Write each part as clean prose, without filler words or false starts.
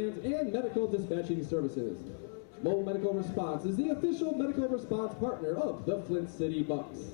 and medical dispatching services. Mo Medical Response is the official medical response partner of the Flint City Bucks.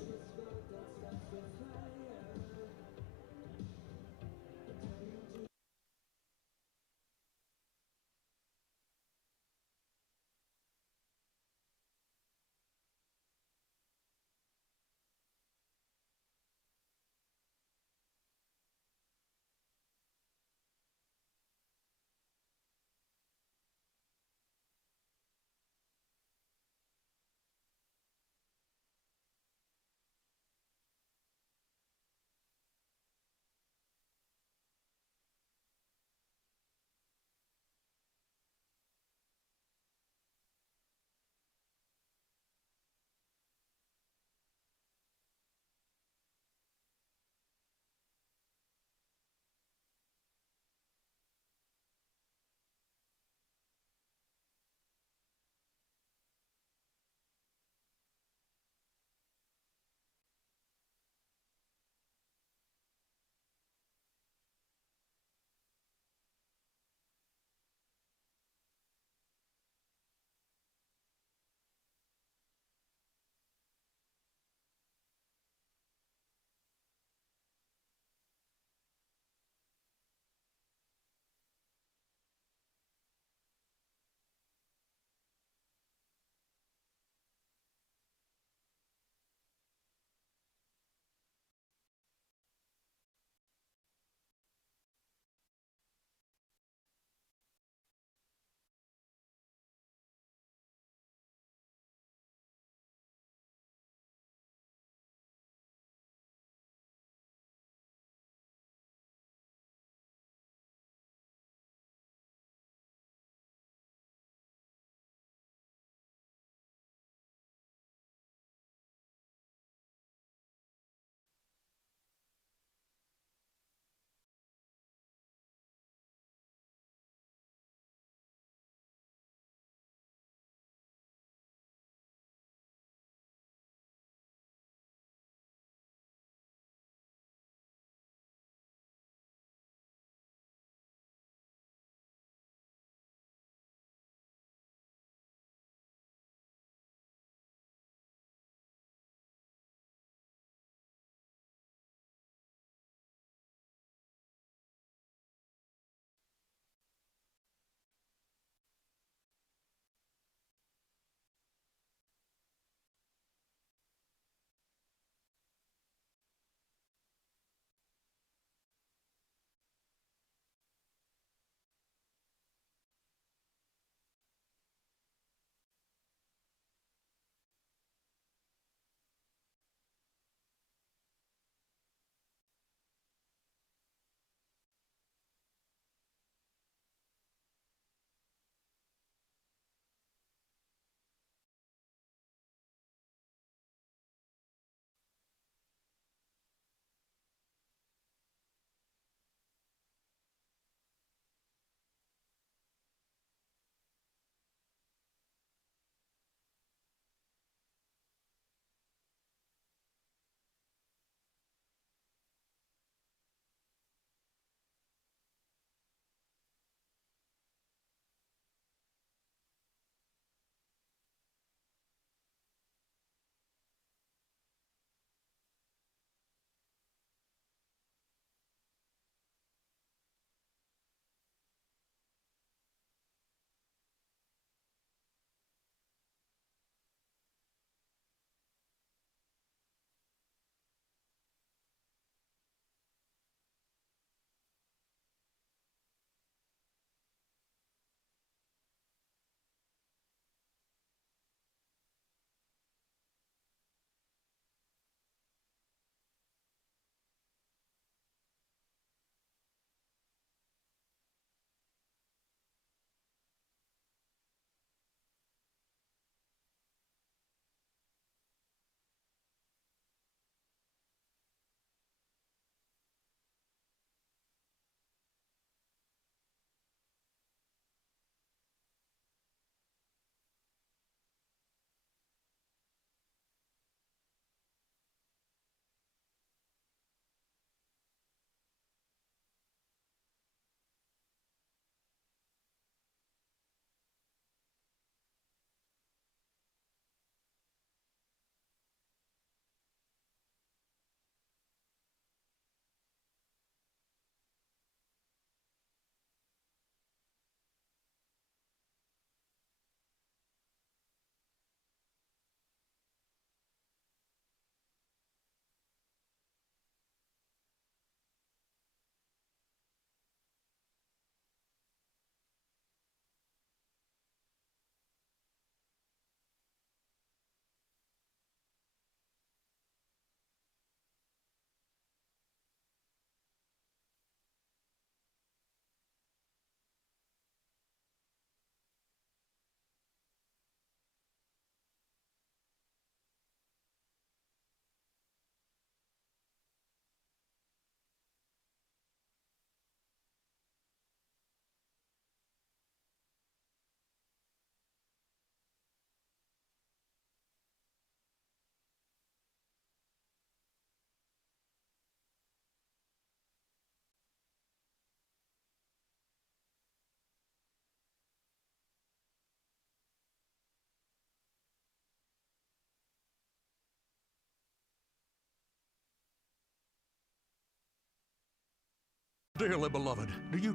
Dearly beloved, do you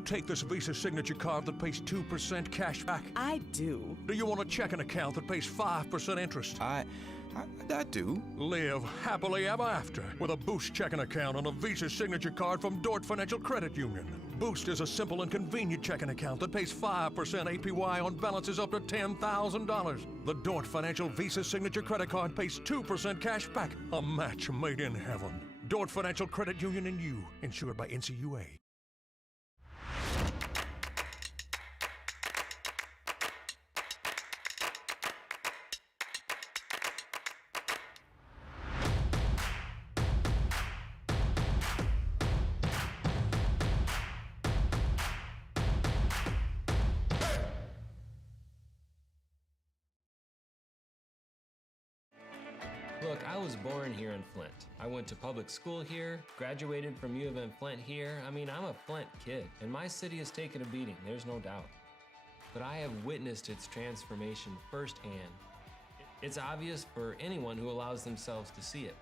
take this Visa signature card that pays 2% cash back? I do. Do you want a checking account that pays 5% interest? I do. Live happily ever after with a Boost checking account on a Visa signature card from Dort Financial Credit Union. Boost is a simple and convenient checking account that pays 5% APY on balances up to $10,000. The Dort Financial Visa signature credit card pays 2% cash back, a match made in heaven. Dort Financial Credit Union and you, insured by NCUA. Look, I was born here in Flint. I went to public school here, graduated from U of M Flint here. I mean, I'm a Flint kid, and my city has taken a beating, there's no doubt. But I have witnessed its transformation firsthand. It's obvious for anyone who allows themselves to see it.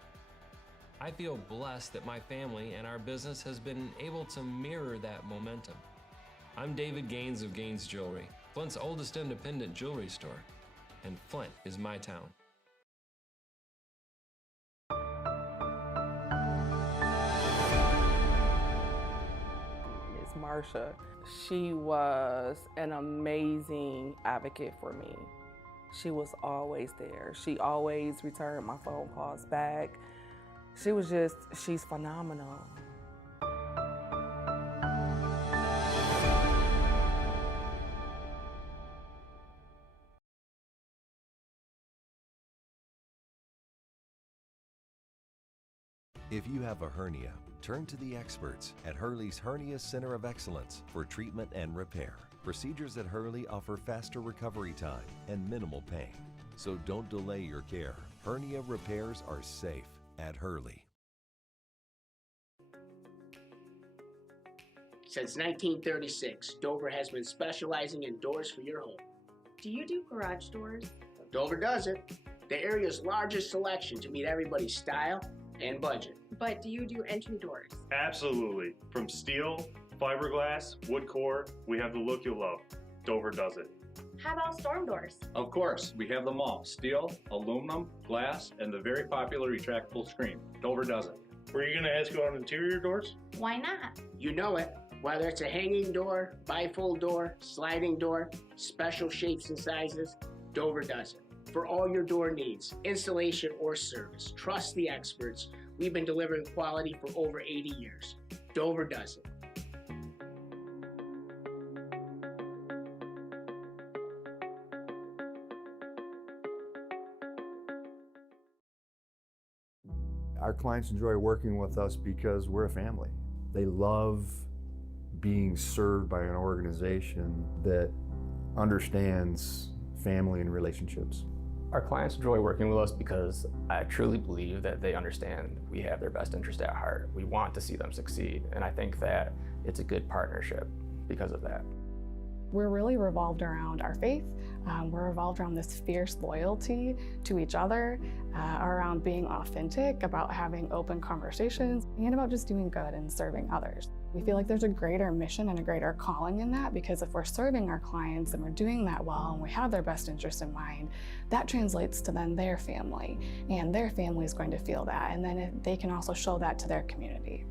I feel blessed that my family and our business has been able to mirror that momentum. I'm David Gaines of Gaines Jewelry, Flint's oldest independent jewelry store, and Flint is my town. Marsha, she was an amazing advocate for me. She was always there. She always returned my phone calls back. She's phenomenal. If you have a hernia, turn to the experts at Hurley's Hernia Center of Excellence for treatment and repair. Procedures at Hurley offer faster recovery time and minimal pain. So don't delay your care. Hernia repairs are safe at Hurley. Since 1936, Dover has been specializing in doors for your home. Do you do garage doors? Dover does it. The area's largest selection to meet everybody's style and budget. But do you do entry doors? Absolutely. From steel, fiberglass, wood core, we have the look you'll love. Dover does it. How about storm doors? Of course, we have them all. Steel, aluminum, glass, and the very popular retractable screen. Dover does it. Were you going to ask about interior doors? Why not? You know it. Whether it's a hanging door, bifold door, sliding door, special shapes and sizes, Dover does it. For all your door needs, installation or service, trust the experts. We've been delivering quality for over 80 years. Dover does it. Our clients enjoy working with us because we're a family. They love being served by an organization that understands family and relationships. Our clients enjoy working with us because I truly believe that they understand we have their best interest at heart. We want to see them succeed, and I think that it's a good partnership because of that. We're really revolved around our faith. We're revolved around this fierce loyalty to each other, around being authentic, about having open conversations, and about just doing good and serving others. We feel like there's a greater mission and a greater calling in that, because if we're serving our clients and we're doing that well and we have their best interest in mind, that translates to then their family, and their family is going to feel that, and then they can also show that to their community.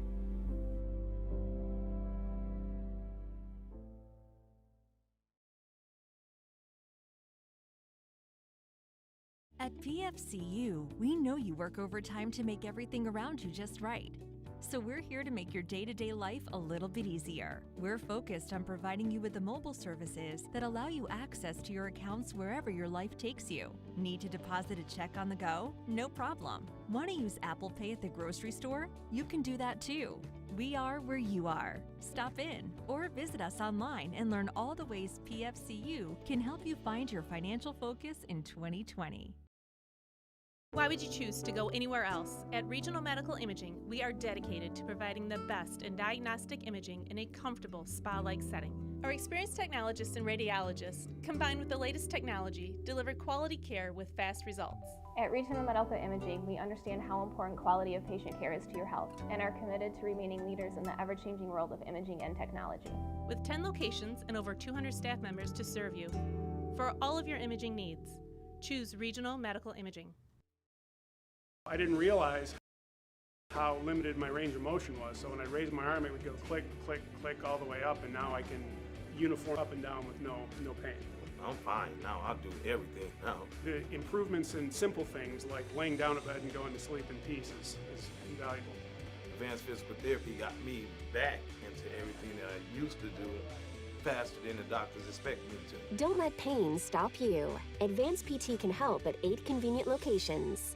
At PFCU, we know you work overtime to make everything around you just right. So we're here to make your day-to-day life a little bit easier. We're focused on providing you with the mobile services that allow you access to your accounts wherever your life takes you. Need to deposit a check on the go? No problem. Want to use Apple Pay at the grocery store? You can do that too. We are where you are. Stop in or visit us online and learn all the ways PFCU can help you find your financial focus in 2020. Why would you choose to go anywhere else? At Regional Medical Imaging, we are dedicated to providing the best in diagnostic imaging in a comfortable spa-like setting. Our experienced technologists and radiologists, combined with the latest technology, deliver quality care with fast results. At Regional Medical Imaging, we understand how important quality of patient care is to your health and are committed to remaining leaders in the ever-changing world of imaging and technology. With 10 locations and over 200 staff members to serve you. For all of your imaging needs, choose Regional Medical Imaging. I didn't realize how limited my range of motion was. So when I raised my arm, it would go click, click, click all the way up, and now I can uniform up and down with no pain. I'm fine now. I'll do everything now. The improvements in simple things like laying down in bed and going to sleep in peace is invaluable. Advanced physical therapy got me back into everything that I used to do faster than the doctors expect me to. Don't let pain stop you. Advanced PT can help at 8 convenient locations.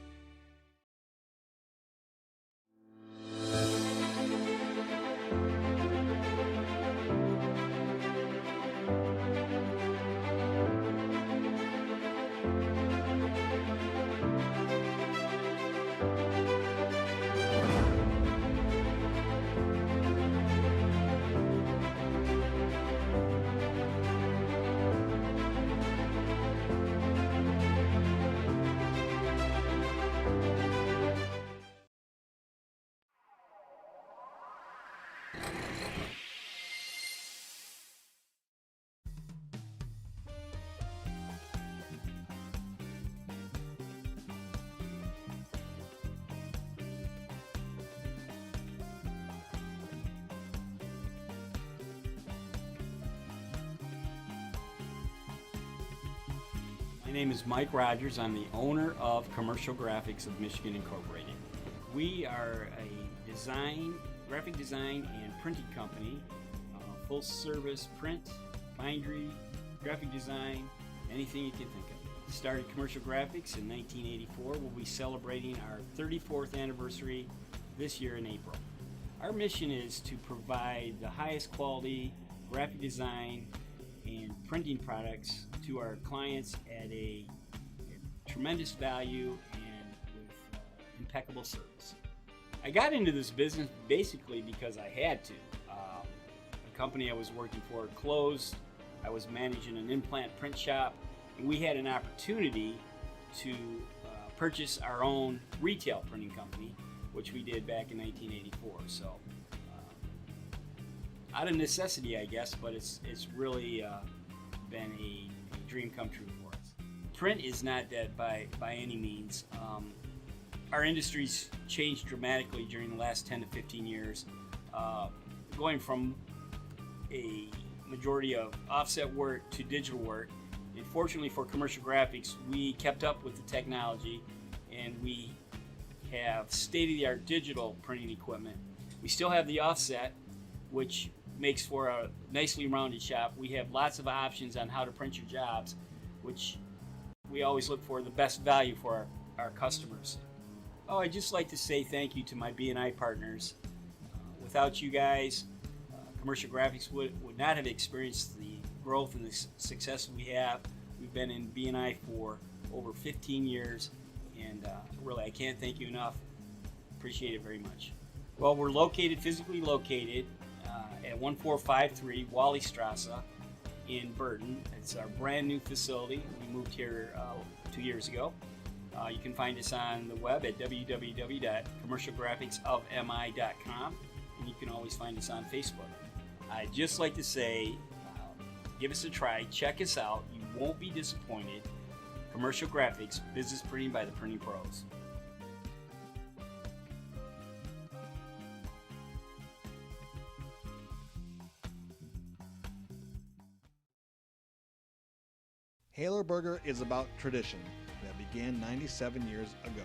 My name is Mike Rogers. I'm the owner of Commercial Graphics of Michigan Incorporated. We are a graphic design and printing company, full service print, bindery, graphic design, anything you can think of. Started Commercial Graphics in 1984. We'll be celebrating our 34th anniversary this year in April. Our mission is to provide the highest quality graphic design and printing products to our clients at a tremendous value and with impeccable service. I got into this business basically because I had to. The company I was working for closed. I was managing an implant print shop, and we had an opportunity to purchase our own retail printing company, which we did back in 1984. So out of necessity, I guess, but it's really been a dream come true for us. Print is not dead by any means. Our industry's changed dramatically during the last 10 to 15 years, going from a majority of offset work to digital work. And fortunately for Commercial Graphics, we kept up with the technology, and we have state-of-the-art digital printing equipment. We still have the offset, which makes for a nicely rounded shop. We have lots of options on how to print your jobs, which we always look for the best value for our customers. Oh, I'd just like to say thank you to my B&I partners. Without you guys, Commercial Graphics would not have experienced the growth and the success we have. We've been in B&I for over 15 years, and really I can't thank you enough. Appreciate it very much. Well, we're physically located at 1453 Wally Strasse in Burton. It's our brand new facility. We moved here 2 years ago. You can find us on the web at www.commercialgraphicsofmi.com, and you can always find us on Facebook. I'd just like to say, give us a try, check us out. You won't be disappointed. Commercial Graphics, business printing by the printing pros. Halo Burger is about tradition that began 97 years ago.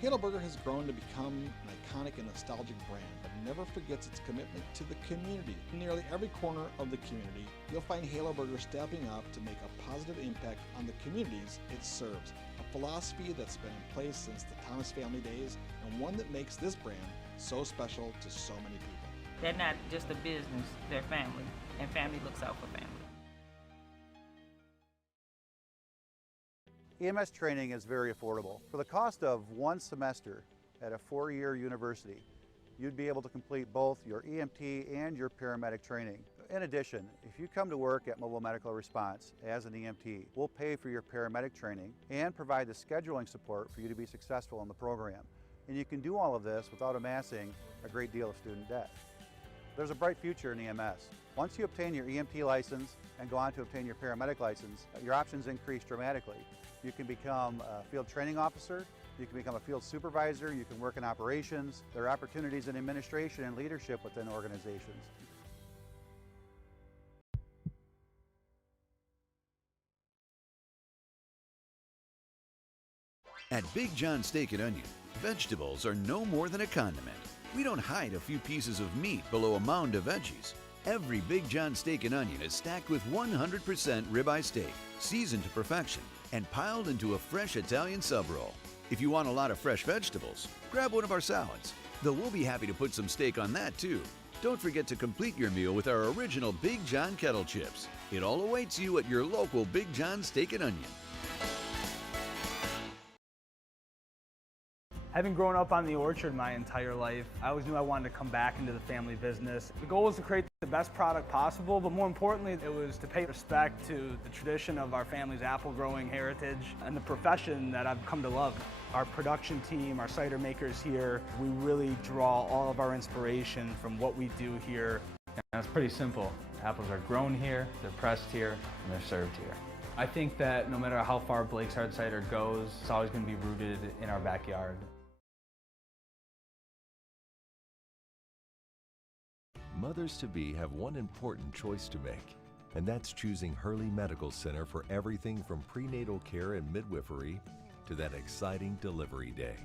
Halo Burger has grown to become an iconic and nostalgic brand that never forgets its commitment to the community. In nearly every corner of the community, you'll find Halo Burger stepping up to make a positive impact on the communities it serves. A philosophy that's been in place since the Thomas family days, and one that makes this brand so special to so many people. They're not just a business, they're family, and family looks out for family. EMS training is very affordable. For the cost of one semester at a 4-year university, you'd be able to complete both your EMT and your paramedic training. In addition, if you come to work at Mobile Medical Response as an EMT, we'll pay for your paramedic training and provide the scheduling support for you to be successful in the program. And you can do all of this without amassing a great deal of student debt. There's a bright future in EMS. Once you obtain your EMT license and go on to obtain your paramedic license, your options increase dramatically. You can become a field training officer, you can become a field supervisor, you can work in operations. There are opportunities in administration and leadership within organizations. At Big John Steak and Onion, vegetables are no more than a condiment. We don't hide a few pieces of meat below a mound of veggies. Every Big John Steak and Onion is stacked with 100% ribeye steak, seasoned to perfection, and piled into a fresh Italian sub roll. If you want a lot of fresh vegetables, grab one of our salads, though we'll be happy to put some steak on that too. Don't forget to complete your meal with our original Big John kettle chips. It all awaits you at your local Big John Steak and Onion. Having grown up on the orchard my entire life, I always knew I wanted to come back into the family business. The goal was to create the best product possible, but more importantly, it was to pay respect to the tradition of our family's apple growing heritage and the profession that I've come to love. Our production team, our cider makers here, we really draw all of our inspiration from what we do here. And it's pretty simple. Apples are grown here, they're pressed here, and they're served here. I think that no matter how far Blake's Hard Cider goes, it's always going to be rooted in our backyard. Mothers-to-be have one important choice to make, and that's choosing Hurley Medical Center for everything from prenatal care and midwifery to that exciting delivery day.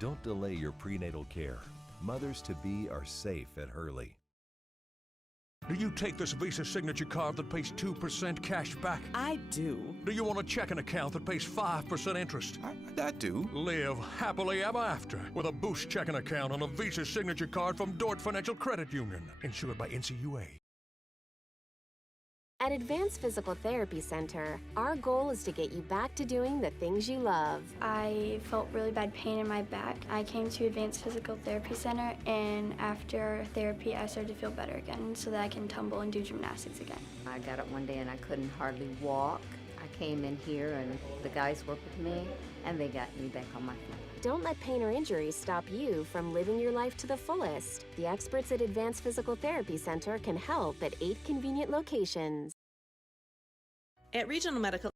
Don't delay your prenatal care. Mothers-to-be are safe at Hurley. Do you take this Visa signature card that pays 2% cash back? I do. Do you want a checking account that pays 5% interest? I do. Live happily ever after with a Boost checking account on a Visa signature card from Dort Financial Credit Union, insured by NCUA. At Advanced Physical Therapy Center, our goal is to get you back to doing the things you love. I felt really bad pain in my back. I came to Advanced Physical Therapy Center, and after therapy, I started to feel better again so that I can tumble and do gymnastics again. I got up one day and I couldn't hardly walk. I came in here and the guys worked with me, and they got me back on my feet. Don't let pain or injury stop you from living your life to the fullest. The experts at Advanced Physical Therapy Center can help at 8 convenient locations. At Regional Medical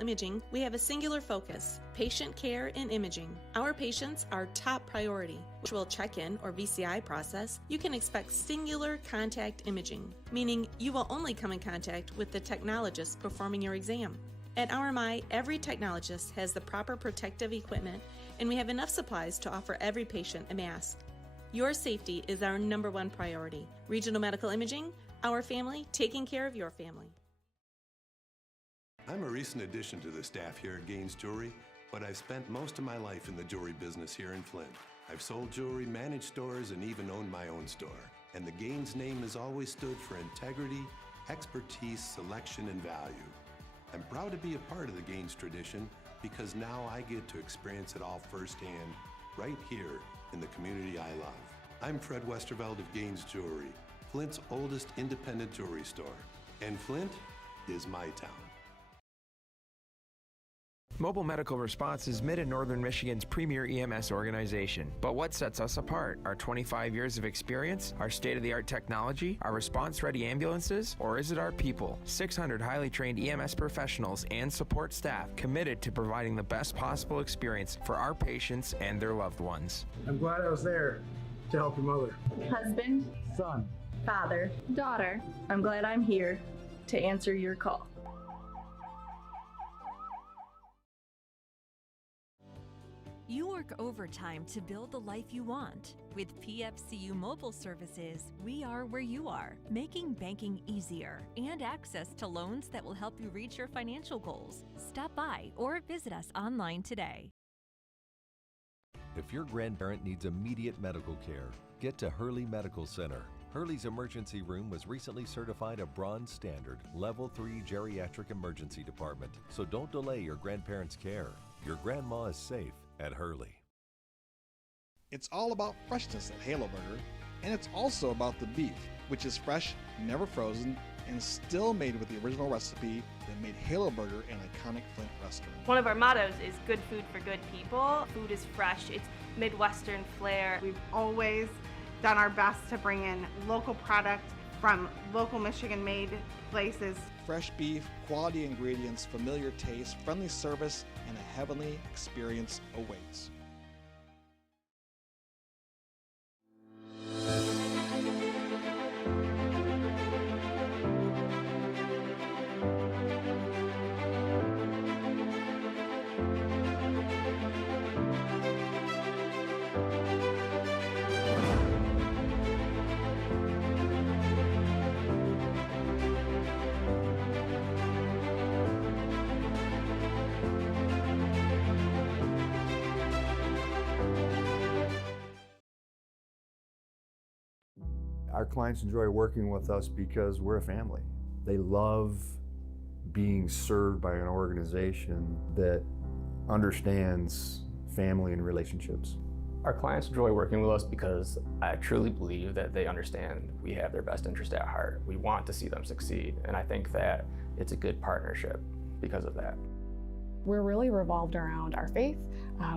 Imaging, we have a singular focus: patient care and imaging. Our patients are top priority. Which will check-in or VCI process, you can expect singular contact imaging, meaning you will only come in contact with the technologist performing your exam. At RMI, every technologist has the proper protective equipment, and we have enough supplies to offer every patient a mask. Your safety is our #1 priority. Regional Medical Imaging, our family taking care of your family. I'm a recent addition to the staff here at Gaines Jewelry, but I've spent most of my life in the jewelry business here in Flint. I've sold jewelry, managed stores, and even owned my own store. And the Gaines name has always stood for integrity, expertise, selection, and value. I'm proud to be a part of the Gaines tradition because now I get to experience it all firsthand, right here in the community I love. I'm Fred Westerveld of Gaines Jewelry, Flint's oldest independent jewelry store. And Flint is my town. Mobile Medical Response is Mid and Northern Michigan's premier EMS organization. But what sets us apart? Our 25 years of experience, our state-of-the-art technology, our response-ready ambulances, or is it our people? 600 highly trained EMS professionals and support staff committed to providing the best possible experience for our patients and their loved ones. I'm glad I was there to help your mother. Husband, Son, father, daughter. I'm glad I'm here to answer your call. You work overtime to build the life you want. With PFCU Mobile Services, we are where you are, making banking easier and access to loans that will help you reach your financial goals. Stop by or visit us online today. If your grandparent needs immediate medical care, get to Hurley Medical Center. Hurley's emergency room was recently certified a bronze standard, level 3 geriatric emergency department. So don't delay your grandparents' care. Your grandma is safe at Hurley. It's all about freshness at Halo Burger, and it's also about the beef, which is fresh, never frozen, and still made with the original recipe that made Halo Burger an iconic Flint restaurant. One of our mottos is good food for good people. Food is fresh, it's Midwestern flair. We've always done our best to bring in local product from local Michigan-made places. Fresh beef, quality ingredients, familiar taste, friendly service, and a heavenly experience awaits. Our clients enjoy working with us because we're a family. They love being served by an organization that understands family and relationships. Our clients enjoy working with us because I truly believe that they understand we have their best interest at heart. We want to see them succeed, and I think that it's a good partnership because of that. We're really revolved around our faith.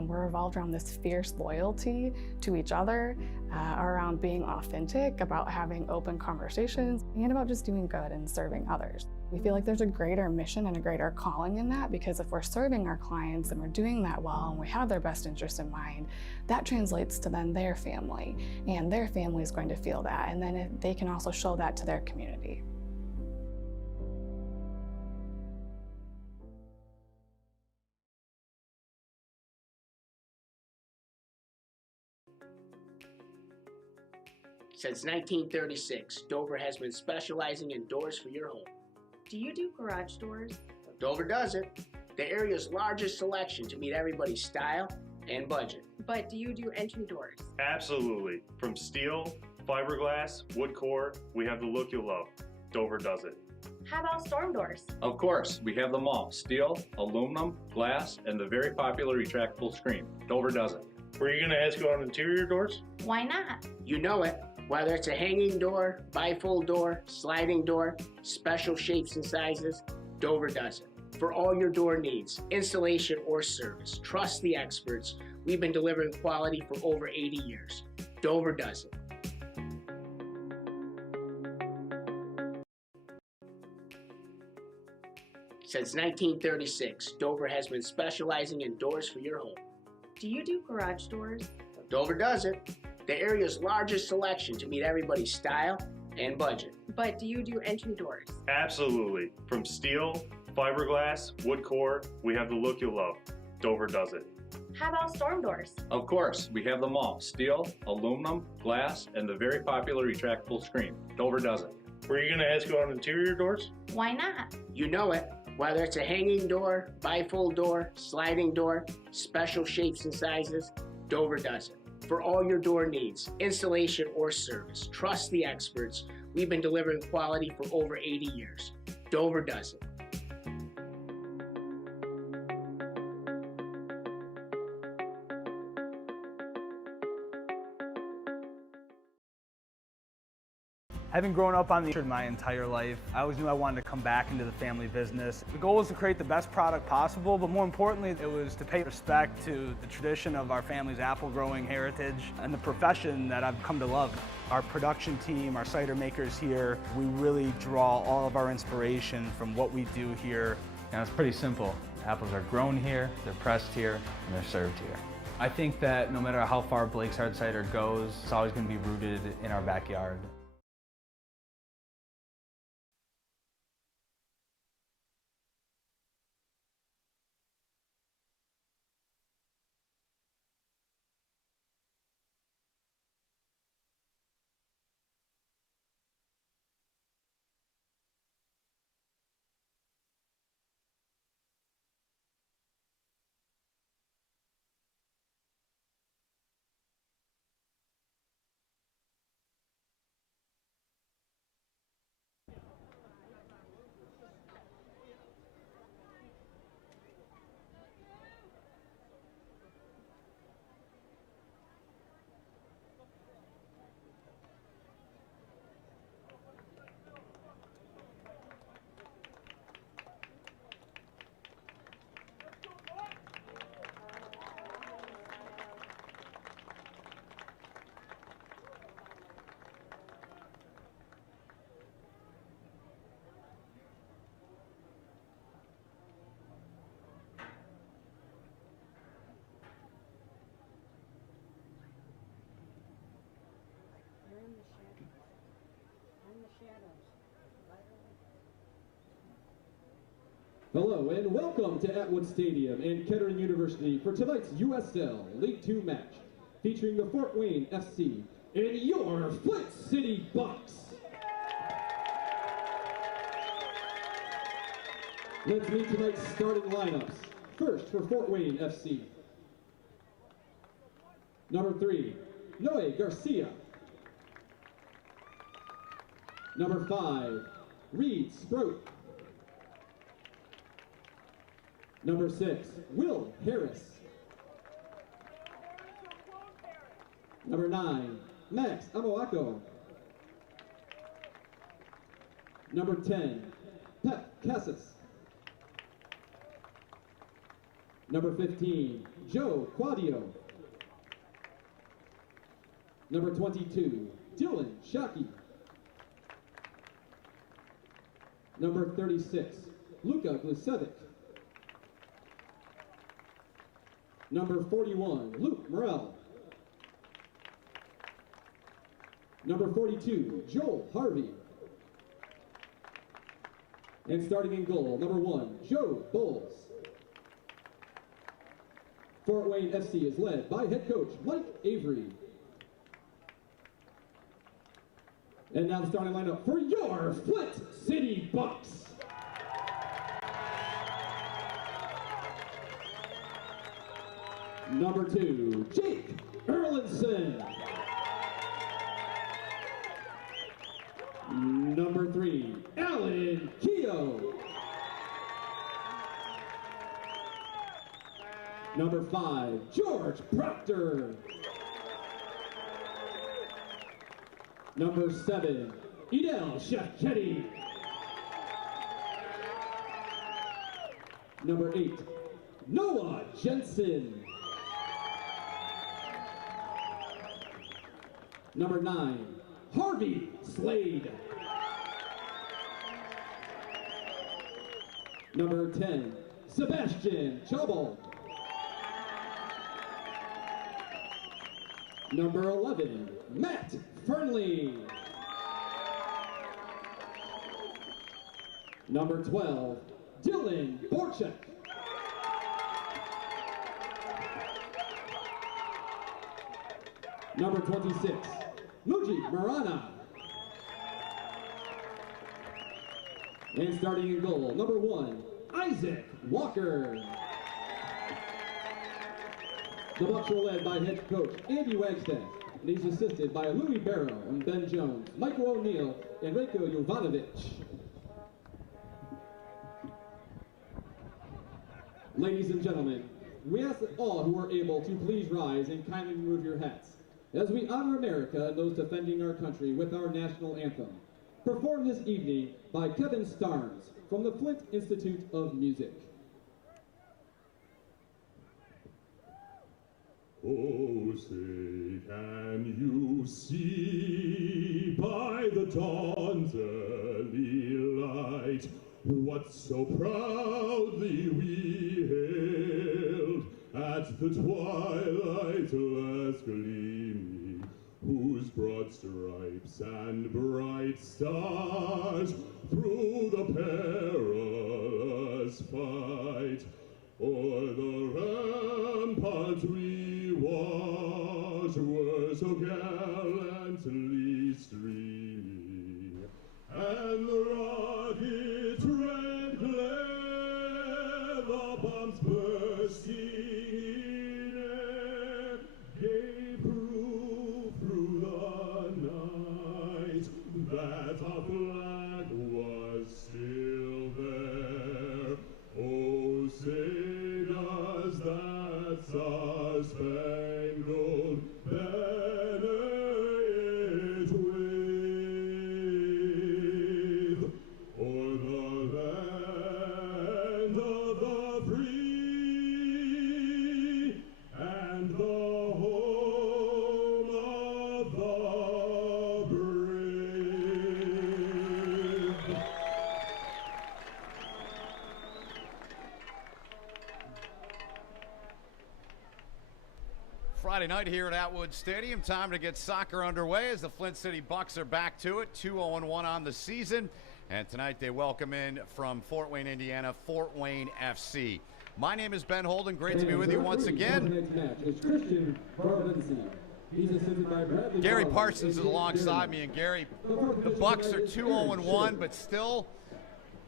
We're revolved around this fierce loyalty to each other, around being authentic, about having open conversations, and about just doing good and serving others. We feel like there's a greater mission and a greater calling in that, because if we're serving our clients and we're doing that well and we have their best interest in mind, that translates to then their family, and their family is going to feel that, and then they can also show that to their community. Since 1936, Dover has been specializing in doors for your home. Do you do garage doors? Dover does it. The area's largest selection to meet everybody's style and budget. But do you do entry doors? Absolutely. From steel, fiberglass, wood core, we have the look you'll love. Dover does it. How about storm doors? Of course, we have them all. Steel, aluminum, glass, and the very popular retractable screen. Dover does it. Were you going to ask about interior doors? Why not? You know it. Whether it's a hanging door, bifold door, sliding door, special shapes and sizes, Dover does it. For all your door needs, installation or service, trust the experts. We've been delivering quality for over 80 years. Dover does it. Since 1936, Dover has been specializing in doors for your home. Do you do garage doors? Dover does it. The area's largest selection to meet everybody's style and budget. But do you do entry doors? Absolutely. From steel, fiberglass, wood core, we have the look you'll love. Dover does it. How about storm doors? Of course, we have them all. Steel, aluminum, glass, and the very popular retractable screen. Dover does it. Were you going to ask about interior doors? Why not? You know it. Whether it's a hanging door, bifold door, sliding door, special shapes and sizes, Dover does it. For all your door needs, installation or service, trust the experts. We've been delivering quality for over 80 years. Dover does it. Having grown up on the orchard my entire life, I always knew I wanted to come back into the family business. The goal was to create the best product possible, but more importantly, it was to pay respect to the tradition of our family's apple growing heritage and the profession that I've come to love. Our production team, our cider makers here, we really draw all of our inspiration from what we do here. And it's pretty simple. Apples are grown here, they're pressed here, and they're served here. I think that no matter how far Blake's Hard Cider goes, it's always going to be rooted in our backyard. Hello and welcome to Atwood Stadium and Kettering University for tonight's USL League 2 match featuring the Fort Wayne FC and your Flint City Bucks. Let's meet tonight's starting lineups. First for Fort Wayne FC. Number 3, Noe Garcia. Number 5, Reed Sprout. Number 6, Will Harris. Number 9, Max Amoako. Number 10, Pep Cassis. Number 15, Joe Quadio. Number 22, Dylan Shockey. Number 36, Luka Glusevic. Number 41, Luke Morrell. Number 42, Joel Harvey. And starting in goal, number 1, Joe Bowles. Fort Wayne FC is led by head coach Mike Avery. And now the starting lineup for your Flint City Bucks. Number 2, Jake Erlinson. Number 3, Alan Keogh. Number 5, George Proctor. Number 7, Edel Shafketti. Number 8, Noah Jensen. Number 9, Harvey Slade. Number 10, Sebastian Chobel. Number 11, Matt Fernley. Number 12, Dylan Borchek. Number 26, Muji Marana. And starting in goal, number 1, Isaac Walker. The Bucks are led by head coach Andy Wagstaff, and he's assisted by Louis Barrow and Ben Jones, Michael O'Neill, and Reiko Jovanovic. Ladies and gentlemen, we ask that all who are able to please rise and kindly remove your hats as we honor America and those defending our country with our national anthem, performed this evening by Kevin Starnes from the Flint Institute of Music. Oh, say, can you see by the dawn's early light what so proudly we hailed at the twilight's last gleaming, whose broad stripes and bright stars through the perilous fight o'er the ramparts we watched were so gallantly streaming, and the rockets' red glare, the bombs bursting in air, gave proof through the night that our flag was still there. Oh, say does that star-spangled banner yet wave Friday night here at Atwood Stadium. Time to get soccer underway as the Flint City Bucks are back to it. 2-0-1 on the season. And tonight they welcome in from Fort Wayne, Indiana, Fort Wayne FC. My name is Ben Holden. Great to be with you once again. Gary Parsons is alongside me. And Gary, the Bucks are 2-0-1, but still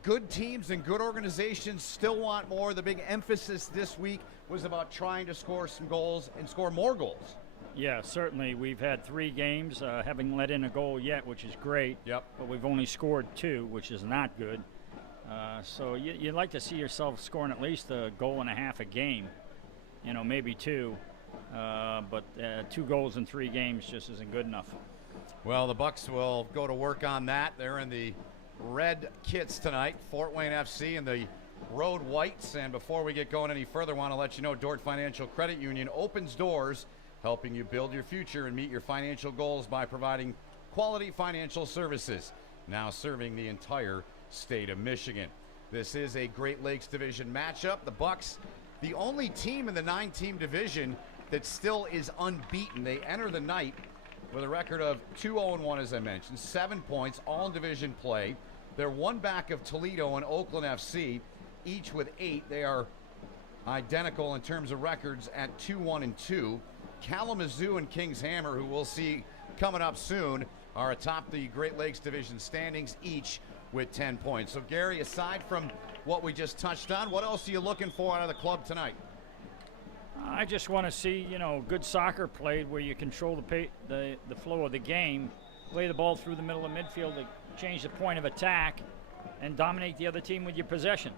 good teams and good organizations still want more. The big emphasis this week was about trying to score some goals and score more goals. Yeah, certainly. We've had 3 games, haven't let in a goal yet, which is great. Yep. But we've only scored 2, which is not good. So you'd like to see yourself scoring at least a goal and a half a game, maybe 2. But 2 goals in 3 games just isn't good enough. Well, the Bucks will go to work on that. They're in the red kits tonight, Fort Wayne FC and the road whites. And before we get going any further, I want to let you know Dort Financial Credit Union opens doors, helping you build your future and meet your financial goals by providing quality financial services. Now serving the entire state of Michigan. This is a Great Lakes Division matchup. The Bucks, the only team in the 9-team division that still is unbeaten. They enter the night with a record of 2-0-1, as I mentioned, 7 points, all in division play. They're 1 back of Toledo and Oakland FC, each with 8. They are identical in terms of records at 2-1-2. Kalamazoo and Kings Hammer, who we'll see coming up soon, are atop the Great Lakes Division standings, each with 10 points. So, Gary, aside from what we just touched on, what else are you looking for out of the club tonight? I just want to see, good soccer played where you control the flow of the game, play the ball through the middle of midfield to change the point of attack, and dominate the other team with your possession.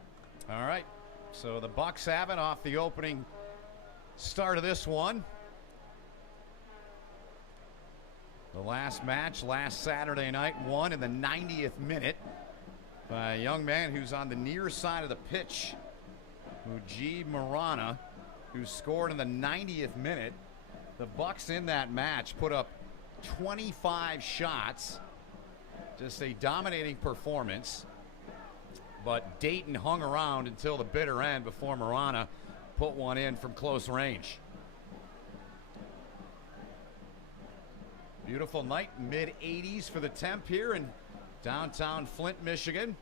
All right. So the Bucks have it off the opening start of this one. The last match last Saturday night, won in the 90th minute by a young man who's on the near side of the pitch, Mujib Marana, who scored in the 90th minute. The Bucks in that match put up 25 shots. Just a dominating performance. But Dayton hung around until the bitter end before Marana put one in from close range. Beautiful night, mid-80s for the temp here in downtown Flint, Michigan.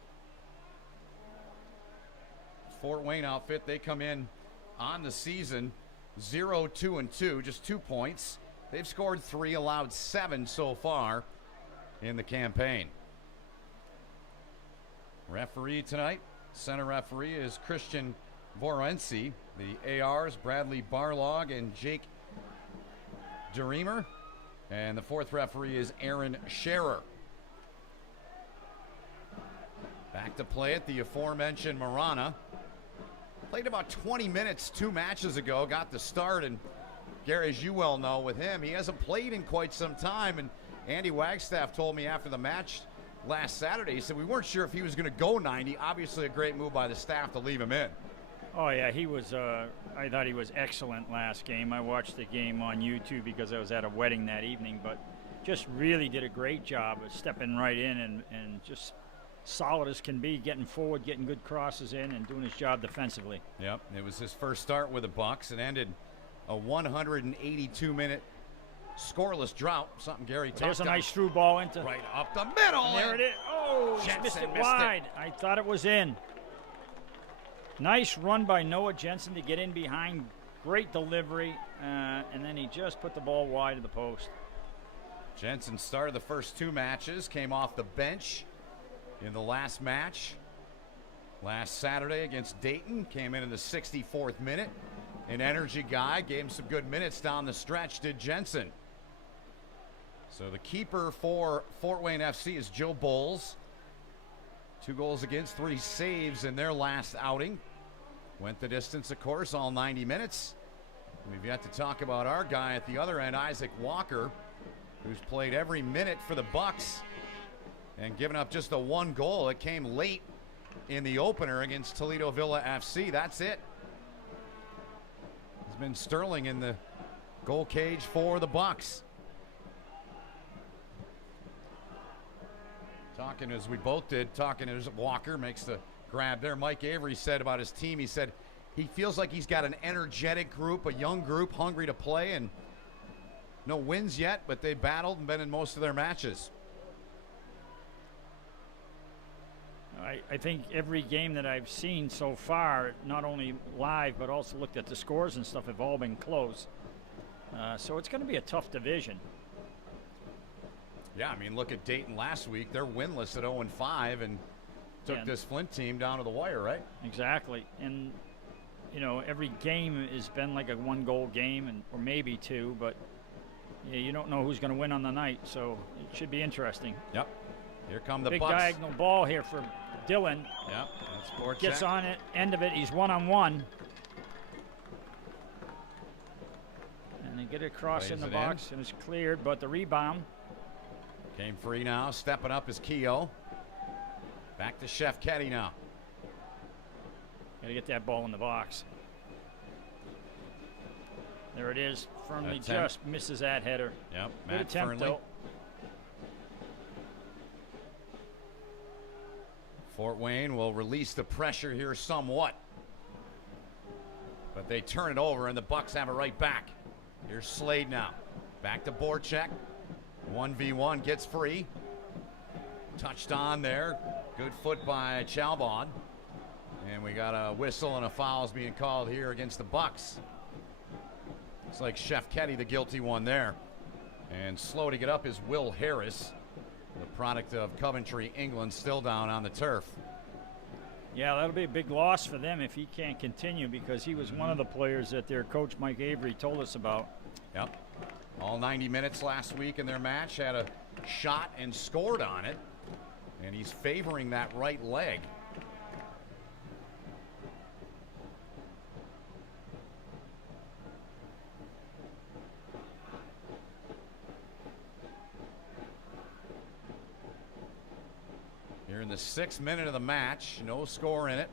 Fort Wayne outfit, they come in on the season 0-2-2, just 2 points. They've scored 3, allowed 7 so far in the campaign. Referee tonight, center referee is Christian Vorensi. The ARs, Bradley Barlog and Jake DeReamer. And the 4th referee is Aaron Scherer. Back to play it, the aforementioned Marana. Played about 20 minutes 2 matches ago, got the start, and Gary, as you well know with him, he hasn't played in quite some time, and Andy Wagstaff told me after the match last Saturday, he said we weren't sure if he was going to go 90. Obviously a great move by the staff to leave him in. Oh, yeah, he was, I thought he was excellent last game. I watched the game on YouTube because I was at a wedding that evening, but just really did a great job of stepping right in and just solid as can be, getting forward, getting good crosses in, and doing his job defensively. Yep, it was his first start with the Bucks. It ended a 182-minute scoreless drought, something Gary talked about. There's a nice through ball into right up the middle. And there it is. Oh, Jensen missed it wide. I thought it was in. Nice run by Noah Jensen to get in behind. Great delivery, and then he just put the ball wide of the post. Jensen started the first 2 matches, came off the bench in the last match. Last Saturday against Dayton, came in the 64th minute. An energy guy, gave him some good minutes down the stretch, did Jensen. So the keeper for Fort Wayne FC is Joe Bowles. 2 goals against, 3 saves in their last outing. Went the distance, of course, all 90 minutes. We've yet to talk about our guy at the other end, Isaac Walker, who's played every minute for the Bucks and given up just the 1 goal. It came late in the opener against Toledo Villa FC. That's it. He's been sterling in the goal cage for the Bucks. Talking as we both did, talking as Walker makes the grab there. Mike Avery said about his team, he said he feels like he's got an energetic group, a young group hungry to play, and No wins yet, but they battled and been in most of their matches. I think every game that I've seen so far, not only live but also looked at the scores and stuff, have all been close. So it's going to be a tough division. Yeah, I mean, look at Dayton last week. They're winless at 0-5 and took this Flint team down to the wire, right? Exactly. And, you know, every game has been like a one-goal game, or maybe two, but yeah, you don't know who's going to win on the night, so it should be interesting. Yep. Here come the big Bucks. Diagonal ball here for Dylan. Yep. Gets on it, end of it. He's one-on-one. And they get it across Plays in the it box, and it's cleared, but the rebound. Came free now. Stepping up is Keogh. Back to Chef Ketty now. Got to get that ball in the box. There it is. Firmly just misses that header. Yep. Good Matt attempt, Fernley. though. Fort Wayne will release the pressure here somewhat. But they turn it over, and the Bucks have it right back. Here's Slade now. Back to Borchek. 1v1, gets free. Touched on there. Good foot by Chalbon. And we got a whistle and a foul's being called here against the Bucks. Looks like Chef Ketty, the guilty one there. And slow to get up is Will Harris, the product of Coventry, England, still down on the turf. Yeah, that'll be a big loss for them if he can't continue, because he was one of the players that their coach Mike Avery told us about. Yep. All 90 minutes last week in their match, had a shot and scored on it. And he's favoring that right leg. Here in the 6th minute of the match, no score in it.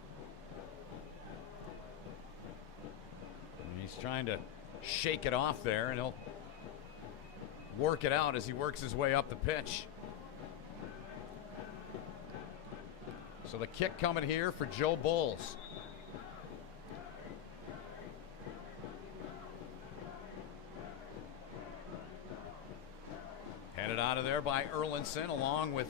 And he's trying to shake it off there, and he'll work it out as he works his way up the pitch. So the kick coming here for Joe Bulls. Headed out of there by Erlinson, along with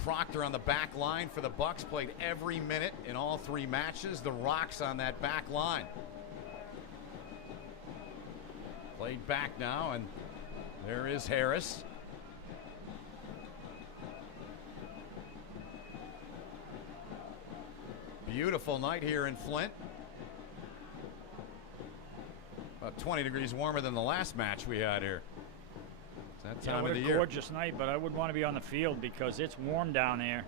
Proctor on the back line for the Bucks. Played every minute in all 3 matches. The Rocks on that back line. Played back now, and there is Harris. Beautiful night here in Flint. About 20 degrees warmer than the last match we had here. It's that time of the year. Gorgeous night, but I would want to be on the field because it's warm down there.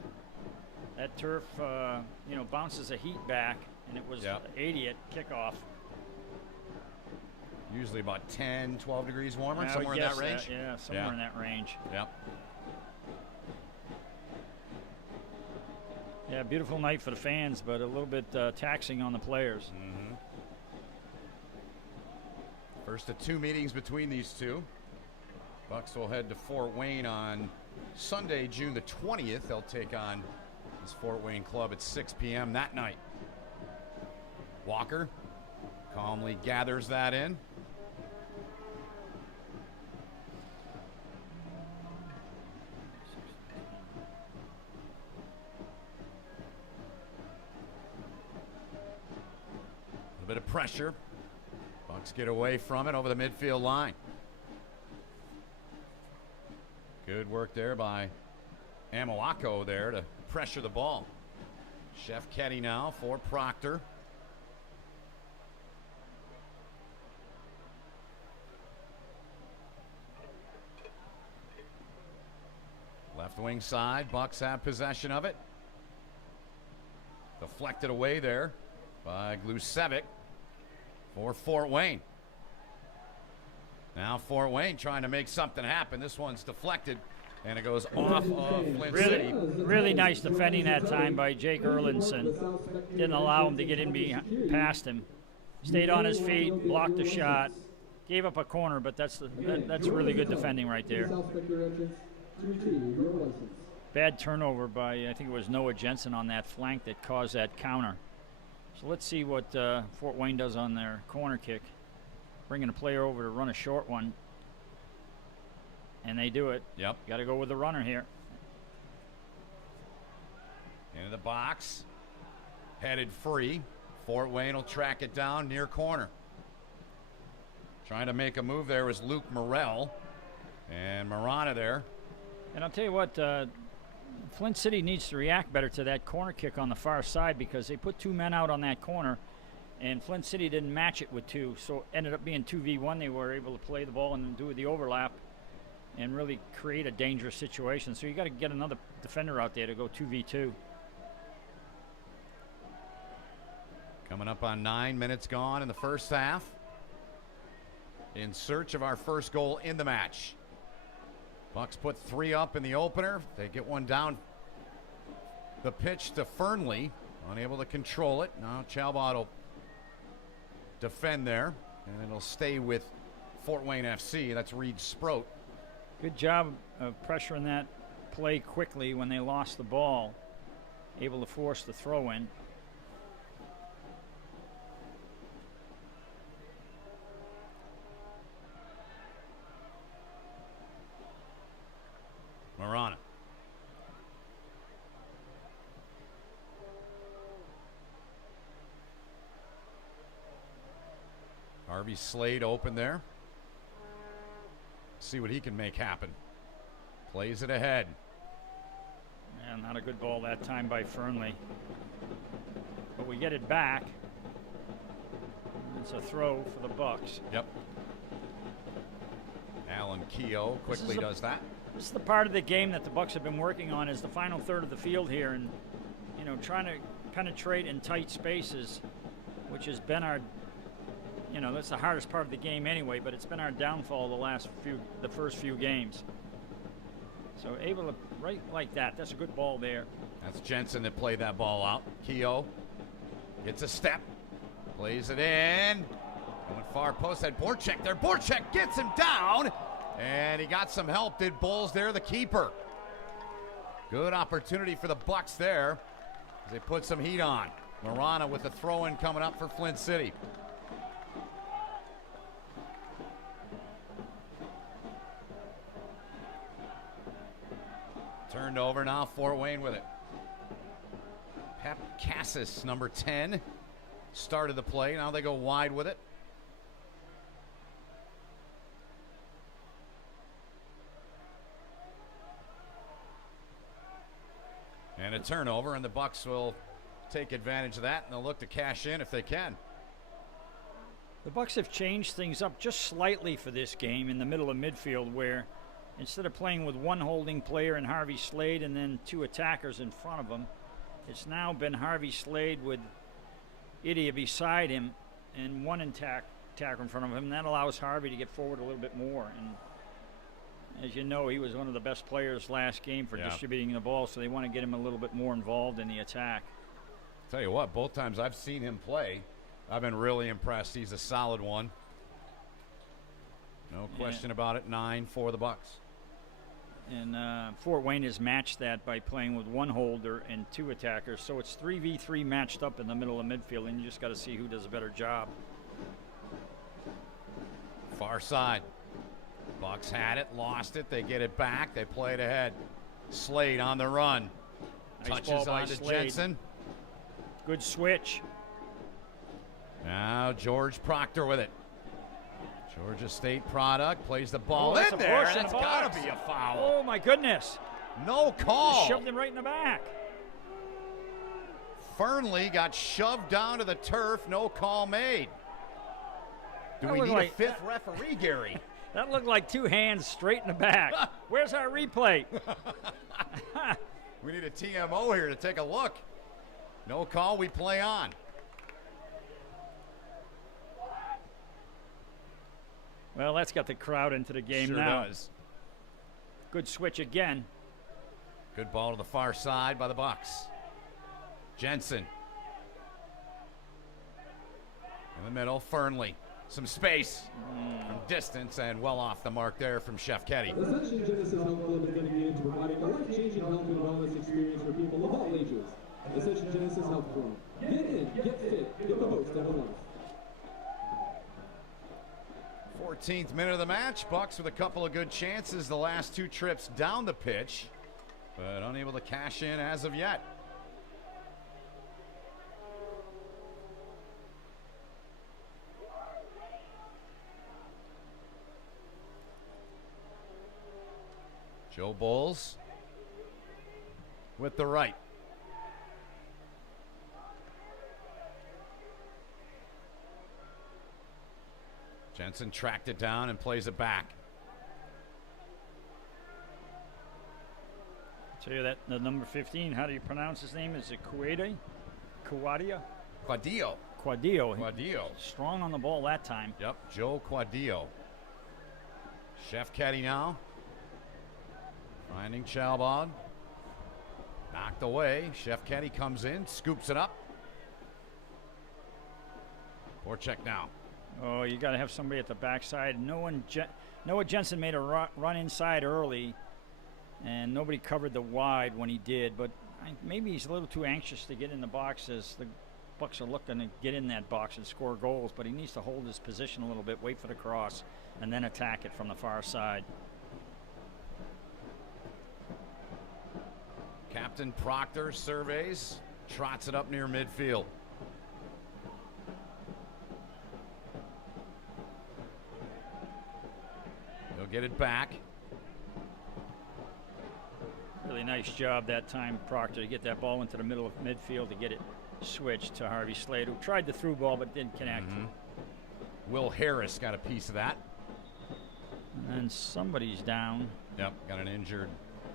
That turf, you know, bounces the heat back, and it was 80 at kickoff. Usually about 10, 12 degrees warmer, Yeah, somewhere in that range? Yeah, somewhere in that range. Yep. Yeah, beautiful night for the fans, but a little bit taxing on the players. Mm-hmm. First of 2 meetings between these two. Bucks will head to Fort Wayne on Sunday, June the 20th. They'll take on this Fort Wayne club at 6 p.m. that night. Walker calmly gathers that in. A bit of pressure. Bucks get away from it over the midfield line. Good work there by Amoako there to pressure the ball. Chef Ketty now for Proctor. Left wing side, Bucks have possession of it. Deflected away there by Glusevic for Fort Wayne. Now Fort Wayne trying to make something happen. This one's deflected, and it goes off of Flint City. Really nice defending that time by Jake Erlinson. Didn't allow him to get in past him. Stayed on his feet, blocked the shot, gave up a corner, but that's really good defending right there. Bad turnover by, I think it was Noah Jensen on that flank that caused that counter. So let's see what Fort Wayne does on their corner kick. Bringing a player over to run a short one. And they do it. Yep. Got to go with the runner here. Into the box. Headed free. Fort Wayne will track it down near corner. Trying to make a move there was Luke Morrell. And Marana there. And I'll tell you what, Flint City needs to react better to that corner kick on the far side because they put 2 men out on that corner, and Flint City didn't match it with 2, so it ended up being 2v1. They were able to play the ball and do the overlap and really create a dangerous situation. So you got to get another defender out there to go 2v2. Coming up on 9 minutes gone in the first half. In search of our first goal in the match. Bucks put 3 up in the opener. They get one down the pitch to Fernley. Unable to control it. Now Chalbot will defend there. And it'll stay with Fort Wayne FC. That's Reed Sproat. Good job of pressuring that play quickly when they lost the ball. Able to force the throw in. Marana. Harvey Slade open there. See what he can make happen. Plays it ahead. Man, not a good ball that time by Fernley. But we get it back. It's a throw for the Bucks. Yep. Alan Keogh quickly does that. This is the part of the game that the Bucks have been working on, is the final third of the field here, and trying to penetrate in tight spaces, which has been our, that's the hardest part of the game anyway. But it's been our downfall the first few games. So able to right like that. That's a good ball there. That's Jensen that played that ball out. Keogh gets a step, plays it in. Going far post, had Borchek there. Borchek gets him down. And he got some help, did Bowles there, the keeper. Good opportunity for the Bucks there as they put some heat on. Marana with the throw-in coming up for Flint City. Turned over now, Fort Wayne with it. Pep Cassis, number 10, started the play. Now they go wide with it. And a turnover, and the Bucks will take advantage of that, and they'll look to cash in if they can. The Bucks have changed things up just slightly for this game in the middle of midfield, where instead of playing with one holding player and Harvey Slade and then 2 attackers in front of him, it's now been Harvey Slade with Idia beside him and one attacker in front of him. And that allows Harvey to get forward a little bit more. And as you know, he was one of the best players last game for distributing the ball, so they want to get him a little bit more involved in the attack. Tell you what, both times I've seen him play, I've been really impressed. He's a solid one. No question about it. 9 for the Bucks. And Fort Wayne has matched that by playing with one holder and 2 attackers. So it's 3v3 matched up in the middle of midfield, and you just got to see who does a better job. Far side. Bucks had it, lost it. They get it back. They play it ahead. Slade on the run. Nice Touches on to Jensen. Good switch. Now George Proctor with it. Georgia State product, plays the ball in there. That's got to be a foul. Oh, my goodness. No call. Shoved him right in the back. Fernley got shoved down to the turf. No call made. Do we need a 5th referee, Gary? That looked like 2 hands straight in the back. Where's our replay? We need a TMO here to take a look. No call, we play on. Well, that's got the crowd into the game now. Sure does. Good switch again. Good ball to the far side by the Bucks. Jensen. In the middle, Fernley. Some space from distance and well off the mark there from Chef Ketty. Ascension Genesis Health Club is dedicated to providing a life-changing health and wellness experience for people of all ages. Ascension Genesis Health Club. Get in, get fit, get the most out of life. 14th minute of the match. Bucks with a couple of good chances the last 2 trips down the pitch, but unable to cash in as of yet. Joe Bowles with the right. Jensen tracked it down and plays it back. I'll tell you that the number 15, how do you pronounce his name? Is it Quadio? Quadio. Strong on the ball that time. Yep, Joe Quadio. Chef Caddy now. Finding Chalbod. Knocked away. Chef Caddy comes in, scoops it up. Voracek now. Oh, you got to have somebody at the backside. Noah Jensen made a run inside early, and nobody covered the wide when he did. But maybe he's a little too anxious to get in the box as the Bucks are looking to get in that box and score goals. But he needs to hold his position a little bit, wait for the cross, and then attack it from the far side. Captain Proctor surveys, trots it up near midfield. He'll get it back. Really nice job that time, Proctor, to get that ball into the middle of midfield to get it switched to Harvey Slade, who tried the through ball but didn't connect. Will Harris got a piece of that. And then somebody's down. Yep, got an injured,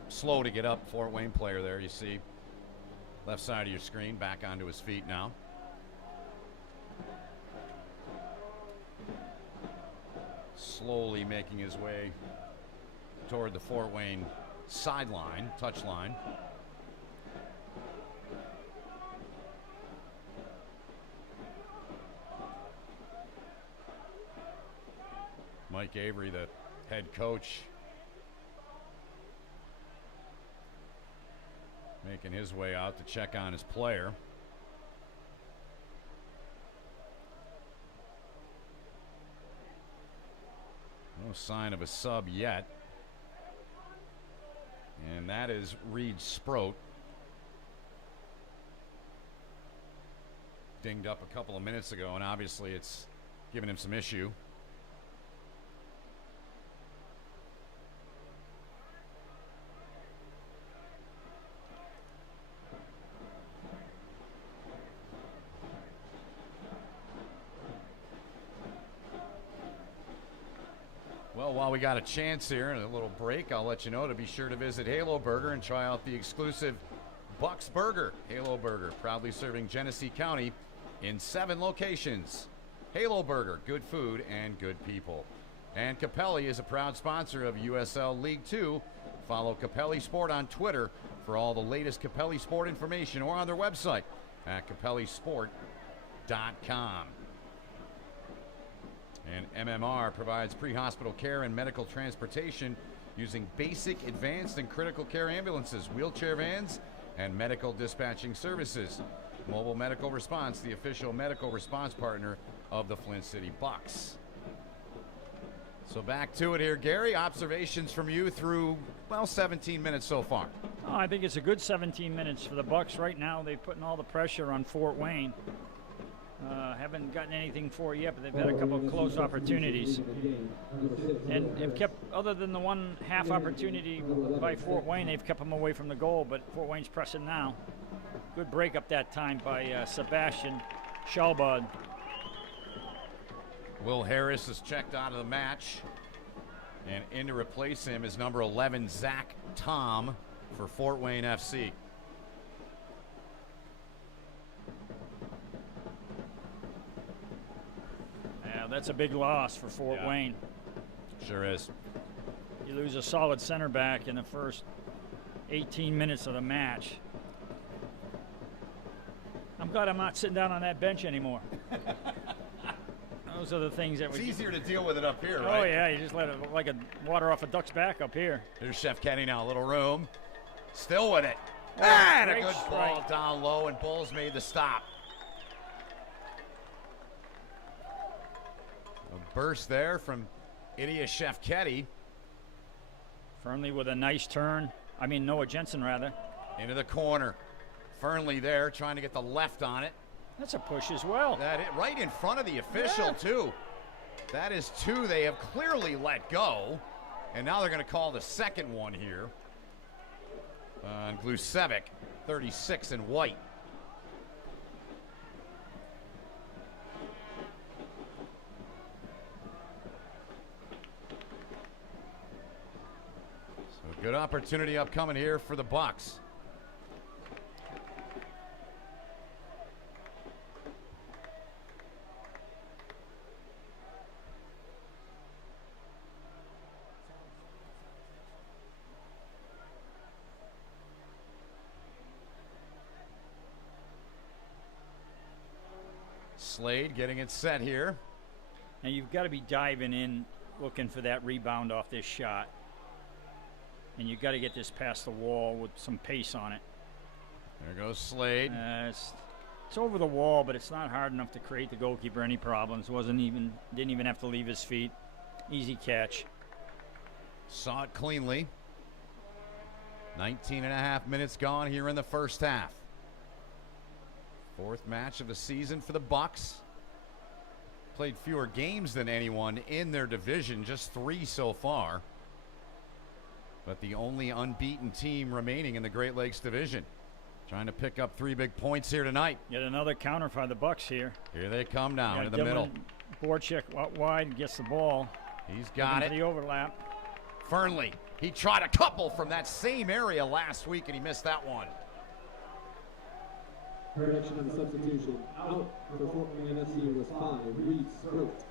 slow to get up Fort Wayne player there. You see left side of your screen, back onto his feet now. Slowly making his way toward the Fort Wayne sideline, touchline. Mike Avery, the head coach, making his way out to check on his player. No sign of a sub yet. And that is Reed Sproat. Dinged up a couple of minutes ago, and obviously it's given him some issue. Well, while we got a chance here and a little break, I'll let you know to be sure to visit Halo Burger and try out the exclusive Bucks Burger. Halo Burger, proudly serving Genesee County in 7 locations. Halo Burger, good food and good people. And Capelli is a proud sponsor of USL League 2. Follow Capelli Sport on Twitter for all the latest Capelli Sport information or on their website at capellisport.com. And MMR provides pre-hospital care and medical transportation using basic, advanced, and critical care ambulances, wheelchair vans, and medical dispatching services. Mobile Medical Response, the official medical response partner of the Flint City Bucks. So back to it here, Gary. Observations from you through, well, 17 minutes so far. Oh, I think it's a good 17 minutes for the Bucks right now. They're putting all the pressure on Fort Wayne. Haven't gotten anything for it yet, but they've had a couple of close opportunities. And have kept, other than the one half opportunity by Fort Wayne, they've kept them away from the goal, but Fort Wayne's pressing now. Good break up that time by Sebastian Schalbad. Will Harris is checked out of the match. And in to replace him is number 11, Zach Tom, for Fort Wayne FC. That's a big loss for Fort Wayne. Sure is. You lose a solid center back in the first 18 minutes of the match. I'm glad I'm not sitting down on that bench anymore. Those are the things that it's easier to deal with it up here, right? Oh, yeah, you just let it like a water off a duck's back up here. There's Chef Kenny now, a little room. Still with it. Oh, and a great good strike. ball down low, and Bulls made the stop. A burst there from Idia Shefketi. Fernley with a nice turn. I mean, Noah Jensen, rather. Into the corner. Fernley there trying to get the left on it. That's a push as well. Right in front of the official, too. That is 2 they have clearly let go. And now they're going to call the second one here. On Glusevic, 36 in white. So good opportunity upcoming here for the Bucks. Slade getting it set here. Now you've got to be diving in, looking for that rebound off this shot. And you've got to get this past the wall with some pace on it. There goes Slade. It's over the wall, but it's not hard enough to create the goalkeeper any problems. Didn't even have to leave his feet. Easy catch. Saw it cleanly. 19 and a half minutes gone here in the first half. 4th match of the season for the Bucks. Played fewer games than anyone in their division, just 3 so far. But the only unbeaten team remaining in the Great Lakes division. Trying to pick up 3 big points here tonight. Yet another counter by the Bucks here. Here they come now into the Dylan middle. Borchek out wide, gets the ball. He's got it. The overlap. Fernley, he tried a couple from that same area last week and he missed that one. Correction on the substitution. Out for Fort Wayne FC was 5. Reed Scroat.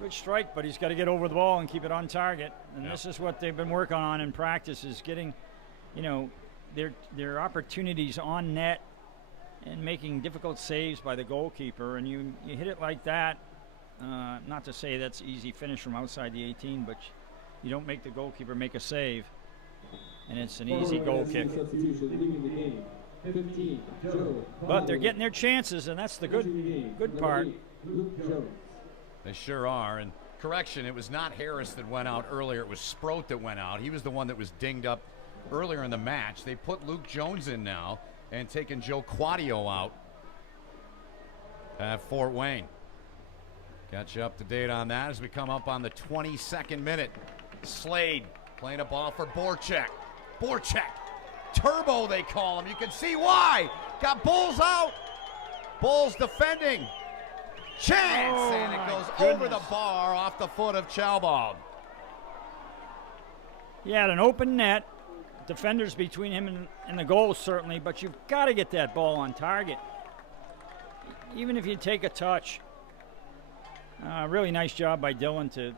Good strike, but he's got to get over the ball and keep it on target. And this is what they've been working on in practice, is getting, their opportunities on net and making difficult saves by the goalkeeper. And you hit it like that. Not to say that's easy finish from outside the 18, but you don't make the goalkeeper make a save. And it's an easy goal kick. But they're getting their chances, and that's the good part. They sure are. And correction, it was not Harris that went out earlier. It was Sproat that went out. He was the one that was dinged up earlier in the match. They put Luke Jones in now and taken Joe Quadio out at Fort Wayne. Got you up to date on that as we come up on the 22nd minute. Slade playing a ball for Borchek. Borchek. Turbo, they call him. You can see why. Got Bulls out. Bulls defending. Chance, and it goes over the bar off the foot of Chalbaugh. He had an open net. Defenders between him and the goal, certainly, but you've got to get that ball on target. Even if you take a touch. Really nice job by Dylan to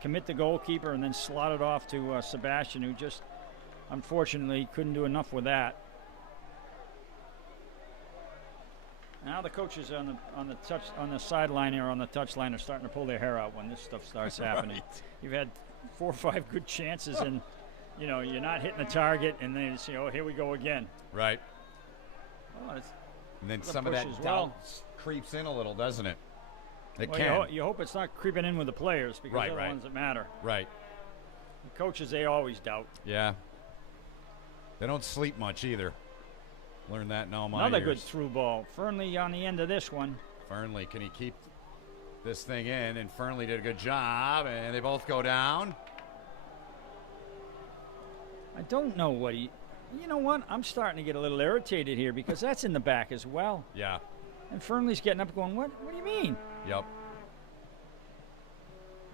commit the goalkeeper and then slot it off to Sebastian, who just unfortunately couldn't do enough with that. Now the coaches on the sideline or on the touchline are starting to pull their hair out when this stuff starts happening. Right. You've had 4 or 5 good chances, and you're not hitting the target, and then you say, "Oh, here we go again." Right. Oh, and then some of that doubt creeps in a little, doesn't it? It can. You hope it's not creeping in with the players, because they're the ones that matter. Right. The coaches, they always doubt. Yeah. They don't sleep much either. Learned that in all my Another years. good through ball. Fernley on the end of this one. Fernley, can he keep this thing in? And Fernley did a good job, and they both go down. I don't know what he... You know what? I'm starting to get a little irritated here, because that's in the back as well. Yeah. And Fernley's getting up going, what do you mean? Yep.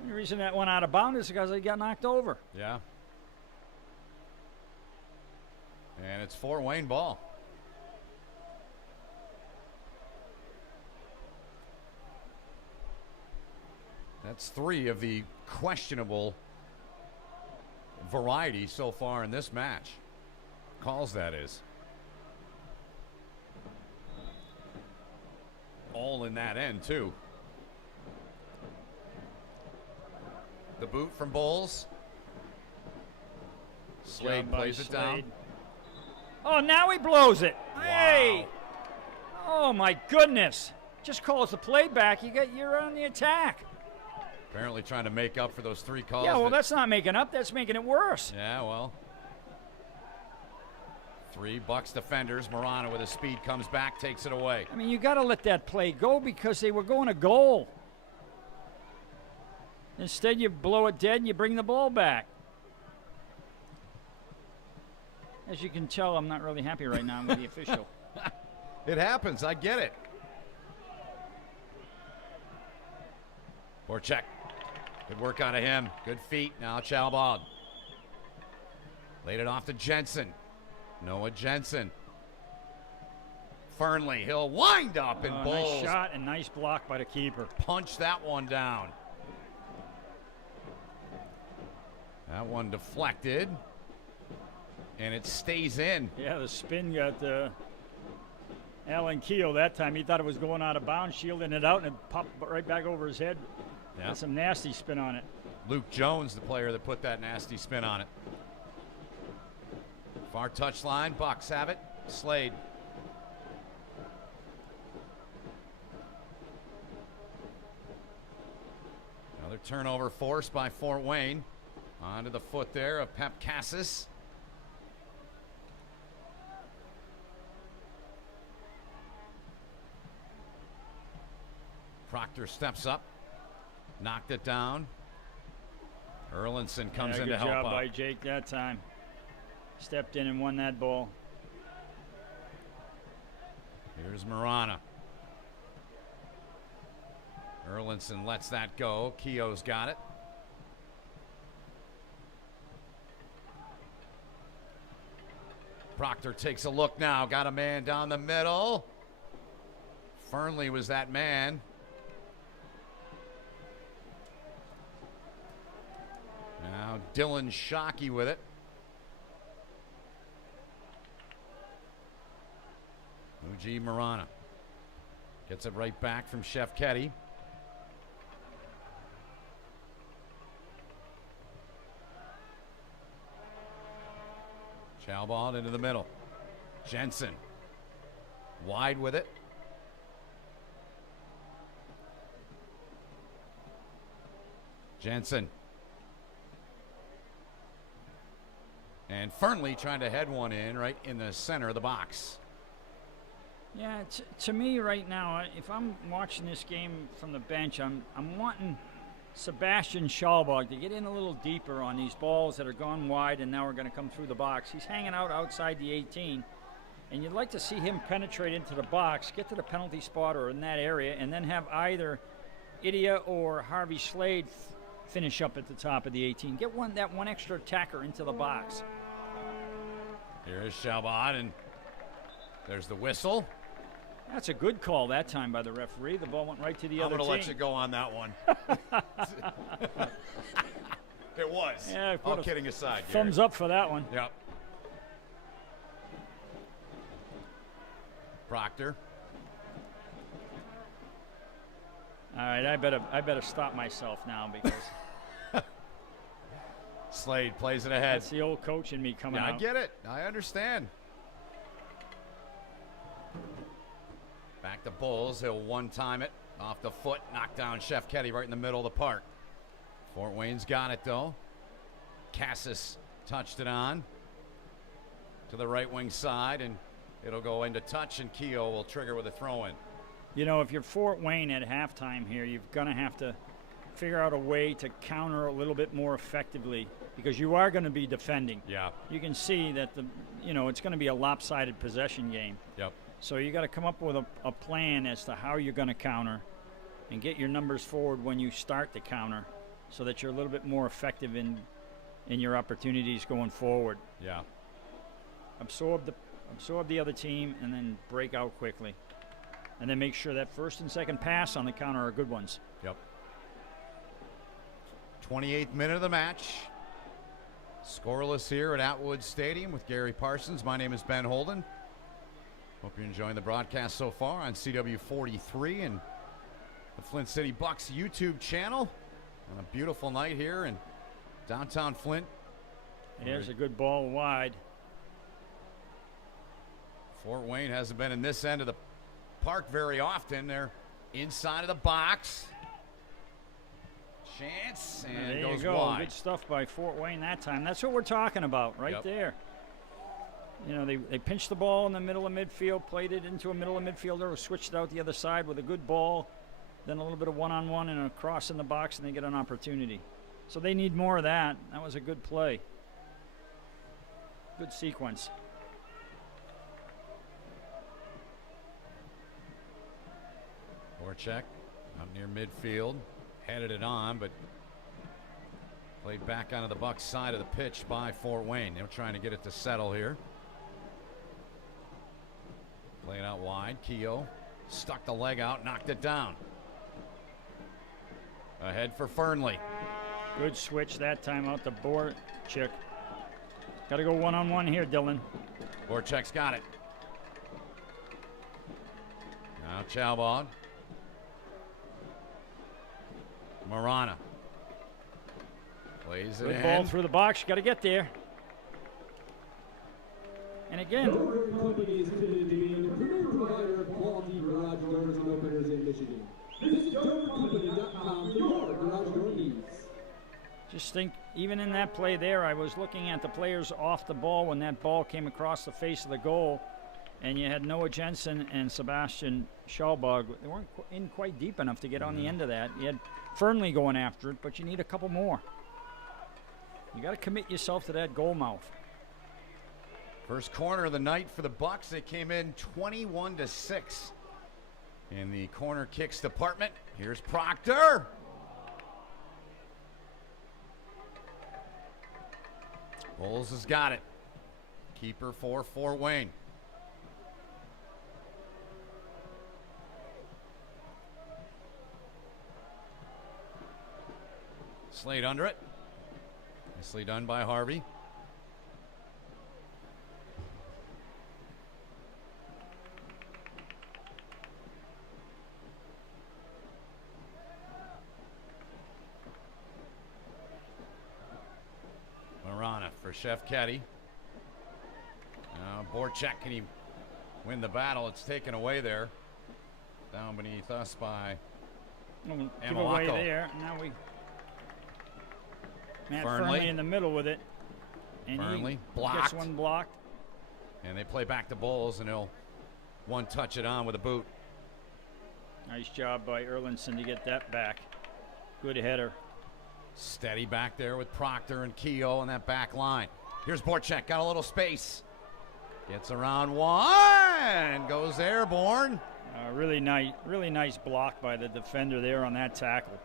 The reason that went out of bounds is because he got knocked over. Yeah. And it's Fort Wayne ball. That's 3 of the questionable variety so far in this match. Calls, that is. All in that end, too. The boot from Bulls. Slade plays it down. Oh, now he blows it. Wow. Hey! Oh, my goodness. Just calls the play back. You're on the attack. Apparently trying to make up for those 3 calls. Yeah, well, that's not making up. That's making it worse. Yeah, well. 3 Bucks defenders. Marana with his speed comes back, takes it away. I mean, you got to let that play go because they were going to goal. Instead, you blow it dead and you bring the ball back. As you can tell, I'm not really happy right now with the official. It happens. I get it. Voracek. Good work out of him. Good feet. Now Chalbog. Laid it off to Jensen. Noah Jensen. Fernley. He'll wind up and bowls. Nice shot and nice block by the keeper. Punch that one down. That one deflected. And it stays in. Yeah, the spin got Alan Keel that time. He thought it was going out of bounds, shielding it out, and it popped right back over his head. Yeah. Got some nasty spin on it. Luke Jones, the player that put that nasty spin on it. Far touchline. Bucks have it. Slade. Another turnover forced by Fort Wayne. Onto the foot there of Pep Cassis. Proctor steps up. Knocked it down. Erlinson comes in to help out. Good job by Jake that time. Stepped in and won that ball. Here's Marana. Erlinson lets that go. Keogh's got it. Proctor takes a look now. Got a man down the middle. Fernley was that man. Now Dylan Shockey with it. Uji Marana gets it right back from Chef Ketty. Chalball into the middle. Jensen wide with it. Jensen. And Fernley trying to head one in right in the center of the box. Yeah, to me right now, if I'm watching this game from the bench, I'm wanting Sebastian Schalbog to get in a little deeper on these balls that are gone wide and now are going to come through the box. He's hanging out outside the 18, and you'd like to see him penetrate into the box, get to the penalty spot or in that area, and then have either Idia or Harvey Slade finish up at the top of the 18. Get that one extra attacker into the box. Here is Schalbog, and there's the whistle. That's a good call that time by the referee. The ball went right to the other team. I'm going to let you go on that one. It was. Yeah, all kidding aside. Thumbs up for that one. Yep. Proctor. All right, I better stop myself now because Slade plays it ahead. That's the old coach in me coming out. I get it. I understand. Back to Bulls. He'll one-time it off the foot. Knock down Chef Ketty right in the middle of the park. Fort Wayne's got it, though. Cassis touched it on to the right wing side, and it'll go into touch, and Keogh will trigger with a throw-in. You know, if you're Fort Wayne at halftime here, you're going to have to figure out a way to counter a little bit more effectively because you are going to be defending. Yeah. You can see that it's going to be a lopsided possession game. Yep. So you got to come up with a plan as to how you're going to counter and get your numbers forward when you start the counter so that you're a little bit more effective in your opportunities going forward. Yeah. Absorb the other team and then break out quickly. And then make sure that first and second pass on the counter are good ones. Yep. 28th minute of the match. Scoreless here at Atwood Stadium with Gary Parsons. My name is Ben Holden. Hope you're enjoying the broadcast so far on CW43 and the Flint City Bucks YouTube channel on a beautiful night here in downtown Flint. There's a good ball wide. Fort Wayne hasn't been in this end of the park very often. They're inside of the box. Chance, There and you goes go. wide. Good stuff by Fort Wayne that time. That's what we're talking about right Yep. there. You know, they pinched the ball in the middle of midfield, played it into a middle of midfielder, switched it out the other side with a good ball, then a little bit of one-on-one and a cross in the box, and they get an opportunity. So they need more of that. That was a good play. Good sequence. Voracek up near midfield, headed it on, but played back onto the Bucks side of the pitch by Fort Wayne. They're trying to get it to settle here. Play it out wide. Keogh stuck the leg out, knocked it down. Ahead for Fernley. Good switch that time out to Borchik. Got to go one-on-one here, Dylan. Voracek's got it. Now Chalbaugh. Marana. Plays it Good in. ball through the box. You got to get there. And again. Dover Company is committed to being the premier provider of quality garage doors and openers in Michigan. Visit DoverCompany.com for your garage door needs. Just think, even in that play there, I was looking at the players off the ball when that ball came across the face of the goal, and you had Noah Jensen and Sebastian Schalbog. They weren't in quite deep enough to get on the end of that. You had Fernley going after it, but you need a couple more. You got to commit yourself to that goal mouth. First corner of the night for the Bucks. They came in 21-6 in the corner kicks department. Here's Proctor. Bowles has got it. Keeper for Fort Wayne. Slade under it. Nicely done by Harvey. Marana for Chef Caddy. Now Borchak, can he win the battle? It's taken away there. Down beneath us by Give away there. Now we Matt Fernley in the middle with it. And Fernley he blocked. gets one blocked. And they play back to Bowles, and he'll one touch it on with a boot. Nice job by Erlinson to get that back. Good header. Steady back there with Proctor and Keogh on that back line. Here's Borchak, got a little space. Gets around one, goes airborne. Really nice block by the defender there on that tackle.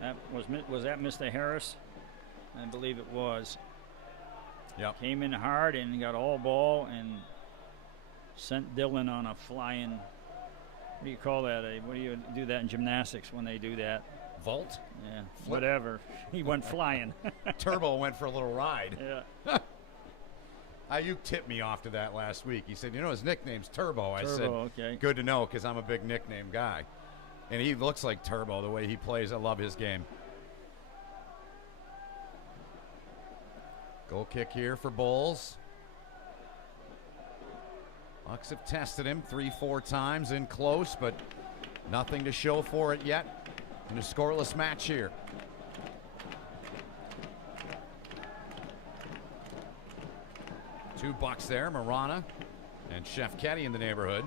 That was that Mr. Harris? I believe it was. Yep. Came in hard and got all ball and sent Dylan on a flying. What do you call that? What do you do that in gymnastics when they do that? Vault? Yeah, Flip. whatever. He went flying. Turbo went for a little ride. Yeah. You tipped me off to that last week. He said, you know, his nickname's Turbo. I said, Turbo, okay. Good to know, because I'm a big nickname guy. And he looks like Turbo the way he plays. I love his game. Goal kick here for Bowles. Bucks have tested him 3-4 times in close, but nothing to show for it yet in a scoreless match here. Two Bucks there, Marana and Chef Caddy in the neighborhood.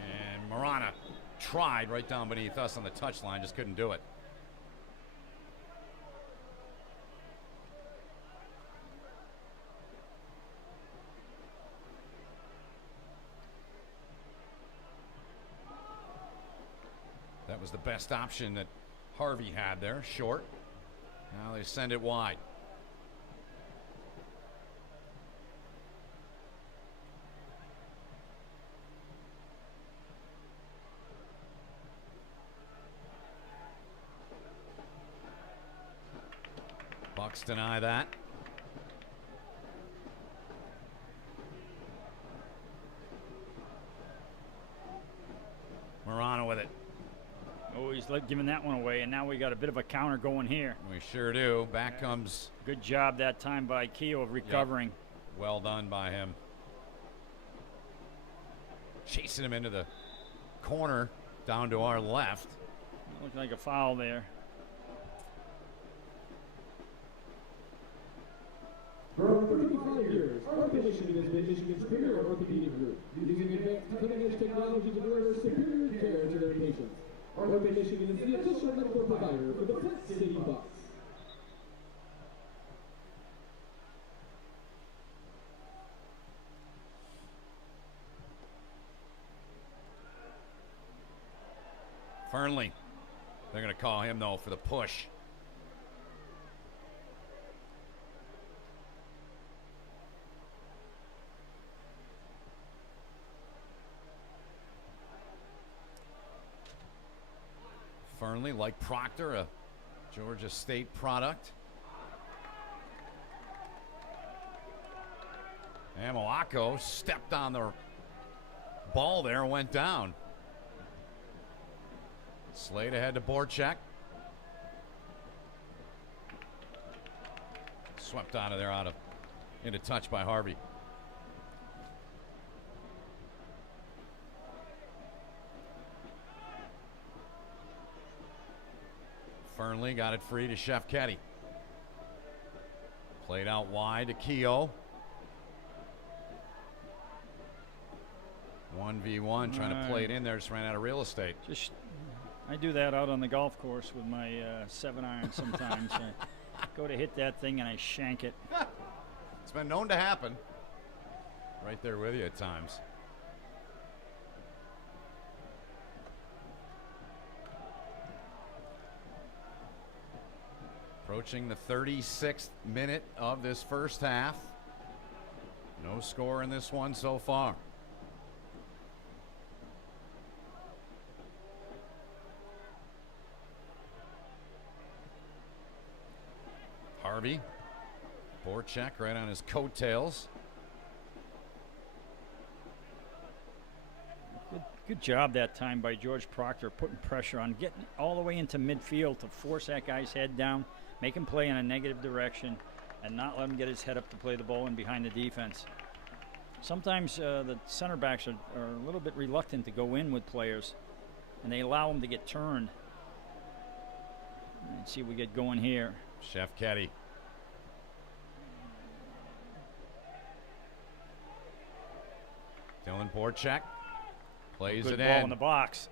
And Marana tried right down beneath us on the touchline, just couldn't do it. That was the best option that Harvey had there, short. Now they send it wide. Bucks deny that. Marana with it. Oh, he's giving that one away, and now we got a bit of a counter going here. We sure do. Back comes. Good job that time by Keogh recovering. Yep. Well done by him. Chasing him into the corner. down to our left. Looked like a foul there. For over 55 years, Ortho Michigan has been Michigan's premier orthopedic group, using advanced cutting-edge technology to deliver superior care to their patients. Ortho Michigan is the official medical provider for the Flint City Bucks. Fernley. They're going to call him, though, for the push. Fernley, like Proctor, a Georgia State product. Amalako stepped on the ball there and went down. Slade ahead to Borchak. Swept out of there, into touch by Harvey. Fernley got it free to Chef Ketty. Played out wide to Keogh. 1v1, trying to play it in there, just ran out of real estate. I do that out on the golf course with my 7-iron sometimes. I go to hit that thing and I shank it. It's been known to happen. Right there with you at times. Approaching the 36th minute of this first half. No score in this one so far. Harvey. Borchak right on his coattails. Good job that time by George Proctor, putting pressure on, getting all the way into midfield to force that guy's head down, make him play in a negative direction, and not let him get his head up to play the ball in behind the defense. Sometimes the center backs are a little bit reluctant to go in with players, and they allow them to get turned. Let's see what we get going here. Chef Ketty. Dylan Borchak plays Good it ball in. in the box.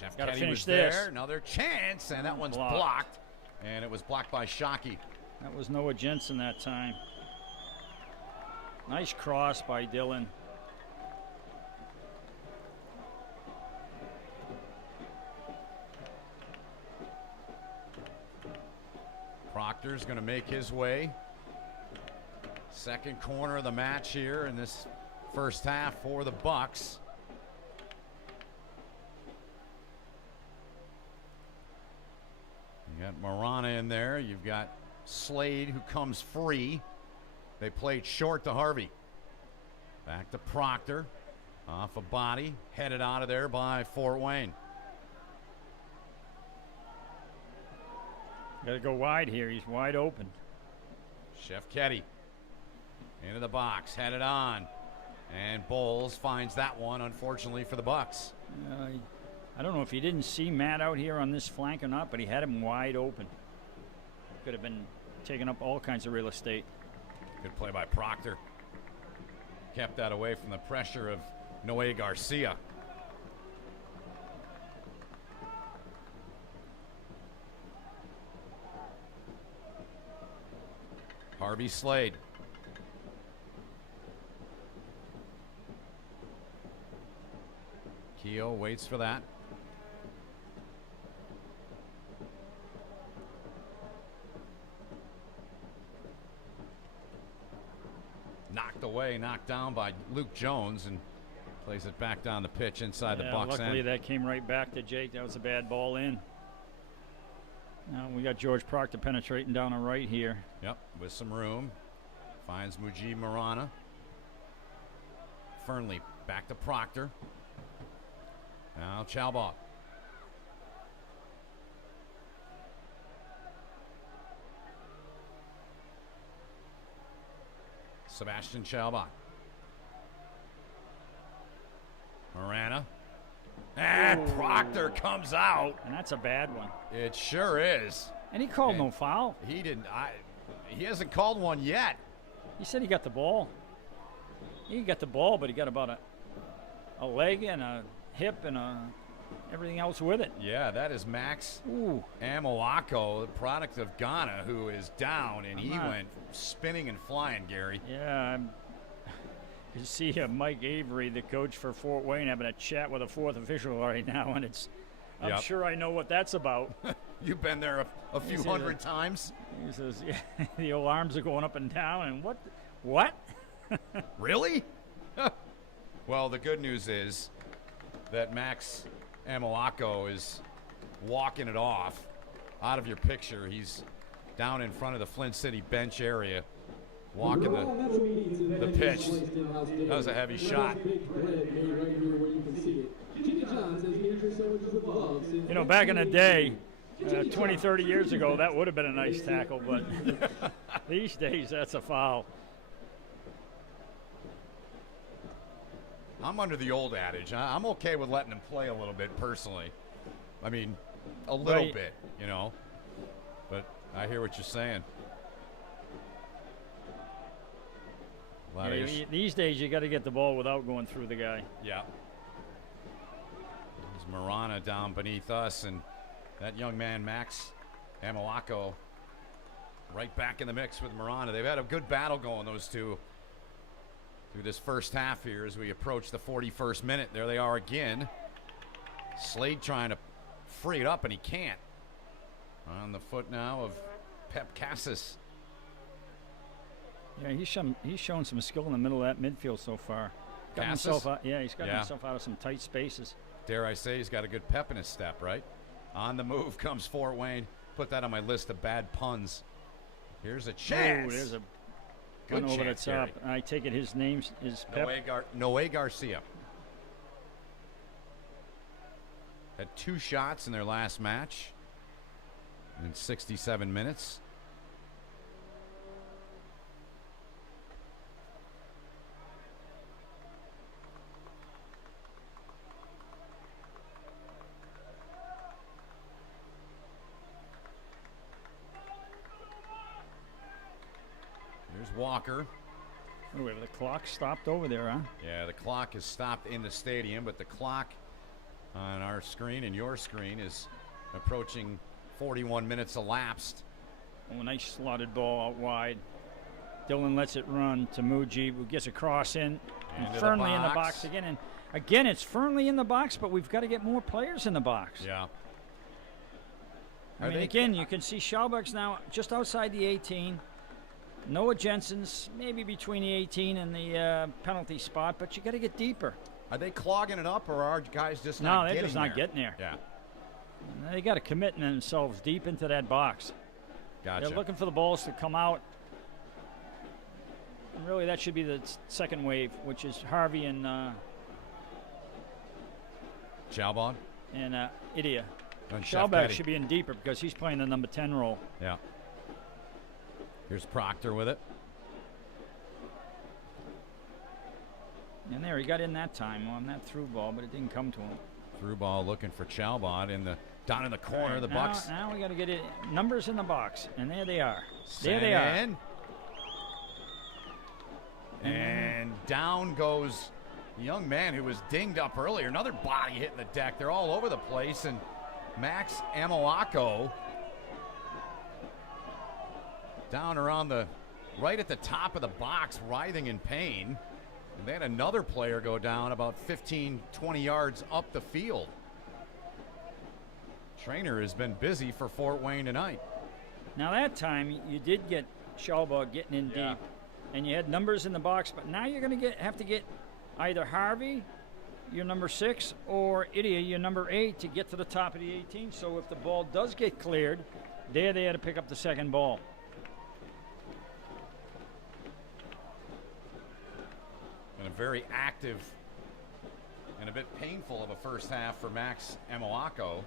Chef Gotta Ketty finish was this. there. Another chance, and that one's blocked. And it was blocked by Shockey. That was Noah Jensen that time. Nice cross by Dylan. Proctor's going to make his way. Second corner of the match here in this first half for the Bucks. You got Marana in there. You've got Slade, who comes free. They played short to Harvey. Back to Proctor. Off a body. Headed out of there by Fort Wayne. Got to go wide here. He's wide open. Chef Ketty into the box. Headed on. And Bowles finds that one, unfortunately, for the Bucks. I don't know if he didn't see Matt out here on this flank or not, but he had him wide open. Could have been taking up all kinds of real estate. Good play by Proctor. Kept that away from the pressure of Noe Garcia. Harvey Slade. Keogh waits for that. Knocked away, knocked down by Luke Jones, and plays it back down the pitch inside the box luckily end. that came right back to Jake. That was a bad ball in. Now we got George Proctor penetrating down the right here. Yep, with some room. Finds Mujib Marana. Fernley back to Proctor. Now Chalbaugh. Sebastian Chalbaugh. Marana. And Proctor Proctor comes out. And that's a bad one. It sure is. And he called no foul. He didn't. He hasn't called one yet. He said he got the ball. He got the ball, but he got about a leg and a hip and everything else with it. Yeah, that is Max Amoako, the product of Ghana, who is down, and he went spinning and flying, Gary. Yeah, you see Mike Avery, the coach for Fort Wayne, having a chat with a fourth official right now, and I'm sure I know what that's about. You've been there a few hundred times. He says, yeah, the alarms are going up and down, and what? Really? Well, the good news is that Max Amoako is walking it off out of your picture. He's down in front of the Flint City bench area, walking the pitch. That was a heavy shot. You know, back in the day, 20, 30 years ago, that would have been a nice tackle, but these days, that's a foul. I'm under the old adage. I'm okay with letting him play a little bit personally. I mean, a little bit, you know. But I hear what you're saying. These days, you got to get the ball without going through the guy. Yeah. There's Marana down beneath us, and that young man, Max Amoako, right back in the mix with Marana. They've had a good battle going, those two, through this first half here as we approach the 41st minute. There they are again. Slade trying to free it up, and he can't. On the foot now of Pep Cassis. Yeah, he's shown some skill in the middle of that midfield so far. Got himself out, he's got himself out of some tight spaces. Dare I say he's got a good pep in his step, right? On the move comes Fort Wayne. Put that on my list of bad puns. Here's a chance. Oh, there's a good over the top. Gary. I take it his name is Pep. Noe Garcia. Had 2 shots in their last match in 67 minutes. There's Walker. Oh, wait, the clock stopped over there, huh? Yeah, the clock is stopped in the stadium, but the clock on our screen and your screen is approaching 41 minutes elapsed. Oh, a nice slotted ball out wide. Dylan lets it run to Muji, who gets a cross in, and firmly in the box again. And again, it's firmly in the box, but we've got to get more players in the box. Yeah. I mean, again, you can see Schauberg's now just outside the 18. Noah Jensen's maybe between the 18 and the penalty spot, but you got to get deeper. Are they clogging it up, or are guys just not getting there? No, they're just not getting there. Yeah. They got to commit themselves deep into that box. Gotcha. They're looking for the balls to come out. And really, that should be the second wave, which is Harvey and Chalbon and Idia. And Schauberg should be in deeper because he's playing the number 10 role. Yeah. Here's Proctor with it. And there, he got in that time on that through ball, but it didn't come to him. Through ball looking for Chalbon down in the corner. The Bucks. Now we got to get it. Numbers in the box, and there they are. There they are. And down goes the young man who was dinged up earlier. Another body hitting the deck. They're all over the place, and Max Amoako down around right at the top of the box, writhing in pain. And they had another player go down about 15, 20 yards up the field. Trainer has been busy for Fort Wayne tonight. Now that time you did get Schauberg getting in deep, and you had numbers in the box, but now you're going to have to get either Harvey, your number 6, or Idia, your number 8, to get to the top of the 18. So if the ball does get cleared, they had to pick up the second ball. And a very active and a bit painful of a first half for Max Amoako.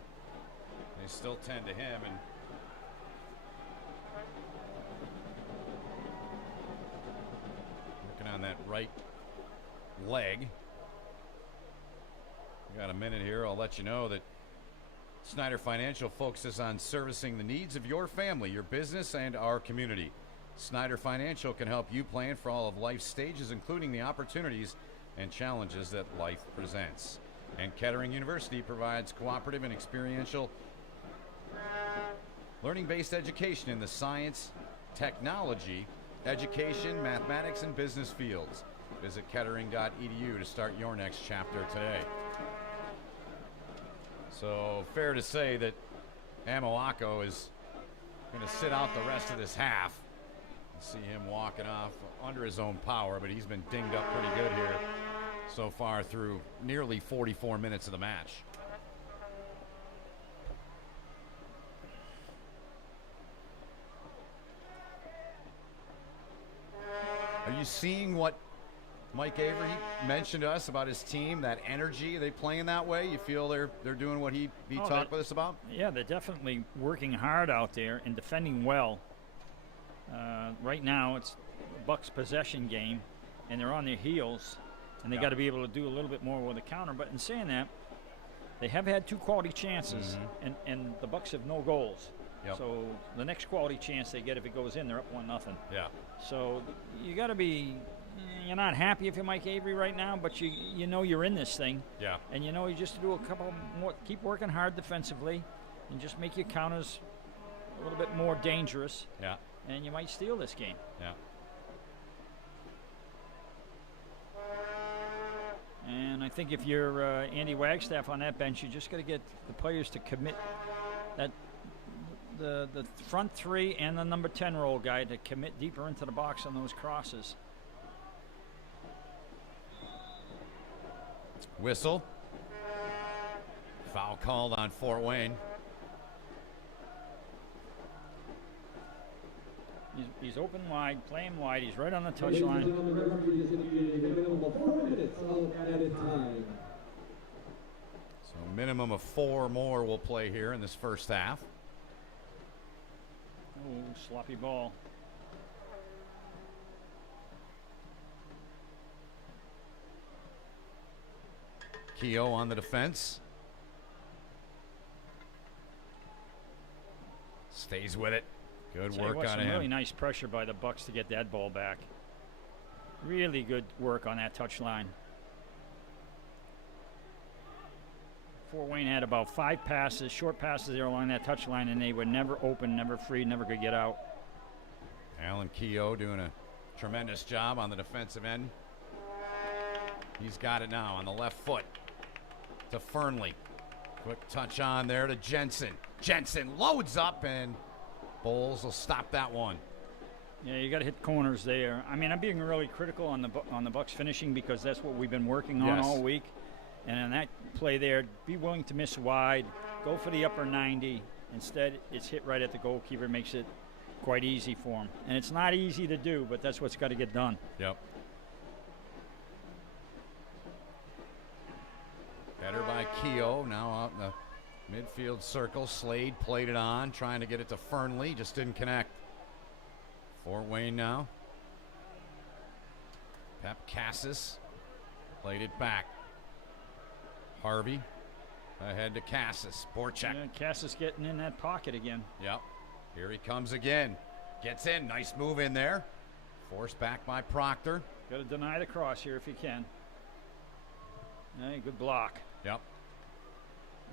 They still tend to him, and working on that right leg. We got a minute here. I'll let you know that Snyder Financial focuses on servicing the needs of your family, your business, and our community. Snyder Financial can help you plan for all of life's stages, including the opportunities and challenges that life presents. And Kettering University provides cooperative and experiential learning-based education in the science, technology, education, mathematics, and business fields. Visit kettering.edu to start your next chapter today. So fair to say that Amoako is going to sit out the rest of this half. See him walking off under his own power, but he's been dinged up pretty good here so far through nearly 44 minutes of the match. Are you seeing what Mike Avery mentioned to us about his team, that energy? Are they playing that way? You feel they're doing what he talked with us about? Yeah, they're definitely working hard out there and defending well. Right now, it's Bucks' possession game, and they're on their heels, and they got to be able to do a little bit more with the counter. But in saying that, they have had 2 quality chances, and the Bucks have no goals. Yep. So the next quality chance they get, if it goes in, they're up 1-0. Yeah. So you got to be. You're not happy if you're Mike Avery right now, but you know you're in this thing. Yeah. And you know you just do a couple more, keep working hard defensively, and just make your counters a little bit more dangerous. Yeah. And you might steal this game. Yeah. And I think if you're Andy Wagstaff on that bench, you just got to get the players to commit that the front 3 and the number 10 role guy to commit deeper into the box on those crosses. Whistle. Foul called on Fort Wayne. He's open wide, playing wide. He's right on the touchline. So minimum of 4 more will play here in this first half. Oh, sloppy ball. Keogh on the defense. Stays with it. Good work on him. Really nice pressure by the Bucks to get that ball back. Really good work on that touch line. Fort Wayne had about 5 passes, short passes there along that touch line, and they were never open, never free, never could get out. Alan Keogh doing a tremendous job on the defensive end. He's got it now on the left foot to Fernley. Quick touch on there to Jensen. Jensen loads up, and Bowles will stop that one. Yeah, you got to hit corners there. I mean, I'm being really critical on the Bucks finishing because that's what we've been working on all week. And on that play there, be willing to miss wide, go for the upper 90. Instead, it's hit right at the goalkeeper, makes it quite easy for him. And it's not easy to do, but that's what's got to get done. Yep. Better by Keogh, now out in the midfield circle. Slade played it on, trying to get it to Fernley, just didn't connect. Fort Wayne now. Pep Cassis played it back. Harvey ahead to Cassis. Borchak. Yeah, Cassis getting in that pocket again. Yep. Here he comes again. Gets in. Nice move in there. Forced back by Proctor. Got to deny the cross here if you can. Hey, good block. Yep.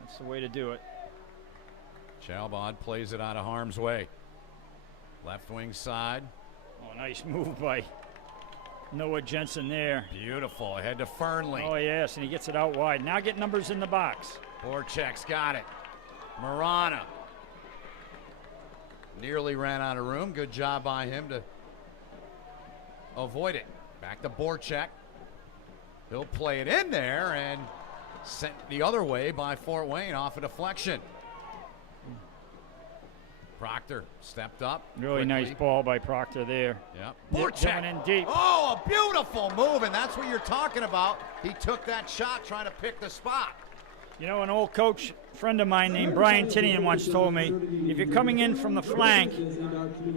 That's the way to do it. Chalbod plays it out of harm's way. Left wing side. Oh, nice move by Noah Jensen there. Beautiful. Ahead to Fernley. Oh, yes, and he gets it out wide. Now get numbers in the box. Borchak's got it. Marana. Nearly ran out of room. Good job by him to avoid it. Back to Borchak. He'll play it in there and sent the other way by Fort Wayne off a deflection. Proctor stepped up. Really quickly. nice ball by Proctor there. Yep. Borchak coming in deep. Oh, a beautiful move, and that's what you're talking about. He took that shot trying to pick the spot. You know, an old coach friend of mine named Brian Tinian once told me, if you're coming in from the flank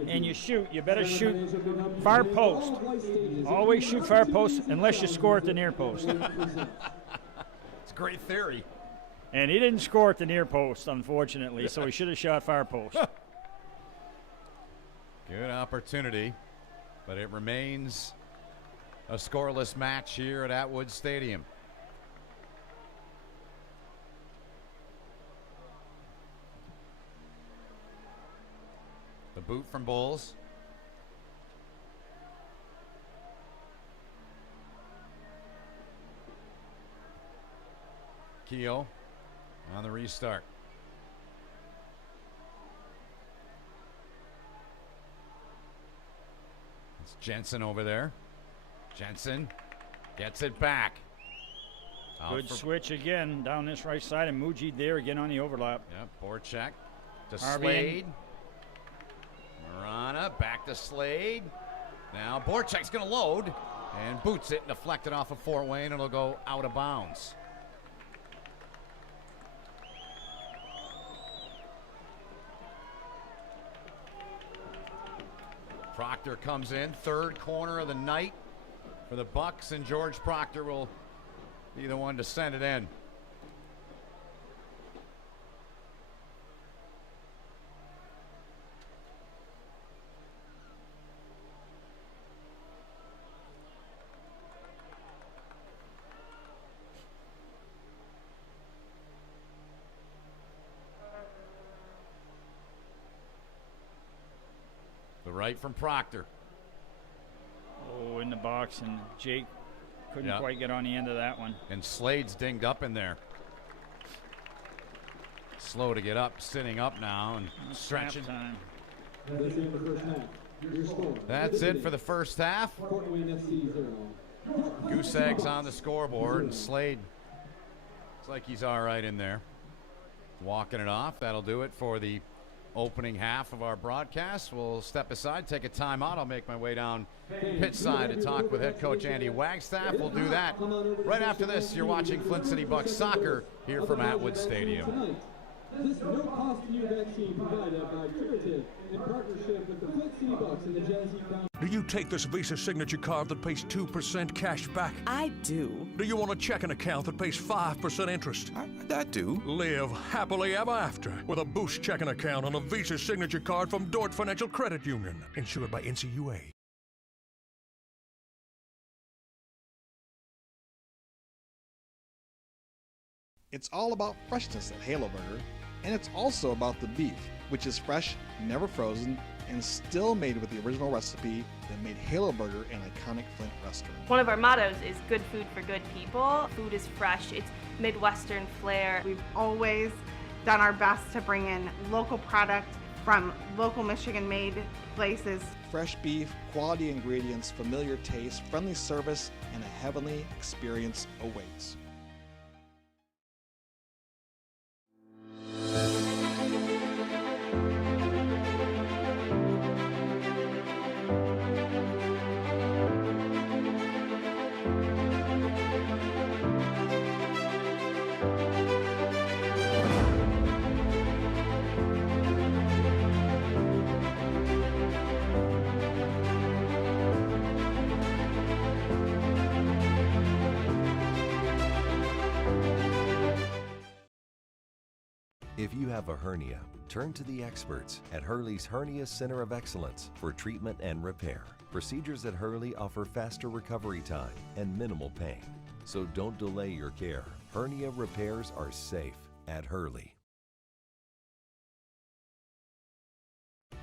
and you shoot, you better shoot far post. Always shoot far post unless you score at the near post. It's a great theory. And he didn't score at the near post, unfortunately, so he should have shot far post. Good opportunity, but it remains a scoreless match here at Atwood Stadium. The boot from Bulls. Keogh on the restart. It's Jensen over there. Jensen gets it back. Good switch again down this right side, and Mujib there again on the overlap. Yep, Borchak to Harvey. Slade. Marana back to Slade. Now Borchak's going to load and boots it, deflected off of Fort Wayne, and it'll go out of bounds. Proctor comes in, third corner of the night for the Bucks, and George Proctor will be the one to send it in. The right from Proctor. Oh, in the box, and Jake couldn't Yeah. quite get on the end of that one. And Slade's dinged up in there. Slow to get up, sitting up now and stretching. Time. That's the end of the first half. Your score. That's it for the first half. Fort Wayne FC 0. Goose eggs on the scoreboard, and Slade looks like he's all right in there. Walking it off. That'll do it for the opening half of our broadcast. We'll step aside, take a timeout. I'll make my way down pitch side to talk with head coach Andy Wagstaff. We'll do that right after this. You're watching Flint City Bucks soccer here from Atwood Stadium. This no-cost-to-you vaccine provided by Curative in partnership with the Flint City Bucks and the Genesee County. Do you take this Visa signature card that pays 2% cash back? I do. Do you want a checking account that pays 5% interest? I do. Live happily ever after with a Boost checking account on a Visa signature card from Dort Financial Credit Union, insured by NCUA. It's all about freshness at Halo Burger, and it's also about the beef, which is fresh, never frozen, and still made with the original recipe that made Halo Burger an iconic Flint restaurant. One of our mottos is good food for good people. Food is fresh, it's Midwestern flair. We've always done our best to bring in local product from local Michigan-made places. Fresh beef, quality ingredients, familiar taste, friendly service, and a heavenly experience awaits. If you have a hernia, turn to the experts at Hurley's Hernia Center of Excellence for treatment and repair. Procedures at Hurley offer faster recovery time and minimal pain. So don't delay your care. Hernia repairs are safe at Hurley.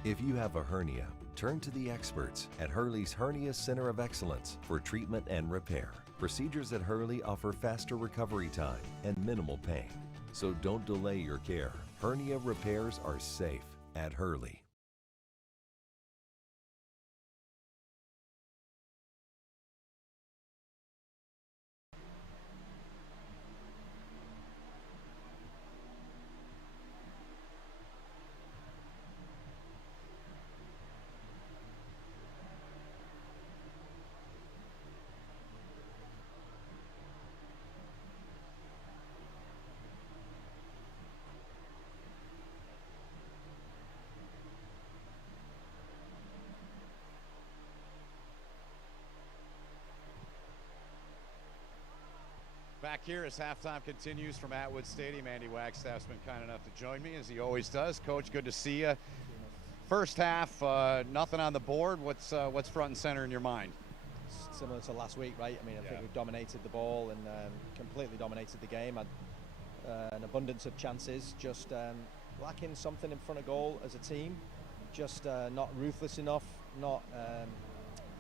If you have a hernia, turn to the experts at Hurley's Hernia Center of Excellence for treatment and repair. Procedures at Hurley offer faster recovery time and minimal pain. So don't delay your care. Hernia repairs are safe at Hurley. here as halftime continues from Atwood Stadium. Andy Wagstaff's been kind enough to join me, as he always does. Coach, good to see you. First half, nothing on the board. What's front and center in your mind? Similar to last week, right? I mean, I think we've dominated the ball and completely dominated the game. Had an abundance of chances, just lacking something in front of goal as a team. Just not ruthless enough.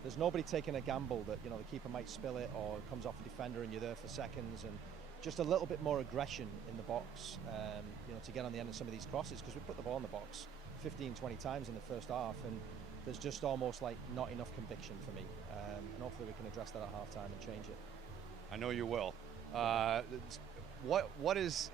There's nobody taking a gamble that, you know, the keeper might spill it or it comes off a defender and you're there for seconds, and just a little bit more aggression in the box, you know, to get on the end of some of these crosses, because we put the ball in the box 15, 20 times in the first half, and there's just almost like not enough conviction for me, and hopefully we can address that at halftime and change it. I know you will. What is?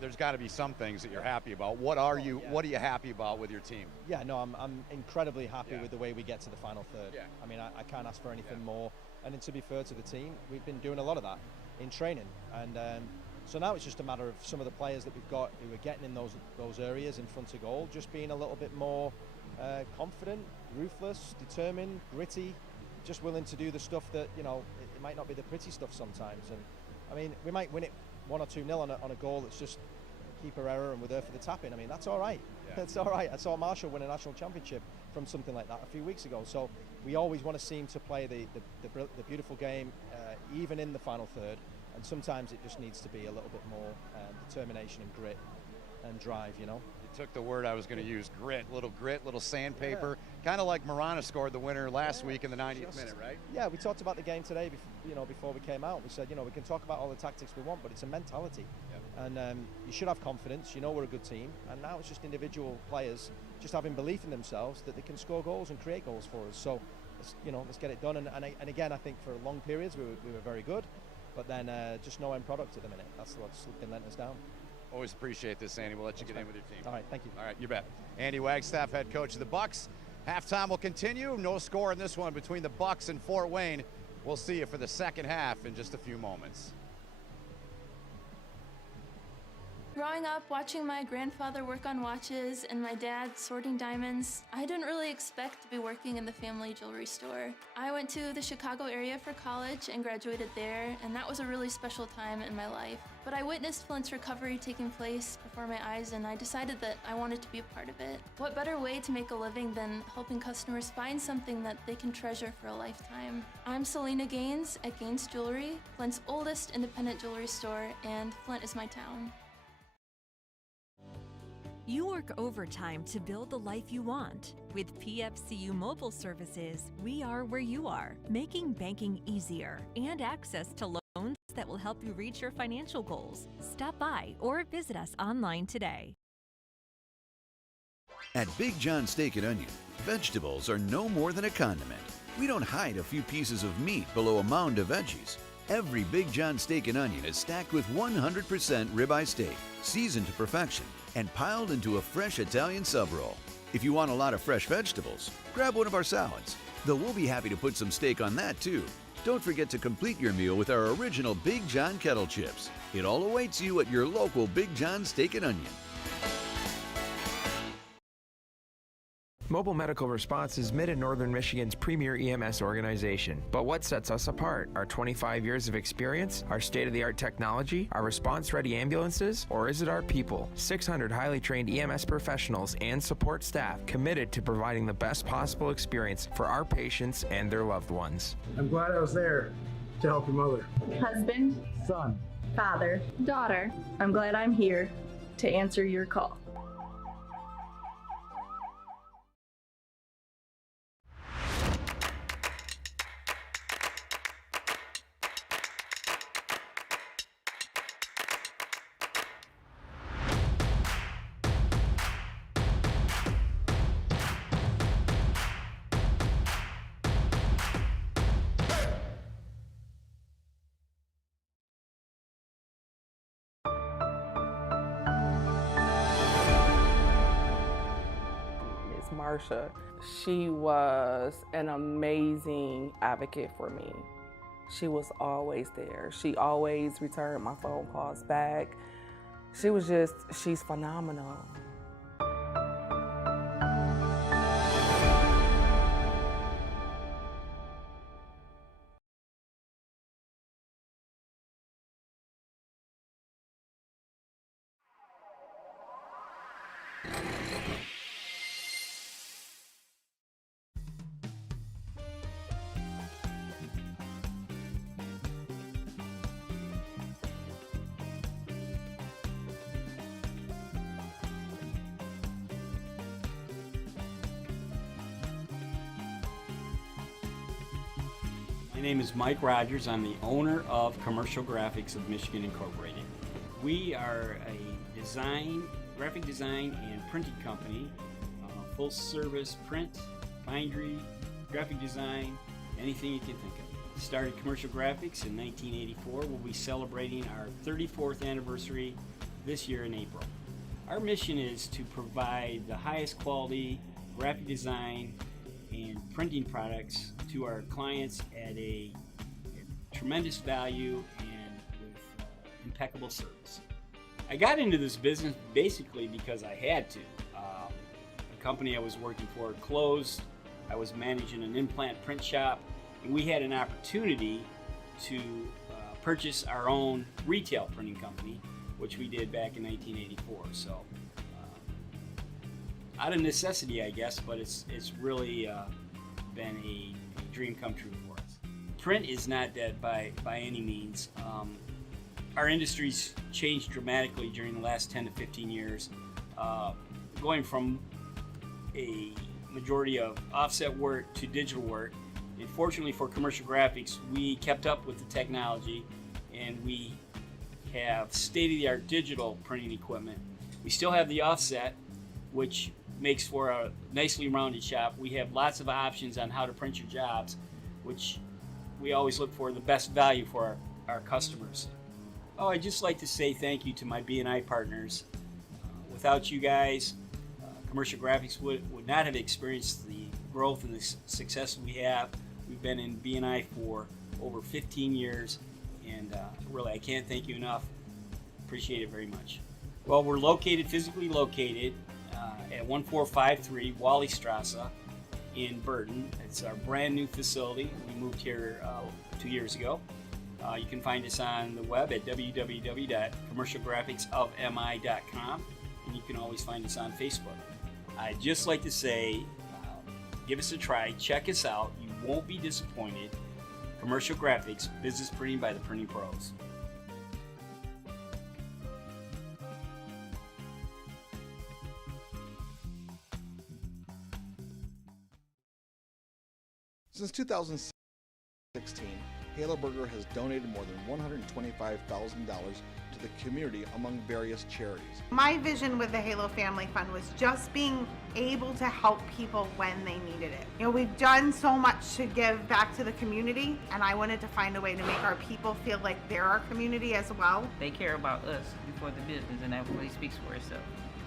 There's got to be some things that you're happy about. What are you happy about with your team? Yeah, no, I'm incredibly happy with the way we get to the final third. Yeah. I mean, I can't ask for anything more. And then, to be fair to the team, we've been doing a lot of that in training, and so now it's just a matter of some of the players that we've got who are getting in those areas in front of goal, just being a little bit more confident, ruthless, determined, gritty, just willing to do the stuff that, you know, it might not be the pretty stuff sometimes. And I mean, we might win it 1 or 2-0 on a goal that's just a keeper error and we're there for the tap-in. I mean, that's all right. Yeah. That's all right. I saw Marshall win a national championship from something like that a few weeks ago. So we always want to seem to play the beautiful game, even in the final third. And sometimes it just needs to be a little bit more determination and grit and drive, you know. You took the word I was going to use, grit, little sandpaper, kind of like Marana scored the winner last week in the 90th minute, right? Yeah, we talked about the game today, before we came out. We said, you know, we can talk about all the tactics we want, but it's a mentality. Yeah. And you should have confidence. You know we're a good team. And now it's just individual players just having belief in themselves that they can score goals and create goals for us. So, let's get it done. And again, I think for long periods we were very good. But then just no end product at the minute. That's what's been letting us down. Always appreciate this, Andy. We'll let you get in with your team. All right, thank you. All right, you bet. Andy Wagstaff, head coach of the Bucks. Halftime will continue. No score in this one between the Bucks and Fort Wayne. We'll see you for the second half in just a few moments. Growing up, watching my grandfather work on watches and my dad sorting diamonds, I didn't really expect to be working in the family jewelry store. I went to the Chicago area for college and graduated there, and that was a really special time in my life. But I witnessed Flint's recovery taking place before my eyes, and I decided that I wanted to be a part of it. What better way to make a living than helping customers find something that they can treasure for a lifetime? I'm Selena Gaines at Gaines Jewelry, Flint's oldest independent jewelry store, and Flint is my town. You work overtime to build the life you want. With PFCU Mobile Services, we are where you are, making banking easier and access to loans that will help you reach your financial goals. Stop by or visit us online today. At Big John Steak and Onion, vegetables are no more than a condiment. We don't hide a few pieces of meat below a mound of veggies. Every Big John Steak and Onion is stacked with 100% ribeye steak, seasoned to perfection, and piled into a fresh Italian sub roll. If you want a lot of fresh vegetables, grab one of our salads, though we'll be happy to put some steak on that too. Don't forget to complete your meal with our original Big John kettle chips. It all awaits you at your local Big John Steak and Onion. Mobile Medical Response is Mid and Northern Michigan's premier EMS organization. But what sets us apart? Our 25 years of experience, our state-of-the-art technology, our response-ready ambulances, or is it our people? 600 highly trained EMS professionals and support staff committed to providing the best possible experience for our patients and their loved ones. I'm glad I was there to help your mother. Husband, Son, father, daughter. I'm glad I'm here to answer your call. Marsha. She was an amazing advocate for me. She was always there. She always returned my phone calls back. She's phenomenal. name is Mike Rogers. I'm the owner of Commercial Graphics of Michigan Incorporated. We are a graphic design and printing company, full service print, bindery, graphic design, anything you can think of. Started Commercial Graphics in 1984. We'll be celebrating our 34th anniversary this year in April. Our mission is to provide the highest quality graphic design and printing products to our clients at a tremendous value and with impeccable service. I got into this business basically because I had to. The company I was working for closed. I was managing an implant print shop, and we had an opportunity to purchase our own retail printing company, which we did back in 1984. So, out of necessity, I guess, but it's really been a dream come true for us. Print is not dead by any means. Our industry's changed dramatically during the last 10 to 15 years, going from a majority of offset work to digital work. And fortunately for Commercial Graphics, we kept up with the technology, and we have state-of-the-art digital printing equipment. We still have the offset, which makes for a nicely rounded shop. We have lots of options on how to print your jobs, which we always look for the best value for our customers. Oh, I'd just like to say thank you to my B&I partners. Without you guys, Commercial Graphics would not have experienced the growth and the success we have. We've been in B&I for over 15 years, and really I can't thank you enough. Appreciate it very much. Well, we're physically located at 1453 Wally Strasse in Burton. It's our brand new facility. We moved here 2 years ago. You can find us on the web at www.commercialgraphicsofmi.com, and you can always find us on Facebook. I'd just like to say, give us a try, check us out, you won't be disappointed. Commercial Graphics, business printing by the printing pros. Since 2016, Halo Burger has donated more than $125,000 to the community among various charities. My vision with the Halo Family Fund was just being able to help people when they needed it. You know, we've done so much to give back to the community, and I wanted to find a way to make our people feel like they're our community as well. They care about us before the business, and that really speaks for itself.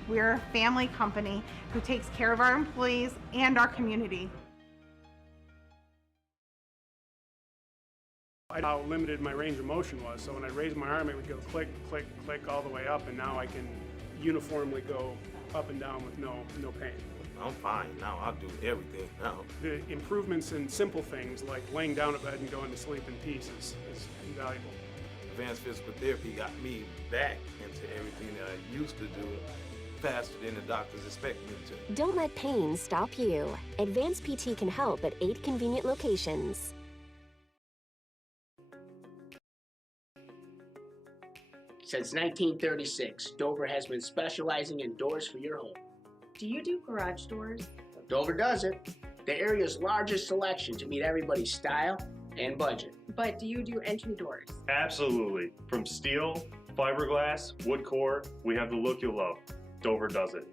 We're a family company who takes care of our employees and our community. How limited my range of motion was, so when I raised my arm it would go click, click, click all the way up, and now I can uniformly go up and down with no pain. I'm fine now, I'll do everything now. The improvements in simple things like laying down at bed and going to sleep in peace is invaluable. Advanced physical therapy got me back into everything that I used to do faster than the doctors expect me to. Don't let pain stop you. Advanced PT can help at 8 convenient locations. Since 1936, Dover has been specializing in doors for your home. Do you do garage doors? Dover does it. The area's largest selection to meet everybody's style and budget. But do you do entry doors? Absolutely. From steel, fiberglass, wood core, we have the look you'll love. Dover does it.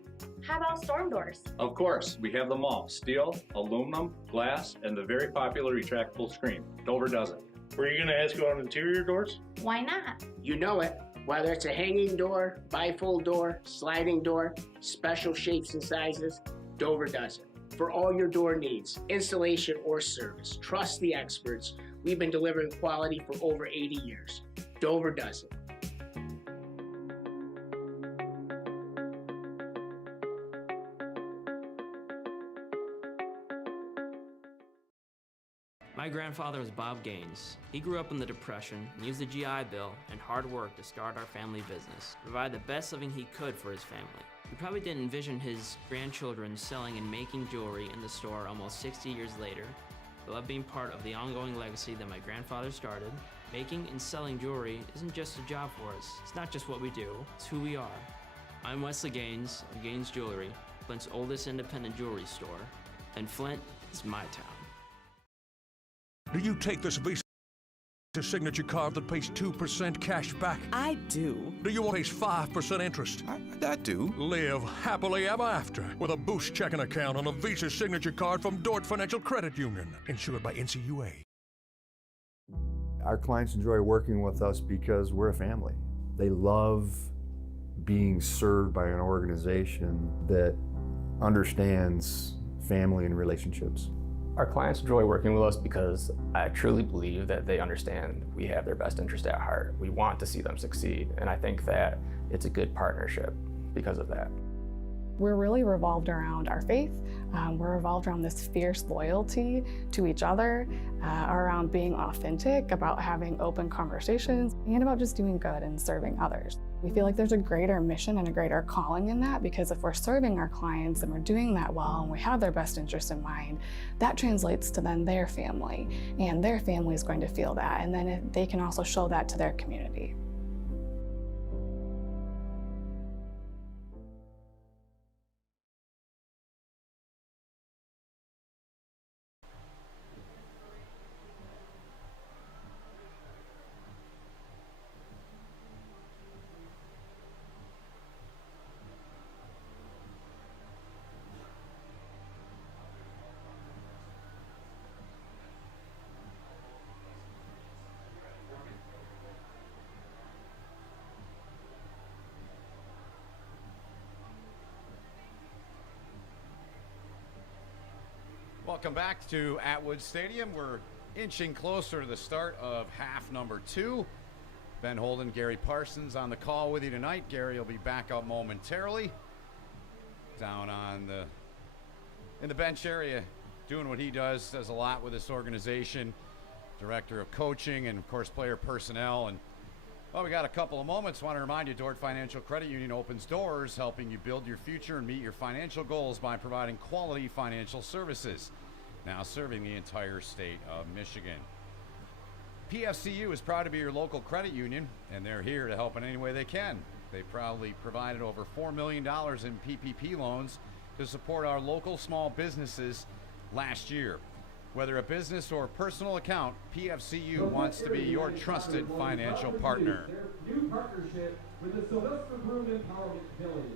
How about storm doors? Of course, we have them all. Steel, aluminum, glass, and the very popular retractable screen. Dover does it. Were you going to ask about interior doors? Why not? You know it. Whether it's a hanging door, bifold door, sliding door, special shapes and sizes, Dover does it. For all your door needs, installation or service, trust the experts. We've been delivering quality for over 80 years. Dover does it. My grandfather was Bob Gaines. He grew up in the Depression and used the GI Bill and hard work to start our family business, provide the best living he could for his family. He probably didn't envision his grandchildren selling and making jewelry in the store almost 60 years later. I love being part of the ongoing legacy that my grandfather started. Making and selling jewelry isn't just a job for us. It's not just what we do, it's who we are. I'm Wesley Gaines of Gaines Jewelry, Flint's oldest independent jewelry store, and Flint is my town. Do you take this Visa signature card that pays 2% cash back? I do. Do you want to pay 5% interest? I do. Live happily ever after with a Boost checking account on a Visa signature card from Dort Financial Credit Union, insured by NCUA. Our clients enjoy working with us because we're a family. They love being served by an organization that understands family and relationships. Our clients enjoy working with us because I truly believe that they understand we have their best interest at heart. We want to see them succeed, and I think that it's a good partnership because of that. We're really revolved around our faith. We're revolved around this fierce loyalty to each other, around being authentic, about having open conversations, and about just doing good and serving others. We feel like there's a greater mission and a greater calling in that, because if we're serving our clients and we're doing that well and we have their best interest in mind, that translates to then their family, and their family is going to feel that, and then they can also show that to their community. Welcome back to Atwood Stadium. We're inching closer to the start of half number 2. Ben Holden, Gary Parsons on the call with you tonight. Gary will be back up momentarily. Down in the bench area, doing what he does a lot with this organization. Director of coaching and, of course, player personnel. And, well, we got a couple of moments. Want to remind you, Dort Financial Credit Union opens doors, helping you build your future and meet your financial goals by providing quality financial services. Now serving the entire state of Michigan. PFCU is proud to be your local credit union, and they're here to help in any way they can. They proudly provided over $4 million in PPP loans to support our local small businesses last year. Whether a business or personal account, PFCU wants to be your trusted financial partner. Their new partnership with the Sylvester Broom Empowerment Village.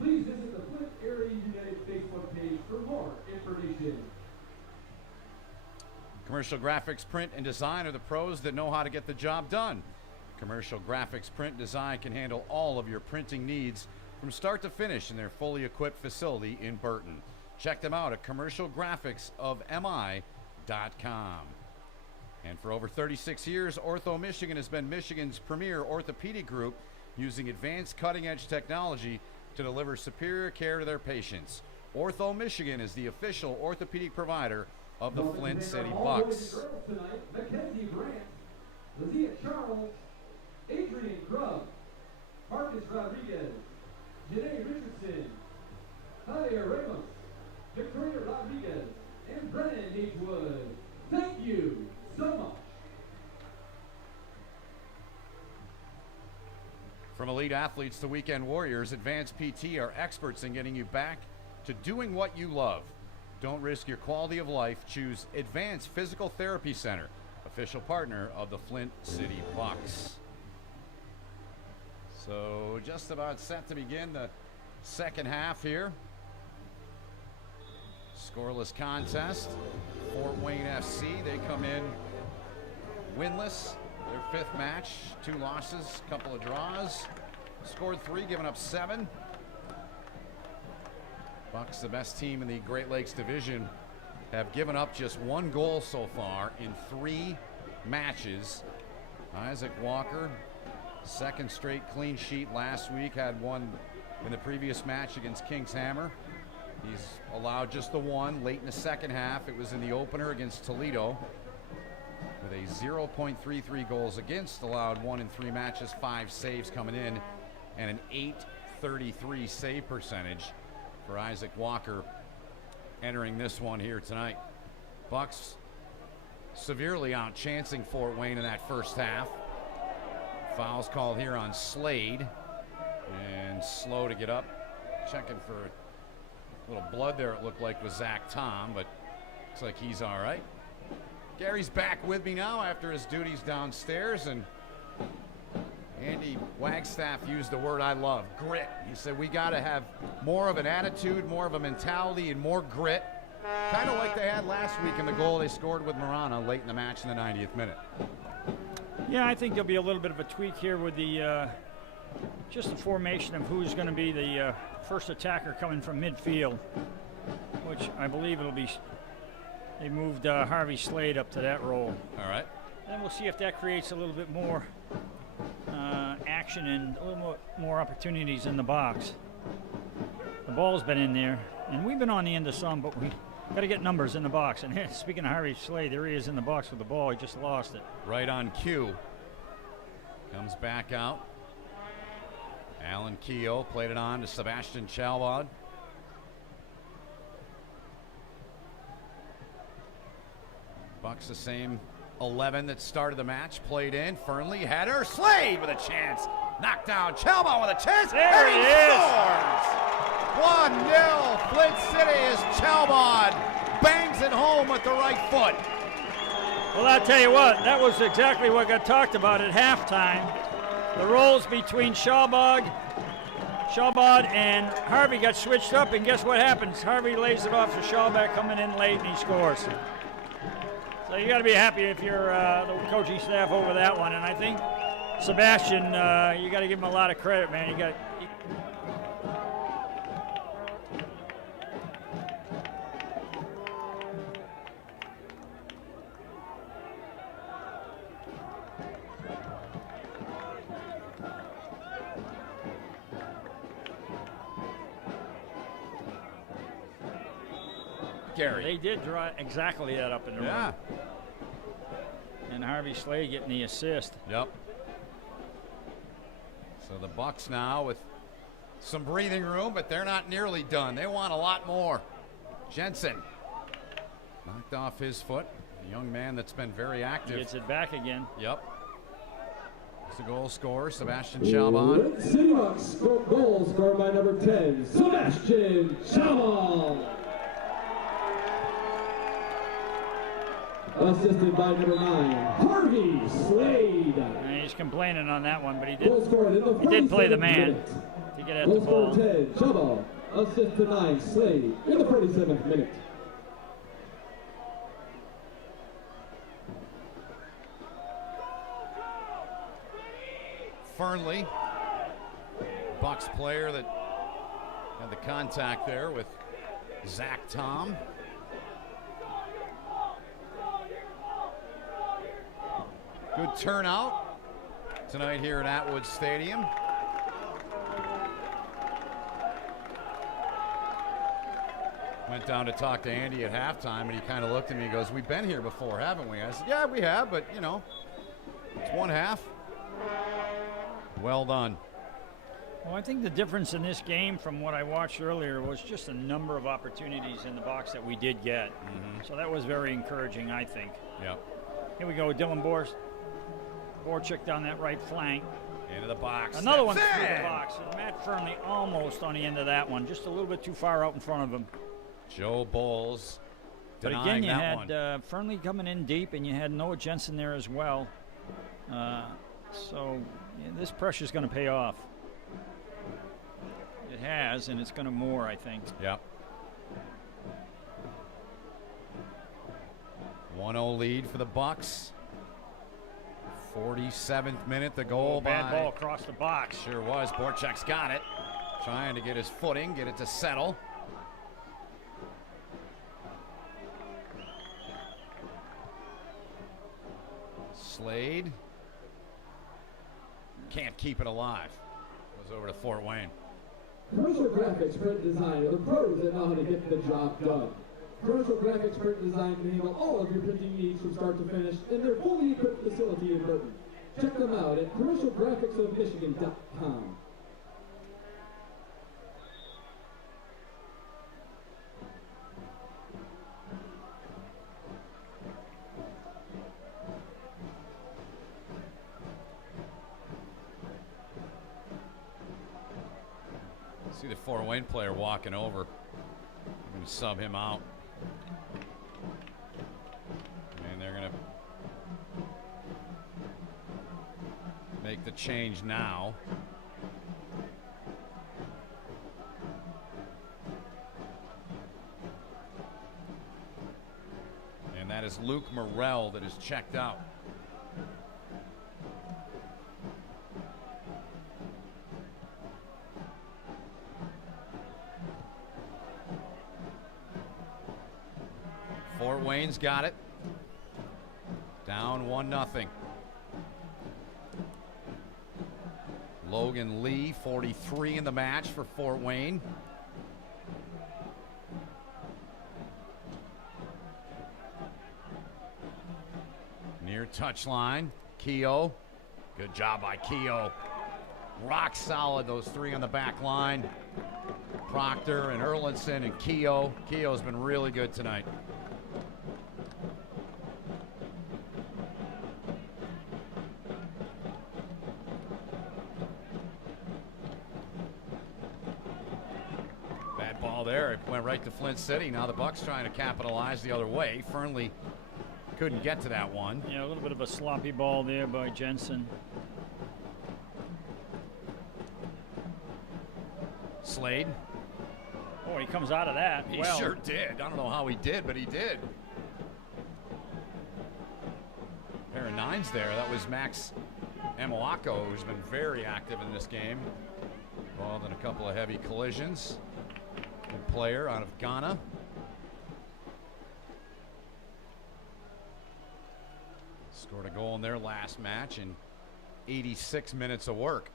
Please visit the Flint Area United Facebook page for more information. Commercial graphics, print, and design are the pros that know how to get the job done. Commercial graphics, print, and design can handle all of your printing needs from start to finish in their fully equipped facility in Burton. Check them out at commercialgraphicsofmi.com. And for over 36 years, Ortho Michigan has been Michigan's premier orthopedic group, using advanced cutting-edge technology to deliver superior care to their patients. Ortho Michigan is the official orthopedic provider of the Flint City Bucks. Mackenzie Grant, Lizia Charles, Adrian Grubb, Marcus Rodriguez, Janae Richardson, Javier Ramos, Victoria Rodriguez, and Brennan H. Wood. Thank you so much. From elite athletes to weekend warriors, Advanced PT are experts in getting you back to doing what you love. Don't risk your quality of life. Choose Advanced Physical Therapy Center, official partner of the Flint City Bucks. So just about set to begin the second half here. Scoreless contest. Fort Wayne FC, they come in winless. Their 5th match, 2 losses, couple of draws. Scored 3, giving up 7. Bucks, the best team in the Great Lakes Division, have given up just 1 goal so far in 3 matches. Isaac Walker, 2nd straight clean sheet last week, had 1 in the previous match against Kings Hammer. He's allowed just the 1 late in the second half. It was in the opener against Toledo with a 0.33 goals against, allowed 1 in 3 matches, 5 saves coming in, and an .833 save percentage for Isaac Walker entering this one here tonight. Bucks severely outchancing Fort Wayne in that first half. Fouls called here on Slade, and slow to get up. Checking for a little blood there, it looked like, with Zach Tom, but looks like he's all right. Gary's back with me now after his duties downstairs, and Andy Wagstaff used the word I love, grit. He said we got to have more of an attitude, more of a mentality, and more grit. Kind of like they had last week in the goal they scored with Marana late in the match in the 90th minute. Yeah, I think there'll be a little bit of a tweak here with the just the formation of who's going to be the first attacker coming from midfield, which I believe it'll be. They moved Harvey Slade up to that role. All right. And we'll see if that creates a little bit more action and a little more opportunities in the box. The ball's been in there, and we've been on the end of some, but we got to get numbers in the box. And speaking of Harvey Slade, there he is in the box with the ball. He just lost it. Right on cue. Comes back out. Alan Keogh played it on to Sebastian Chalbad. Bucks the same 11 that started the match. Played in. Fernley, header. Slade with a chance. Knocked down. Chalbad with a chance. There and he scores! 1-0 Flint City as Chalbad bangs it home with the right foot. Well, I'll tell you what, that was exactly what got talked about at halftime. The roles between Chalbad and Harvey got switched up, and guess what happens? Harvey lays it off to Chalbad coming in late, and he scores. So you got to be happy if you're the coaching staff over that one. And I think Sebastian, you got to give him a lot of credit, man. Gary. They did draw exactly that up in the room. And Harvey Slade getting the assist. Yep. So the Bucks now with some breathing room, but they're not nearly done. They want a lot more. Jensen knocked off his foot. A young man that's been very active. Gets it back again. Yep. It's the goal scorer, Sebastian Chalbad. City Bucks goal scored by number 10, Sebastian Chalbad. Assisted by number 9, Harvey Slade. And he's complaining on that one, but he did play the man to get at the ball. 10, Chalbad. Assist to 9, Slade in the 47th minute. Fernley, Bucks player that had the contact there with Zach Tom. Good turnout tonight here at Atwood Stadium. Went down to talk to Andy at halftime, and he kind of looked at me and goes, "We've been here before, haven't we?" I said, "Yeah, we have, but, you know, it's one half." Well done. Well, I think the difference in this game from what I watched earlier was just a number of opportunities in the box that we did get. So that was very encouraging, I think. Yep. Here we go, Dylan Borchik down that right flank. Into the box. Another one through the box. And Matt Fernley almost on the end of that one, just a little bit too far out in front of him. Joe Bowles But denying again, you that had Fernley coming in deep, and you had Noah Jensen there as well. So yeah, this pressure's going to pay off. It has, and it's going to more, I think. Yep. 1-0 lead for the Bucks. 47th minute, the goal bad ball across the box. Sure was. Borchak's got it. Trying to get his footing, get it to settle. Slade. Can't keep it alive. Goes over to Fort Wayne. Commercial graphics, print design are the pros that know how to get the job done. Commercial graphics, print design can handle all of your printing needs from start to finish in their fully equipped facility in Burton. Check them out at commercialgraphicsofmichigan.com. See the Fort Wayne player walking over. I'm going to sub him out. And they're going to the change now. And that is Luke Morrell that is checked out. Fort Wayne's got it. Down 1-0. Logan Lee, 43 in the match for Fort Wayne. Near touchline, Keogh. Good job by Keogh. Rock solid, those three on the back line. Proctor and Erlinson and Keogh. Keogh's been really good tonight. Bad ball there. It went right to Flint City. Now the Bucks trying to capitalize the other way. Fernley couldn't get to that one. Yeah, a little bit of a sloppy ball there by Jensen. Slade. Oh, he comes out of that. He sure did. I don't know how he did, but he did. Pair of nines there. That was Max Amoako, who's been very active in this game. Involved in a couple of heavy collisions. Good player out of Ghana. Scored a goal in their last match in 86 minutes of work.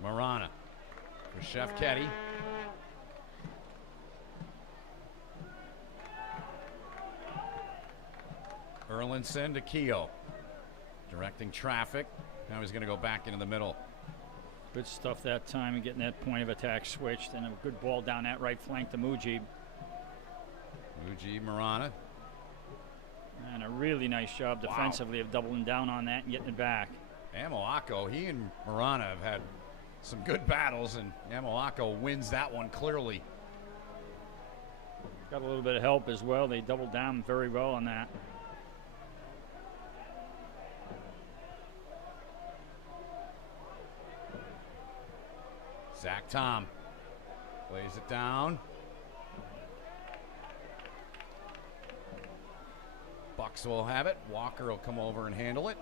Marana for Chef Ketty. Erlinson to Keogh. Directing traffic. Now he's going to go back into the middle. Good stuff that time and getting that point of attack switched, and a good ball down that right flank to Mujib. Mujib, Marana. And a really nice job defensively of doubling down on that and getting it back. Amoako, he and Marana have had some good battles, and Amoako wins that one clearly. Got a little bit of help as well. They doubled down very well on that. Zach Tom lays it down. Bucks will have it. Walker will come over and handle it.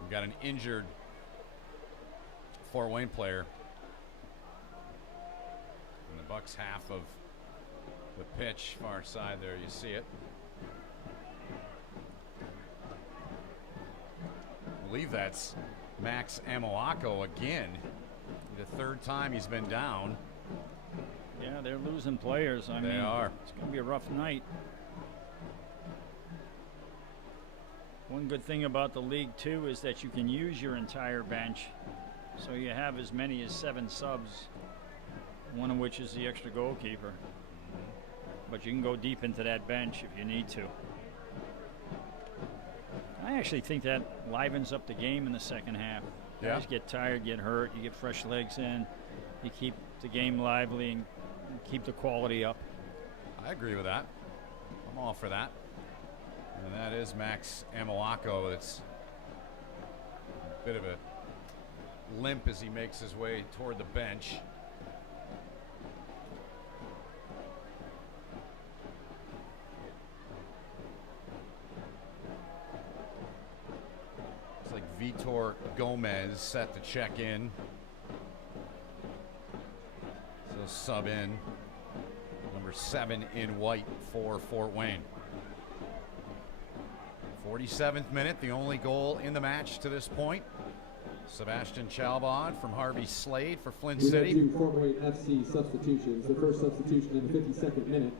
We've got an injured Fort Wayne player in the Bucks half of the pitch, far side there, you see it. I believe that's Max Amoako again. The third time he's been down. Yeah, they're losing players. I mean, they are. It's going to be a rough night. One good thing about the league, too, is that you can use your entire bench. So you have as many as 7 subs, one of which is the extra goalkeeper. But you can go deep into that bench if you need to. I actually think that livens up the game in the second half. Yeah. Guys get tired, get hurt, you get fresh legs in, you keep the game lively and keep the quality up. I agree with that. I'm all for that. And that is Max Amoako. It's a bit of a limp as he makes his way toward the bench. Looks like Vitor Gomez set to check in. So sub in. Number 7 in white for Fort Wayne. 47th minute, the only goal in the match to this point. Sebastian Chalbon from Harvey Slade for Flint City. We have 2 Fort Wayne FC substitutions. The first substitution in the 52nd minute.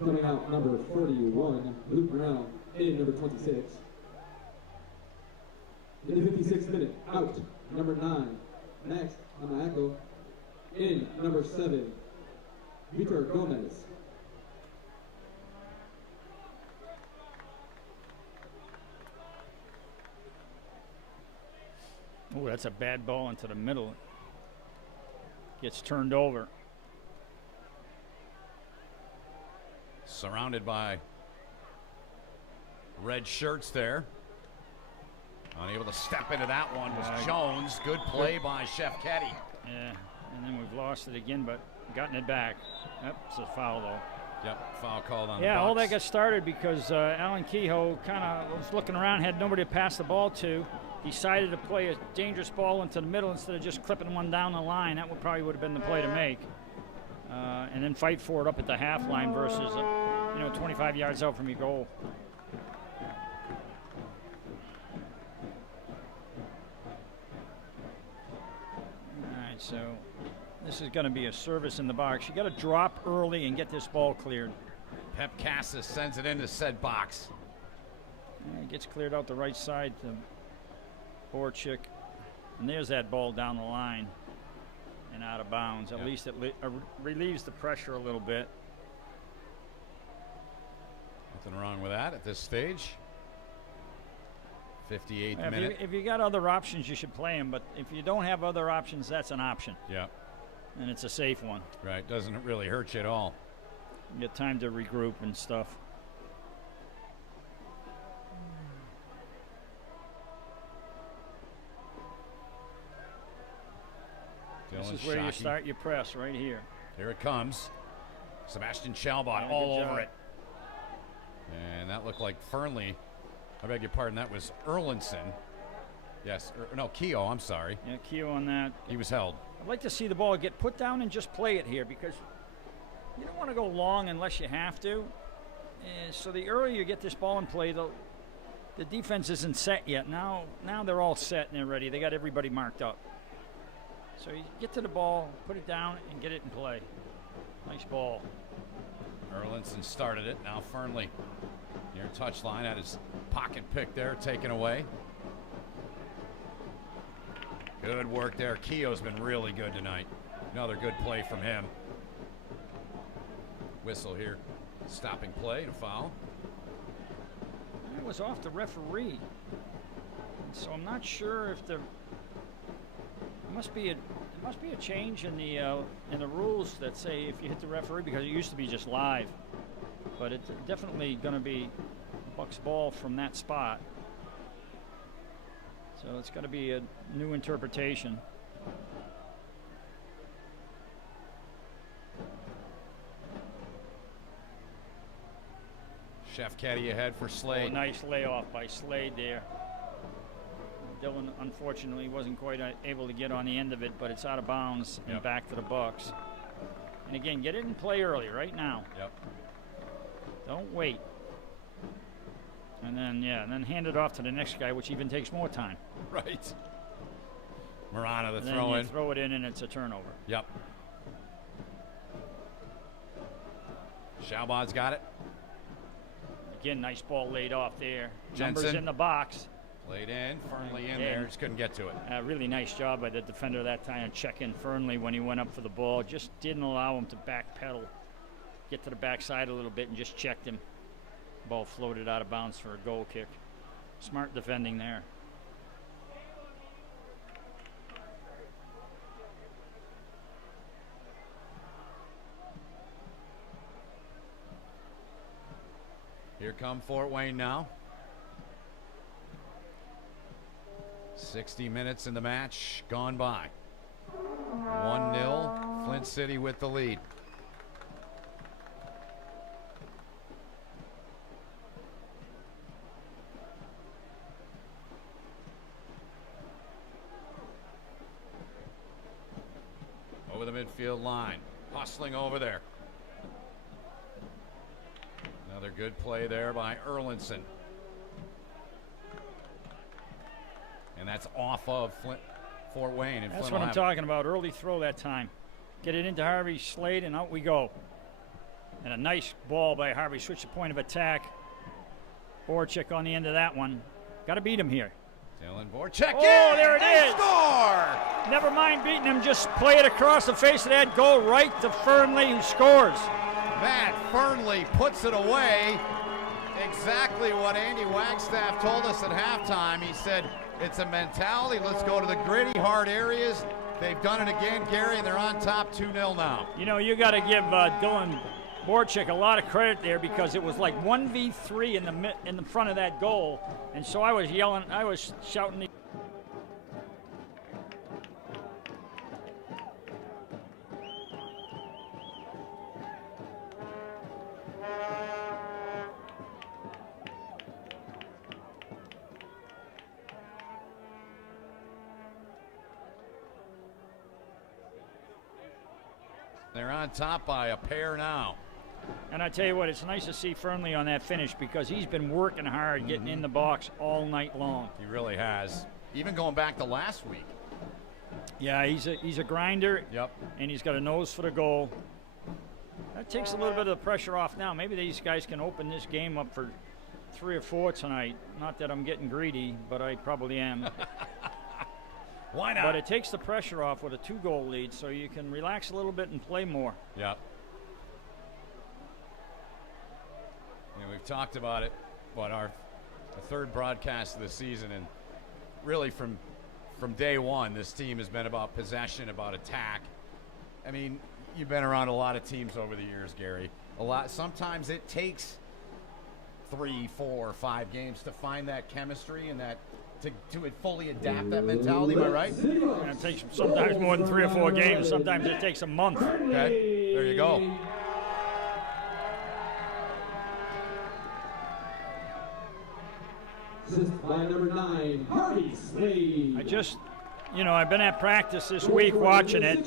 Coming out number 41, Luke Brown, in number 26. In the 56th minute, out number 9, Max Amoako. In number 7, Vitor Gomez. Oh, that's a bad ball into the middle. Gets turned over. surrounded by red shirts there. Unable to step into that one was Jones. Good play by Chef Caddy. Yeah, and then we've lost it again, but gotten it back. Yep, it's a foul though. Yep, foul called on the Yeah, Bucks. all that got started because Alan Kehoe kind of was looking around, had nobody to pass the ball to. Decided to play a dangerous ball into the middle instead of just clipping one down the line. That probably would have been the play to make. And then fight for it up at the half line versus, 25 yards out from your goal. All right, so this is going to be a service in the box. You got to drop early and get this ball cleared. Pep Cassis sends it into said box. And it gets cleared out the right side to Borchik. And there's that ball down the line and out of bounds. At least it relieves the pressure a little bit. Nothing wrong with that at this stage. 58th minute. If you got other options, you should play them. But if you don't have other options, that's an option. Yeah. And it's a safe one. Right. Doesn't really hurt you at all. You get time to regroup and stuff. This is where you start your press, right here. Here it comes. Sebastian Chalbot all over it. And that looked like Fernley. I beg your pardon, that was Erlinson. Yes, no, Kehoe, I'm sorry. Yeah, Kehoe on that. He was held. I'd like to see the ball get put down and just play it here because you don't want to go long unless you have to. So the earlier you get this ball in play, the defense isn't set yet. Now they're all set and they're ready. They got everybody marked up. So you get to the ball, put it down, and get it in play. Nice ball. Erlinson started it. Now Fernley near touchline, had his pocket pick there taken away. Good work there. Kehoe's been really good tonight. Another good play from him. Whistle here. Stopping play and a foul. It was off the referee. So I'm not sure if there must be a change in the rules that say if you hit the referee, because it used to be just live. But it's definitely going to be Buck's ball from that spot. So it's got to be a new interpretation. Chef Caddy ahead for Slade. Oh, nice layoff by Slade there. Dylan, unfortunately, wasn't quite able to get on the end of it, but it's out of bounds and back to the Bucks. And again, get it in play early, right now. Yep. Don't wait. And then hand it off to the next guy, which even takes more time. Right. Marana, the and throw then you in. Throw it in, and it's a turnover. Yep. Chalbot's got it. Again, nice ball laid off there. Jensen. Numbers in the box. Played in, Fernley in there, just couldn't get to it. Really nice job by the defender that time to check in Fernley when he went up for the ball. Just didn't allow him to backpedal, get to the backside a little bit, and just checked him. Ball floated out of bounds for a goal kick. Smart defending there. Here come Fort Wayne now. 60 minutes in the match gone by. 1-0, Flint City with the lead. Over the midfield line, hustling over there. Another good play there by Erlinson. And that's off of Fort Wayne. That's what I'm talking about. Early throw that time. Get it into Harvey, Slade, and out we go. And a nice ball by Harvey. Switch the point of attack. Borchik on the end of that one. Got to beat him here. Dylan Borchik. Oh, there it is. Score! Never mind beating him. Just play it across the face of that goal right to Fernley, who scores. Matt Fernley puts it away. Exactly what Andy Wagstaff told us at halftime. He said, it's a mentality. Let's go to the gritty, hard areas. They've done it again, Gary, and they're on top 2-0 now. You know, you got to give Dylan Borchik a lot of credit there because it was like 1v3 in the front of that goal, and so I was yelling, I was shouting. They're on top by a pair now. And I tell you what, it's nice to see Fernley on that finish because he's been working hard, getting in the box all night long. He really has. Even going back to last week. Yeah, he's a grinder. Yep. And he's got a nose for the goal. That takes a little bit of the pressure off now. Maybe these guys can open this game up for 3 or 4 tonight. Not that I'm getting greedy, but I probably am. Why not? But it takes the pressure off with a 2-goal lead, so you can relax a little bit and play more. Yep. We've talked about it, our third broadcast of the season, and really from day one, this team has been about possession, about attack. I mean, you've been around a lot of teams over the years, Gary. Sometimes it takes 3, 4, 5 games to find that chemistry and that to fully adapt that mentality. Am I right? And it takes sometimes more than 3 or 4 games. Sometimes it takes a month. Okay, there you go. Line number 9, Harvey Slade. I've been at practice this week watching it,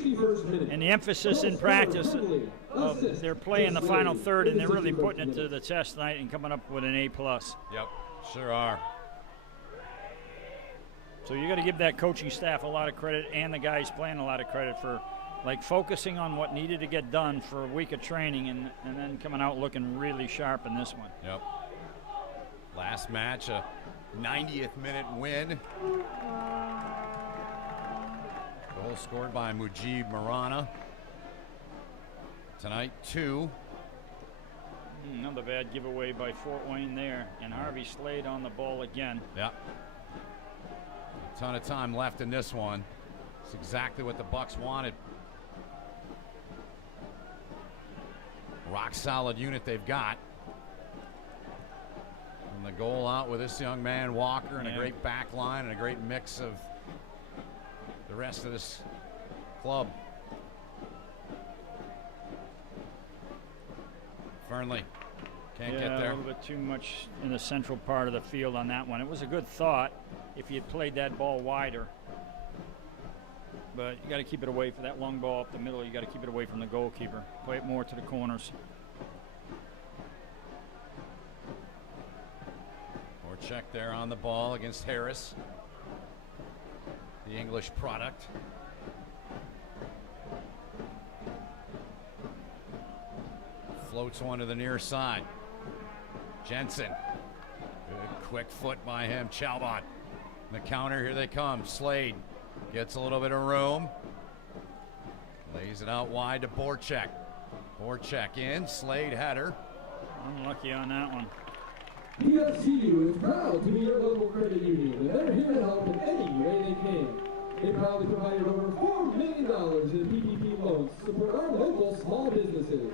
and the emphasis in practice of they're playing the final third, and they're really putting it to the test tonight and coming up with an A+. Yep, sure are. So you got to give that coaching staff a lot of credit and the guys playing a lot of credit for focusing on what needed to get done for a week of training and then coming out looking really sharp in this one. Yep. Last match, a 90th minute win. Goal scored by Mujib Marana. Tonight, 2. Another bad giveaway by Fort Wayne there, and Harvey Slade on the ball again. Yep. A ton of time left in this one. It's exactly what the Bucks wanted. Rock solid unit they've got. And the goal out with this young man, Walker, and a great back line and a great mix of the rest of this club. Fernley can't get there. A little bit too much in the central part of the field on that one. It was a good thought if you had played that ball wider. But you got to keep it away from that long ball up the middle. You got to keep it away from the goalkeeper. Play it more to the corners. Check there on the ball against Harris, the English product. Floats one to the near side. Jensen, good quick foot by him. Chalbot, the counter, here they come. Slade gets a little bit of room, lays it out wide to Borchek. Borchek in, Slade header. Unlucky on that one. PFCU is proud to be your local credit union, and they're here to help in any way they can. They proudly provided over $4 million in PPP loans to support our local small businesses.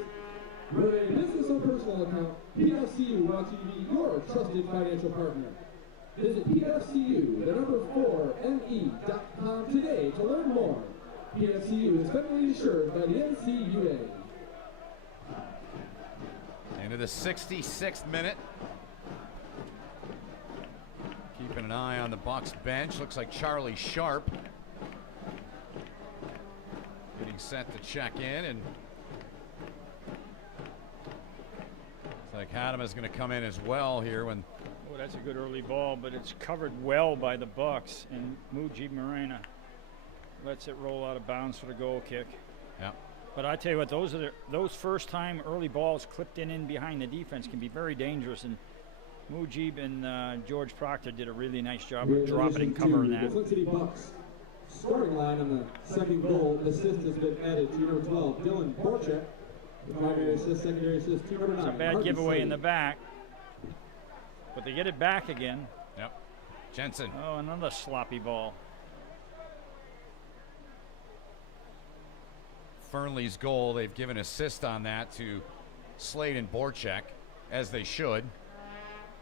Whether a business or personal account, PFCU wants you to be your trusted financial partner. Visit PFCU, the number 4ME.com today to learn more. PFCU is federally insured by the NCUA. Into the 66th minute. Keeping an eye on the Bucks bench. Looks like Charlie Sharp getting set to check in, and looks like Haddam is going to come in as well here. When that's a good early ball, but it's covered well by the Bucks, and Mujib Marana lets it roll out of bounds for the goal kick. Yeah. But I tell you what, those first time early balls clipped in behind the defense can be very dangerous, and Mujib and George Proctor did a really nice job of dropping and covering that. The Flint City Bucks starting line on the second goal assist has been added to number 12, Dylan Borchek. The primary assist, secondary assist to number 9. It's a bad giveaway in the back, but they get it back again. Yep. Jensen. Oh, another sloppy ball. Fernley's goal, they've given assist on that to Slade and Borchek, as they should.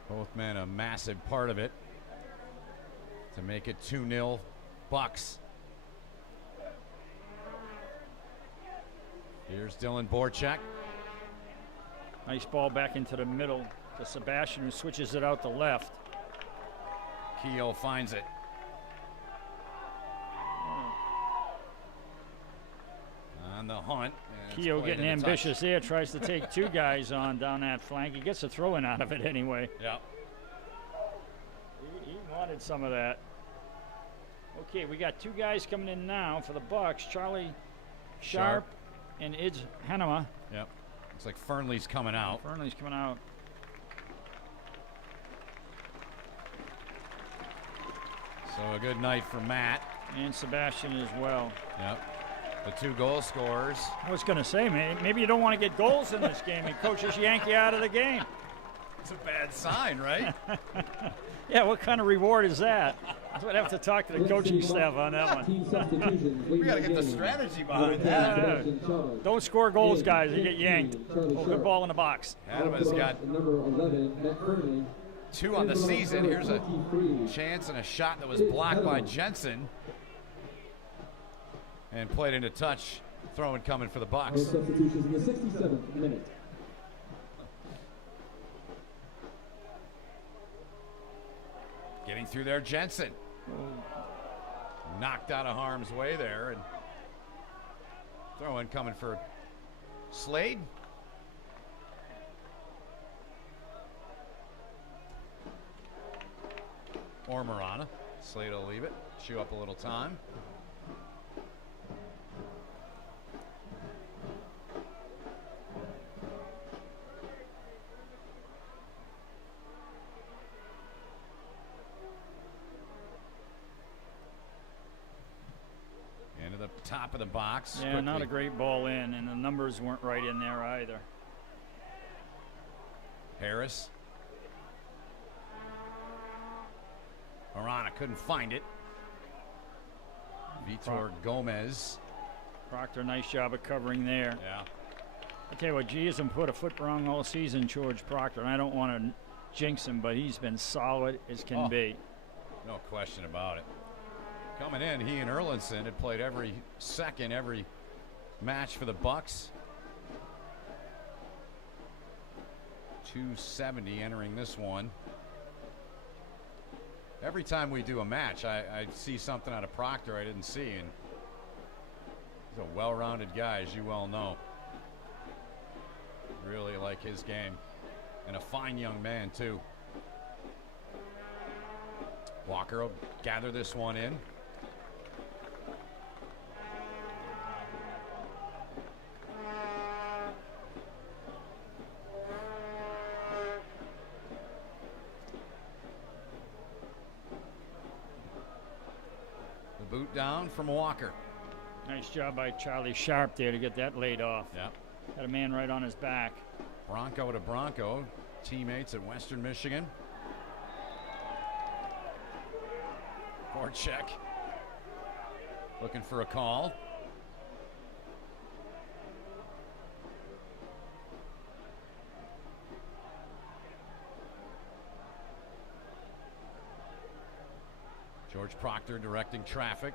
Both men a massive part of it to make it 2-0 Bucks. Here's Dylan Borchek. Nice ball back into the middle to Sebastian, who switches it out to left. Keogh finds it. On the hunt. Keogh getting ambitious there, tries to take two guys on down that flank. He gets a throw-in out of it anyway. Yeah. He wanted some of that. Okay, we got two guys coming in now for the Bucks. Charlie Sharp and Idz Hanema. Yep. Looks like Fernley's coming out. Fernley's coming out. So a good night for Matt. And Sebastian as well. Yep. The two goal scorers. I was going to say, maybe you don't want to get goals in this game and coach just yank you out of the game. It's a bad sign, right? Yeah, what kind of reward is that? I would have to talk to the coaching staff on that one. We got to get the strategy behind that. Don't score goals, guys. You get yanked. Oh, good ball in the box. Adama's got 2 on the season. Here's a chance and a shot that was blocked by Jensen. And played into touch. Throwing coming for the Bucks. Substitutions in the 67th minute. Getting through there, Jensen. Knocked out of harm's way there. And throwing coming for Slade. Or Marana. Slade will leave it. Chew up a little time. Into the top of the box. Yeah, quickly. Not a great ball in, and the numbers weren't right in there either. Harris. Marana couldn't find it. Vitor Gomez. Proctor, nice job of covering there. Yeah. I tell you what, G hasn't put a foot wrong all season, George Proctor. And I don't want to jinx him, but he's been solid as can be. No question about it. Coming in, he and Erlinson had played every match for the Bucks. 270 entering this one. Every time we do a match, I see something out of Proctor I didn't see, and he's a well-rounded guy, as you well know. Really like his game, and a fine young man too. Walker will gather this one in. Boot down from Walker. Nice job by Charlie Sharp there to get that laid off. Yeah. Got a man right on his back. Bronco to Bronco, teammates at Western Michigan. Borchek looking for a call. George Proctor directing traffic.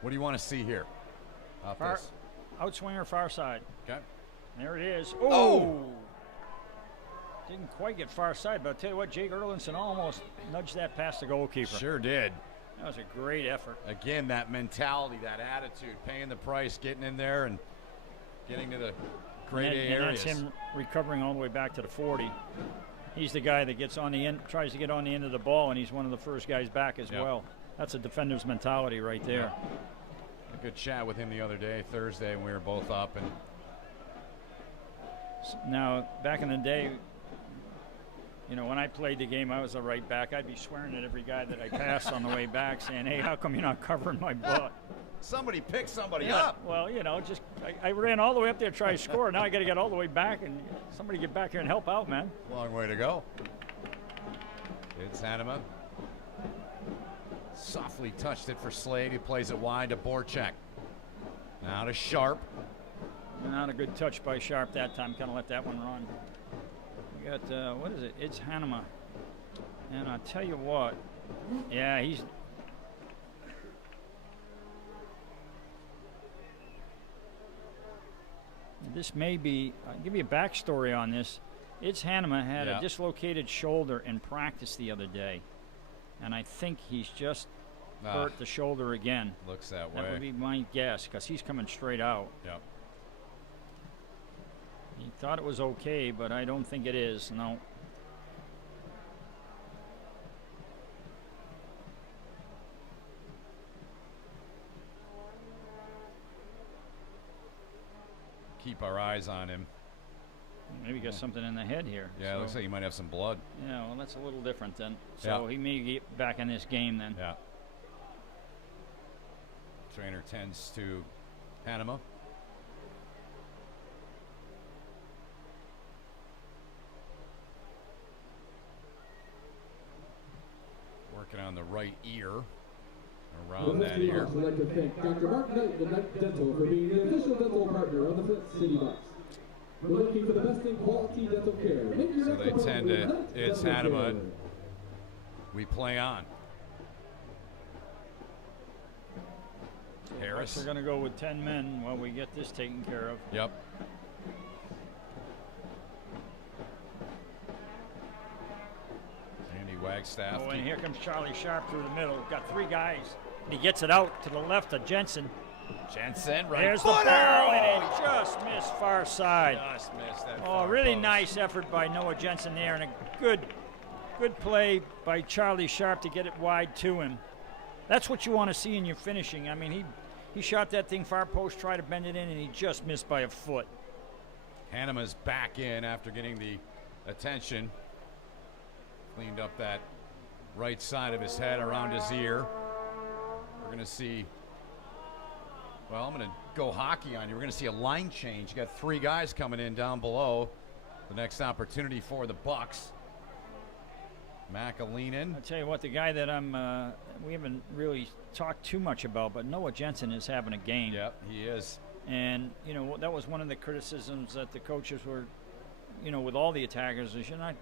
What do you want to see here? Outswinger far side. Okay. There it is. Oh! Didn't quite get far side, but I'll tell you what, Jake Erlinson almost nudged that past the goalkeeper. Sure did. That was a great effort. Again, that mentality, that attitude, paying the price, getting in there and getting to the grade A areas. And that's him recovering all the way back to the 40. He's the guy that gets on the end, tries to get on the end of the ball, and he's one of the first guys back as well. That's a defender's mentality right there. A good chat with him the other day, Thursday, when we were both up. And now, back in the day, you know, when I played the game, I was a right back. I'd be swearing at every guy that I passed on the way back, saying, "Hey, how come you're not covering my butt?" Somebody pick somebody up. Well, you know, just I ran all the way up there to try to score. Now I got to get all the way back, and somebody get back here and help out, man. Long way to go. It's Hanema. Softly touched it for Slade. He plays it wide to Borchek. Now to Sharp. Not a good touch by Sharp that time. Kind of let that one run. We got, what is it? It's Hanema. And I'll tell you what. Yeah, he's... This may be... I'll give you a backstory on this. It's Hanema had a dislocated shoulder in practice the other day. And I think he's just hurt the shoulder again. Looks that way. That would be my guess, because he's coming straight out. Yep. He thought it was okay, but I don't think it is, no. Keep our eyes on him. Maybe got something in the head here. Yeah, it looks like he might have some blood. Yeah, well, that's a little different then. So he may get back in this game then. Yeah. Trainer tends to Hanema. Working on the right ear. Around that ear. I'd like to thank Dr. Mark Knight, the Knight Dental, for being the official dental partner of the Flint City Bucks. We're looking for the best in quality dental care. So they tend to, it's Hanema. We play on. Harris. We're going to go with 10 men while we get this taken care of. Yep. Andy Wagstaff. Oh, and here comes Charlie Sharp through the middle. Got three guys. He gets it out to the left of Jensen. Jensen, right. There's the ball, and it just missed far side. Just missed that. Oh, really nice effort by Noah Jensen there, and a good play by Charlie Sharp to get it wide to him. That's what you want to see in your finishing. I mean, he shot that thing far post, tried to bend it in, and he just missed by a foot. Hanema's back in after getting the attention. Cleaned up that right side of his head around his ear. We're going to see, well, I'm going to go hockey on you. We're going to see a line change. You got three guys coming in down below. The next opportunity for the Bucks. McAleenan. I'll tell you what, the guy that we haven't really talked too much about, but Noah Jensen is having a game. Yep, he is. And, you know, that was one of the criticisms that the coaches were, you know, with all the attackers, is you're not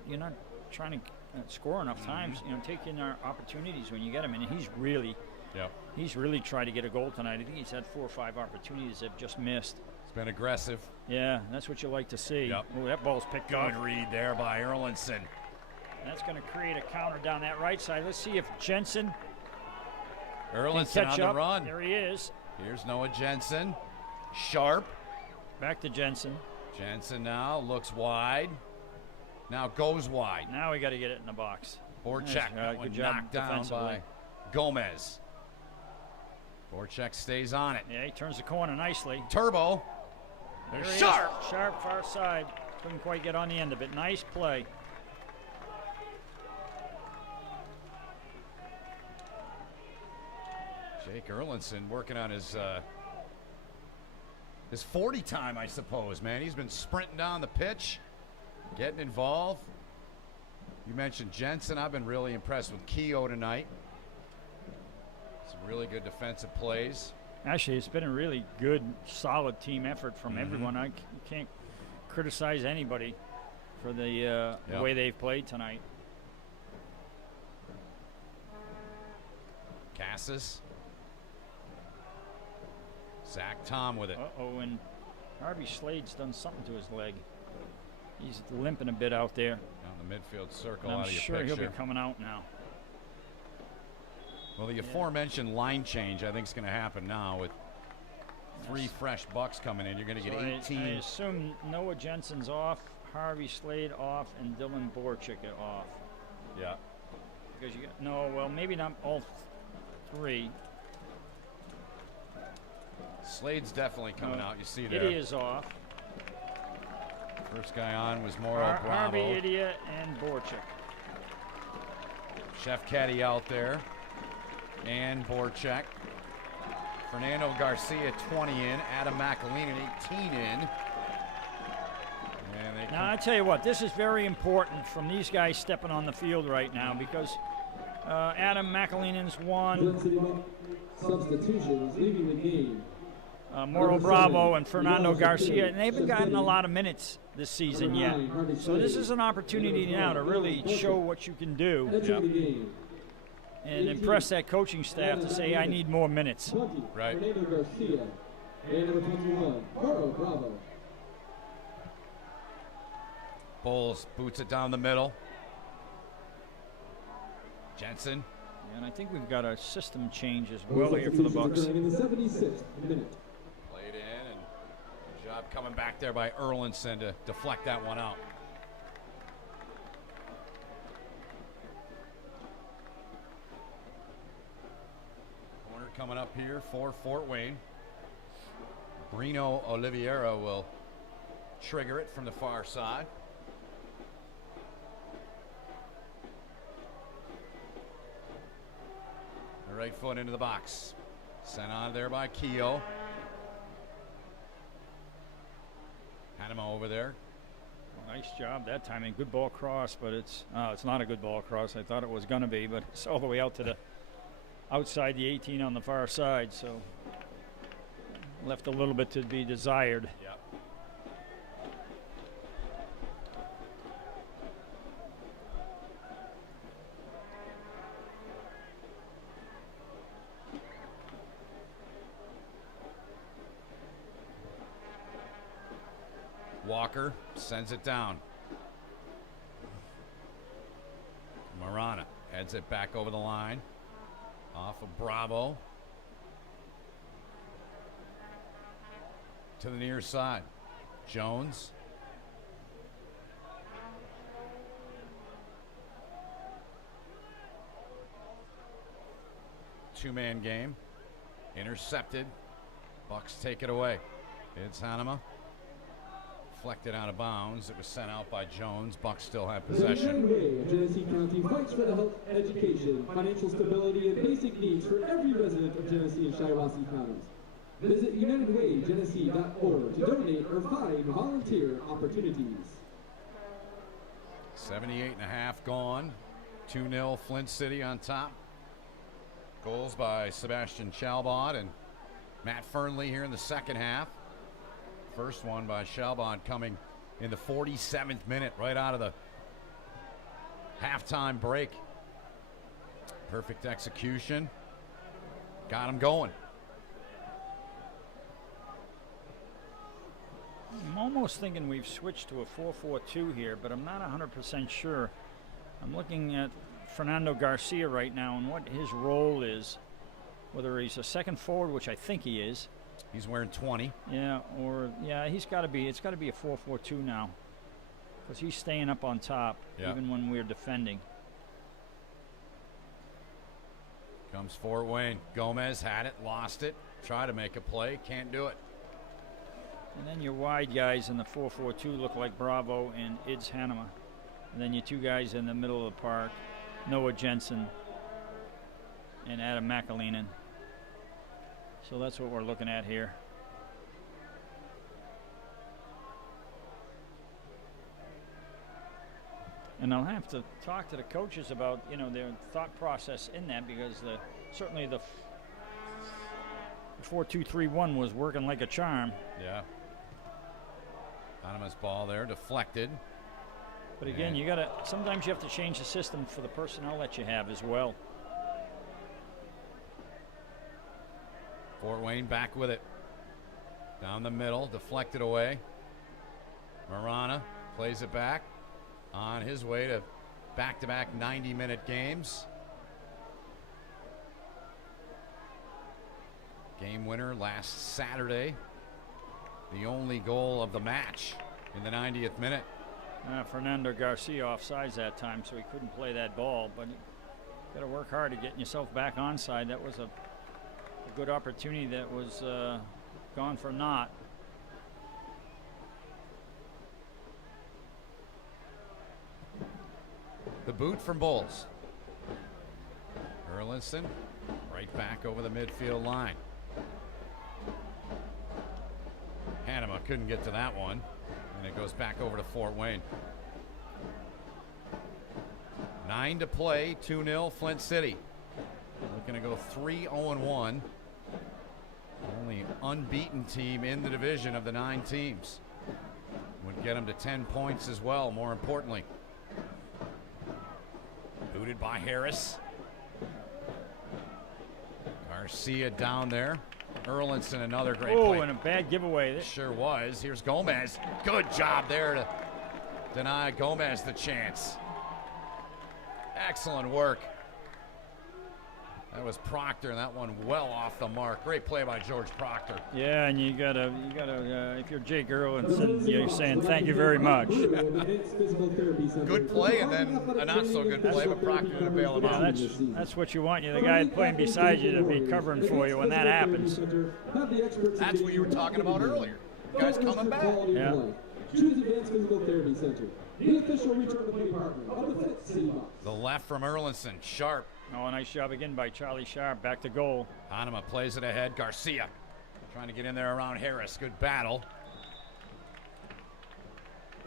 trying to score enough times. You know, taking our opportunities when you get them. And he's really tried to get a goal tonight. I think he's had 4 or 5 opportunities that have just missed. It's been aggressive. Yeah, that's what you like to see. Yep. Oh, that ball's picked up. Good read there by Erlinson. That's going to create a counter down that right side. Let's see if Jensen Erlinson can catch on up. the run. There he is. Here's Noah Jensen. Sharp. Back to Jensen. Jensen now looks wide. Now goes wide. Now we got to get it in the box. Borchek good job knocked down by Gomez. Borchek stays on it. Yeah, he turns the corner nicely. Turbo. There's Sharp. Sharp far side. Couldn't quite get on the end of it. Nice play. Jake Erlinson working on his 40 time, I suppose, man. He's been sprinting down the pitch, getting involved. You mentioned Jensen. I've been really impressed with Keogh tonight. Some really good defensive plays. Actually, it's been a really good, solid team effort from everyone. I can't criticize anybody for the way they've played tonight. Cassis. Zach Tom with it. Uh-oh, and Harvey Slade's done something to his leg. He's limping a bit out there. Down the midfield circle I'm out of your sure picture. he'll be coming out now. Well, the aforementioned line change, I think, is going to happen now with 3 fresh Bucks coming in. You're going to get 18. I assume Noah Jensen's off, Harvey Slade off, and Dylan Borchek off. Yeah. Because you got, maybe not all 3. Slade's definitely coming out. You see there. Idia is off. First guy on was Mauro Bravo. Harvey, Idia, and Borchek. Chef Caddy out there. And Borchek. Fernando Garcia, 20 in. Adam McAleenan, 18 in. Now, I tell you what, this is very important from these guys stepping on the field right now because Adam McAleenan's Flint one. City substitutions leaving the game. Moro Bravo and Fernando Garcia, and they haven't gotten a lot of minutes this season yet. So this is an opportunity now to really show what you can do and impress that coaching staff to say, I need more minutes. Right. Fernando Garcia and number 21, Moro Bravo. Bowles boots it down the middle. Jensen. And I think we've got a system change as well here for the Bucks. In the 76th minute. Played in, and good job coming back there by Erlinson to deflect that one out. Corner coming up here for Fort Wayne. Brino Oliveira will trigger it from the far side. The right foot into the box. Sent on there by Keogh. Hanema over there. Well, nice job that time. And good ball cross, but it's not a good ball cross. I thought it was going to be, but it's all the way out to the outside the 18 on the far side, so left a little bit to be desired. Yep. Walker sends it down. Marana heads it back over the line. Off of Bravo. To the near side. Jones. Two-man game. Intercepted. Bucks take it away. It's Hanema. Deflected out of bounds. It was sent out by Jones. Bucks still have possession. The United Way of Genesee County fights for the health, education, financial stability, and basic needs for every resident of Genesee and Shiawassee counties. Visit UnitedWayGenesee.org to donate or find volunteer opportunities. 78.5 gone. 2-0 Flint City on top. Goals by Sebastian Chalbaud and Matt Fernley here in the second half. First one by Chalbaud coming in the 47th minute, right out of the halftime break. Perfect execution. Got him going. I'm almost thinking we've switched to a 4-4-2 here, but I'm not 100% sure. I'm looking at Fernando Garcia right now and what his role is, whether he's a second forward, which I think he is. He's wearing 20. Yeah, he's got to be. It's got to be a 4-4-2 now, because he's staying up on top even when we're defending. Comes Fort Wayne. Gomez had it, lost it. Try to make a play, can't do it. And then your wide guys in the 4-4-2 look like Bravo and Ids Hanema. And then your two guys in the middle of the park, Noah Jensen and Adam McAleenan. So that's what we're looking at here. And I'll have to talk to the coaches about, their thought process in that, because certainly the 4-2-3-1 was working like a charm. Yeah. Anonymous ball there, deflected. But again, sometimes you have to change the system for the personnel that you have as well. Fort Wayne back with it. Down the middle, deflected away. Marana plays it back. On his way to back-to-back 90-minute games. Game winner last Saturday. The only goal of the match in the 90th minute. Fernando Garcia offsides that time, so he couldn't play that ball. But you got to work hard at getting yourself back onside. That was a good opportunity that was gone for naught. The boot from Bowles. Erlinson right back over the midfield line. Hanema couldn't get to that one, and it goes back over to Fort Wayne. 9 9 to play, 2-0 Flint City. Looking to go 3-0-1. Only unbeaten team in the division of the 9 teams. Would get them to 10 points as well, more importantly. Booted by Harris. Garcia down there. Erlinson, another great play. Oh, and a bad giveaway. Sure was. Here's Gomez. Good job there to deny Gomez the chance. Excellent work. That was Proctor, and that one well off the mark. Great play by George Proctor. Yeah, and you gotta, if you're Jake Erlinson, you're saying thank you very much. Good play, and then a not so good play, but Proctor didn't bail him out. That's what you want. You the guy playing beside you to be covering for you when that happens. That's what you were talking about earlier. You guys coming back. Yeah. Choose Advanced Physical Therapy Center, the official return to play partner of the Flint City Bucks. The left from Erlinson, Sharp. Oh, nice job again by Charlie Sharp. Back to goal. Hanema plays it ahead. Garcia trying to get in there around Harris. Good battle.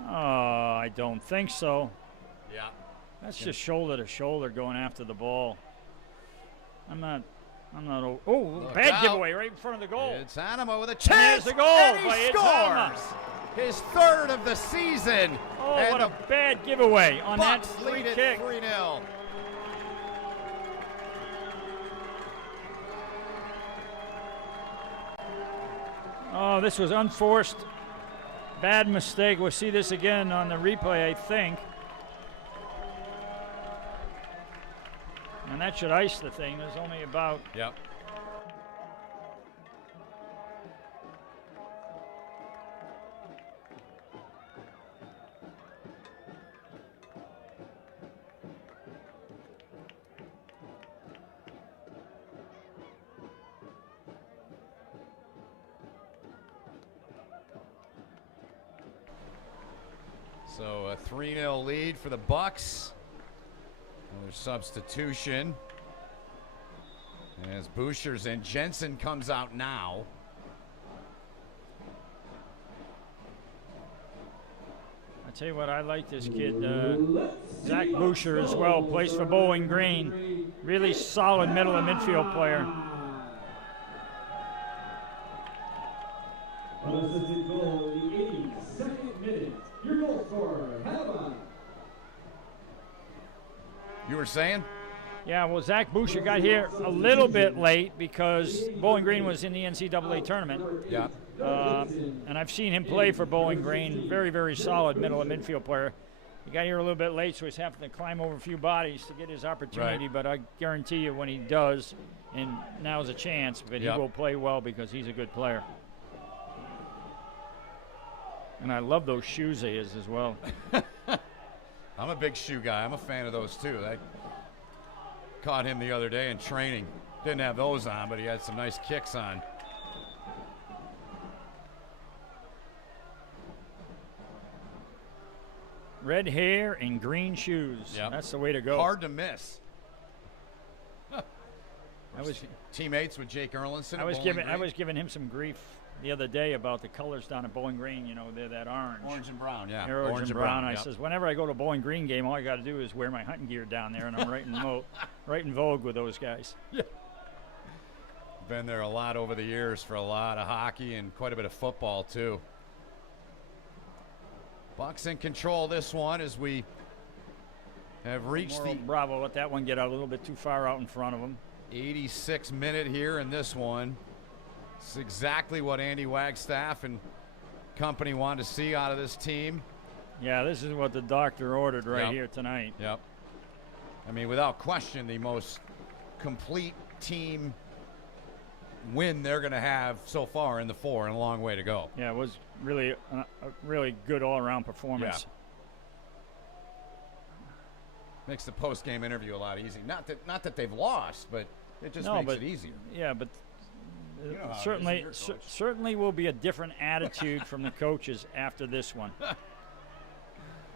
Oh, I don't think so. Yeah. That's just shoulder to shoulder going after the ball. I'm not. Oh, bad out. Giveaway right in front of the goal. It's Hanema with a And chance. there's the goal And by he Ed Hanema. scores. His 3rd of the season. Oh, and what a bad giveaway on that Bucks free lead it kick. 3-0. Oh, this was unforced. Bad mistake. We'll see this again on the replay, I think. And that should ice the thing. There's only about. Yep. So a 3-0 lead for the Bucks. Another substitution. As Bouchers and Jensen comes out now. I tell you what, I like this kid, Zach Boucher as well. Plays for Bowling Green. Really solid middle and midfield player. Unassisted goal in the 82nd minute. Your goal scorer, Hanema. You were saying? Yeah, well, Zach Boucher got here a little bit late because Bowling Green was in the NCAA tournament. Yeah. And I've seen him play for Bowling Green. Very, very solid middle and midfield player. He got here a little bit late, so he's having to climb over a few bodies to get his opportunity. Right. But I guarantee you when he does, and now's a chance, but Yep. he will play well because he's a good player. And I love those shoes he is as well. I'm a big shoe guy. I'm a fan of those too. I caught him the other day in training. Didn't have those on, but he had some nice kicks on. Red hair and green shoes. Yep. That's the way to go. Hard to miss. I was teammates with Jake Erlinson. I was giving him some grief the other day about the colors down at Bowling Green. You know, they're that orange. Orange and brown, yeah. They're orange and brown. I yep. says, whenever I go to a Bowling Green game, all I got to do is wear my hunting gear down there, and I'm right in vogue with those guys. Yeah. Been there a lot over the years for a lot of hockey and quite a bit of football too. Bucks in control this one as we have reached the Bravo let that one get a little bit too far out in front of him. 86th minute here in this one. It's exactly what Andy Wagstaff and company wanted to see out of this team. Yeah, this is what the doctor ordered right Yep. here tonight. Yep. I mean, without question, the most complete team win they're going to have so far in the four, and a long way to go. Yeah, it was really a really good all-around performance. Makes the post-game interview a lot easier. Not that they've lost, but it just No, makes but- it easier. Yeah, but You know how it is, certainly you're a coach. certainly will be a different attitude from the coaches after this one.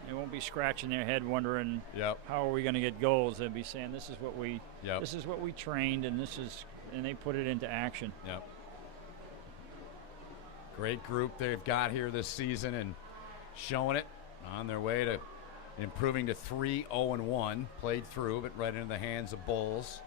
They won't be scratching their head wondering how are we going to get goals. They'll be saying this is what we trained and and they put it into action. Yep. Great group they've got here this season and showing it on their way to improving to 3-0-1. Played through, but right into the hands of Bulls.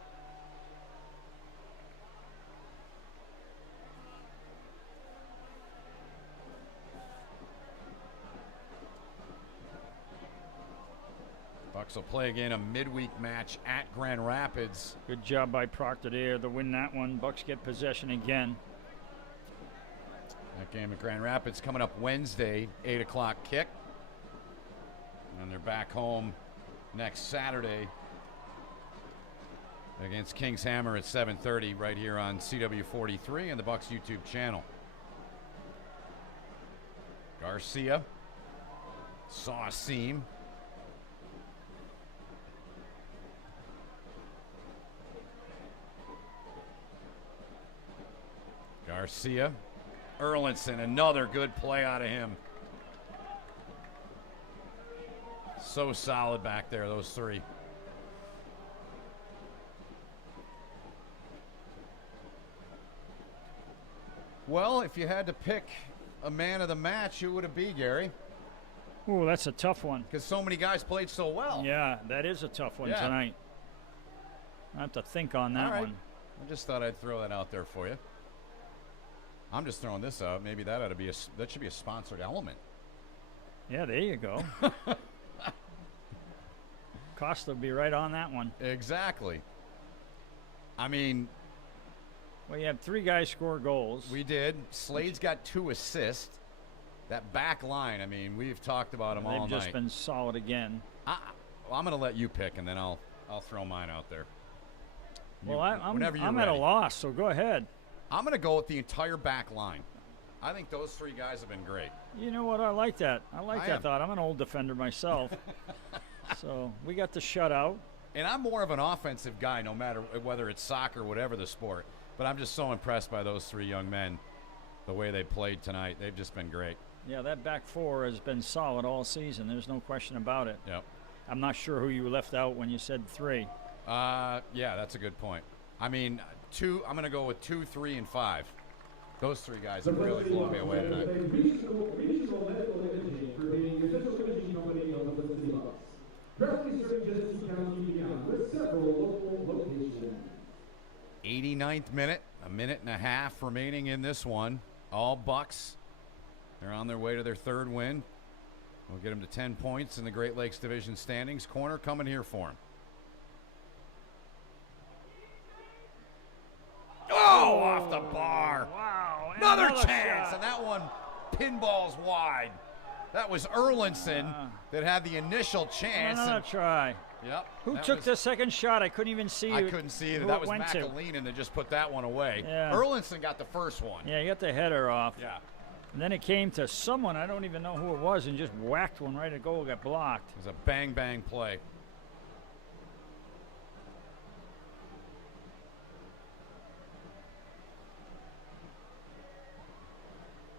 Bucks will play again a midweek match at Grand Rapids. Good job by Proctor there to win that one. Bucks get possession again. That game at Grand Rapids coming up Wednesday, 8 o'clock kick. And they're back home next Saturday against Kings Hammer at 7:30 right here on CW43 and the Bucks YouTube channel. Garcia saw a seam. Garcia. Erlinson, another good play out of him. So solid back there, those three. Well, if you had to pick a man of the match, who would it be, Gary? Ooh, that's a tough one. Because so many guys played so well. Yeah, that is a tough one tonight. I have to think on that one. I just thought I'd throw that out there for you. I'm just throwing this out. Maybe that ought to be that should be a sponsored element. Yeah, there you go. Costa will be right on that one. Exactly. I mean, well, you had 3 guys score goals. We did. Slade's got 2 assists. That back line, I mean, we've talked about them all night. They've just been solid again. Well, I'm going to let you pick, and then I'll throw mine out there. Well, I'm at a loss, so go ahead. I'm going to go with the entire back line. I think those 3 guys have been great. You know what? I like that. I like that thought. I'm an old defender myself. So we got the shutout. And I'm more of an offensive guy, no matter whether it's soccer, whatever the sport. But I'm just so impressed by those 3 young men, the way they played tonight. They've just been great. Yeah, that back 4 has been solid all season. There's no question about it. Yep. I'm not sure who you left out when you said 3. Yeah, that's a good point. I mean, 2. I'm going to go with 2, 3, and 5. Those 3 guys have really blown me away tonight. Currently serving Genesee County beyond with several local locations. 89th minute, a minute and a half remaining in this one. All Bucks. They're on their way to their 3rd win. We'll get them to 10 points in the Great Lakes Division standings. Corner coming here for him. Oh, off the bar. Wow. Another chance, and that one pinballs wide. That was Erlinson that had the initial chance. Another try. Yep. Who took the second shot? I couldn't even see. I couldn't see it. That was McAleenan that just put that one away. Yeah. Erlinson got the first one. Yeah, he got the header off. Yeah. And then it came to someone, I don't even know who it was, and just whacked one right at goal, got blocked. It was a bang play.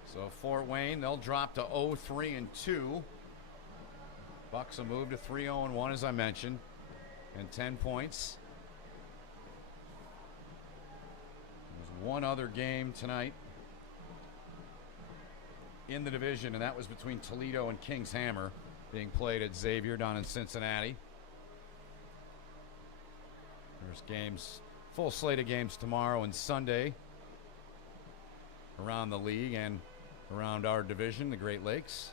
So Fort Wayne, they'll drop to 0-3-2. Bucks will move to 3-0-1, as I mentioned, and 10 points. There's one other game tonight in the division, and that was between Toledo and Kings Hammer, being played at Xavier down in Cincinnati. There's games, full slate of games tomorrow and Sunday around the league and around our division, the Great Lakes.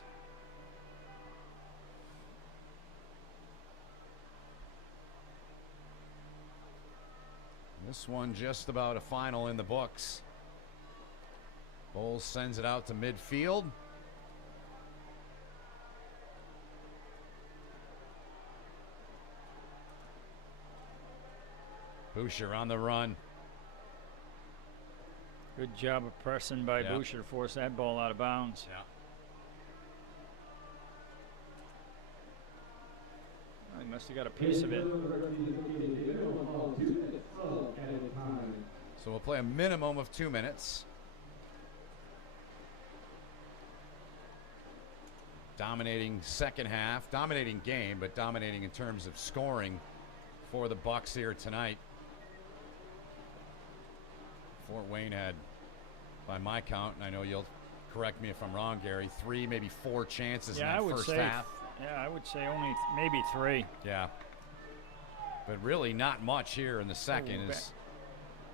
This one just about a final in the books. Bowles sends it out to midfield. Boucher on the run. Good job of pressing by Boucher to force that ball out of bounds. Yeah. Well, he must have got a piece of it. So we'll play a minimum of 2 minutes. Dominating second half, dominating game, but dominating in terms of scoring for the Bucks here tonight. Fort Wayne had, by my count, and I know you'll correct me if I'm wrong, Gary, 3, maybe 4 chances in that first half. Yeah, I would say only maybe 3. Yeah. But really not much here in the second.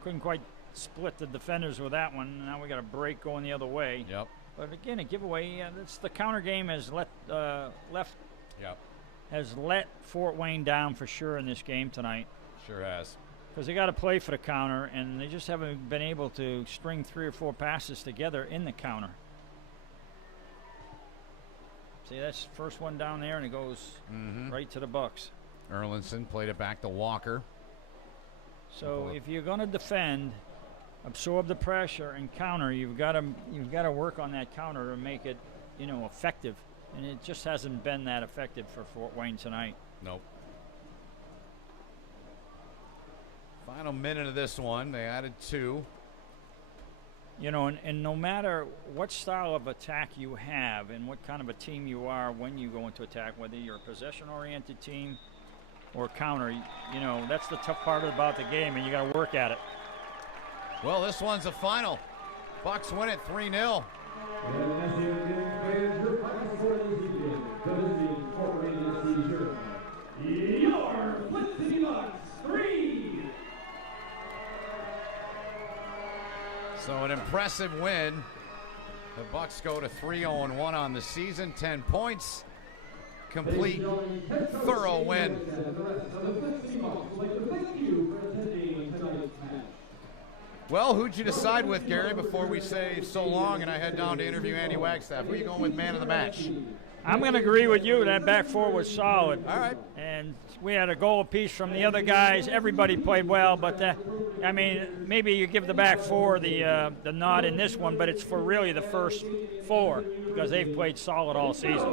Couldn't quite split the defenders with that one. Now we got a break going the other way. Yep. But again, a giveaway. It's the counter game has let Yep. has let Fort Wayne down for sure in this game tonight. Sure has. Because they got to play for the counter, and they just haven't been able to string 3 or 4 passes together in the counter. See, that's the first one down there, and it goes right to the Bucks. Erlinson played it back to Walker. So if you're going to defend, absorb the pressure and counter, you've got to work on that counter to make it, effective. And it just hasn't been that effective for Fort Wayne tonight. Nope. Final minute of this one, they added 2. And no matter what style of attack you have and what kind of a team you are when you go into attack, whether you're a possession-oriented team or counter, that's the tough part about the game, and you got to work at it. Well, this one's the final. Bucks win it 3-0. Your Flint City Bucks 3. So an impressive win. The Bucks go to 3-0-1 on the season, 10 points. Complete, thorough win. Well, who'd you decide with, Gary, before we say so long and I head down to interview Andy Wagstaff? Who are you going with man of the match? I'm going to agree with you. That back four was solid. All right. And we had a goal apiece from the other guys. Everybody played well, but maybe you give the back four the nod in this one, but it's for really the first 4 because they've played solid all season.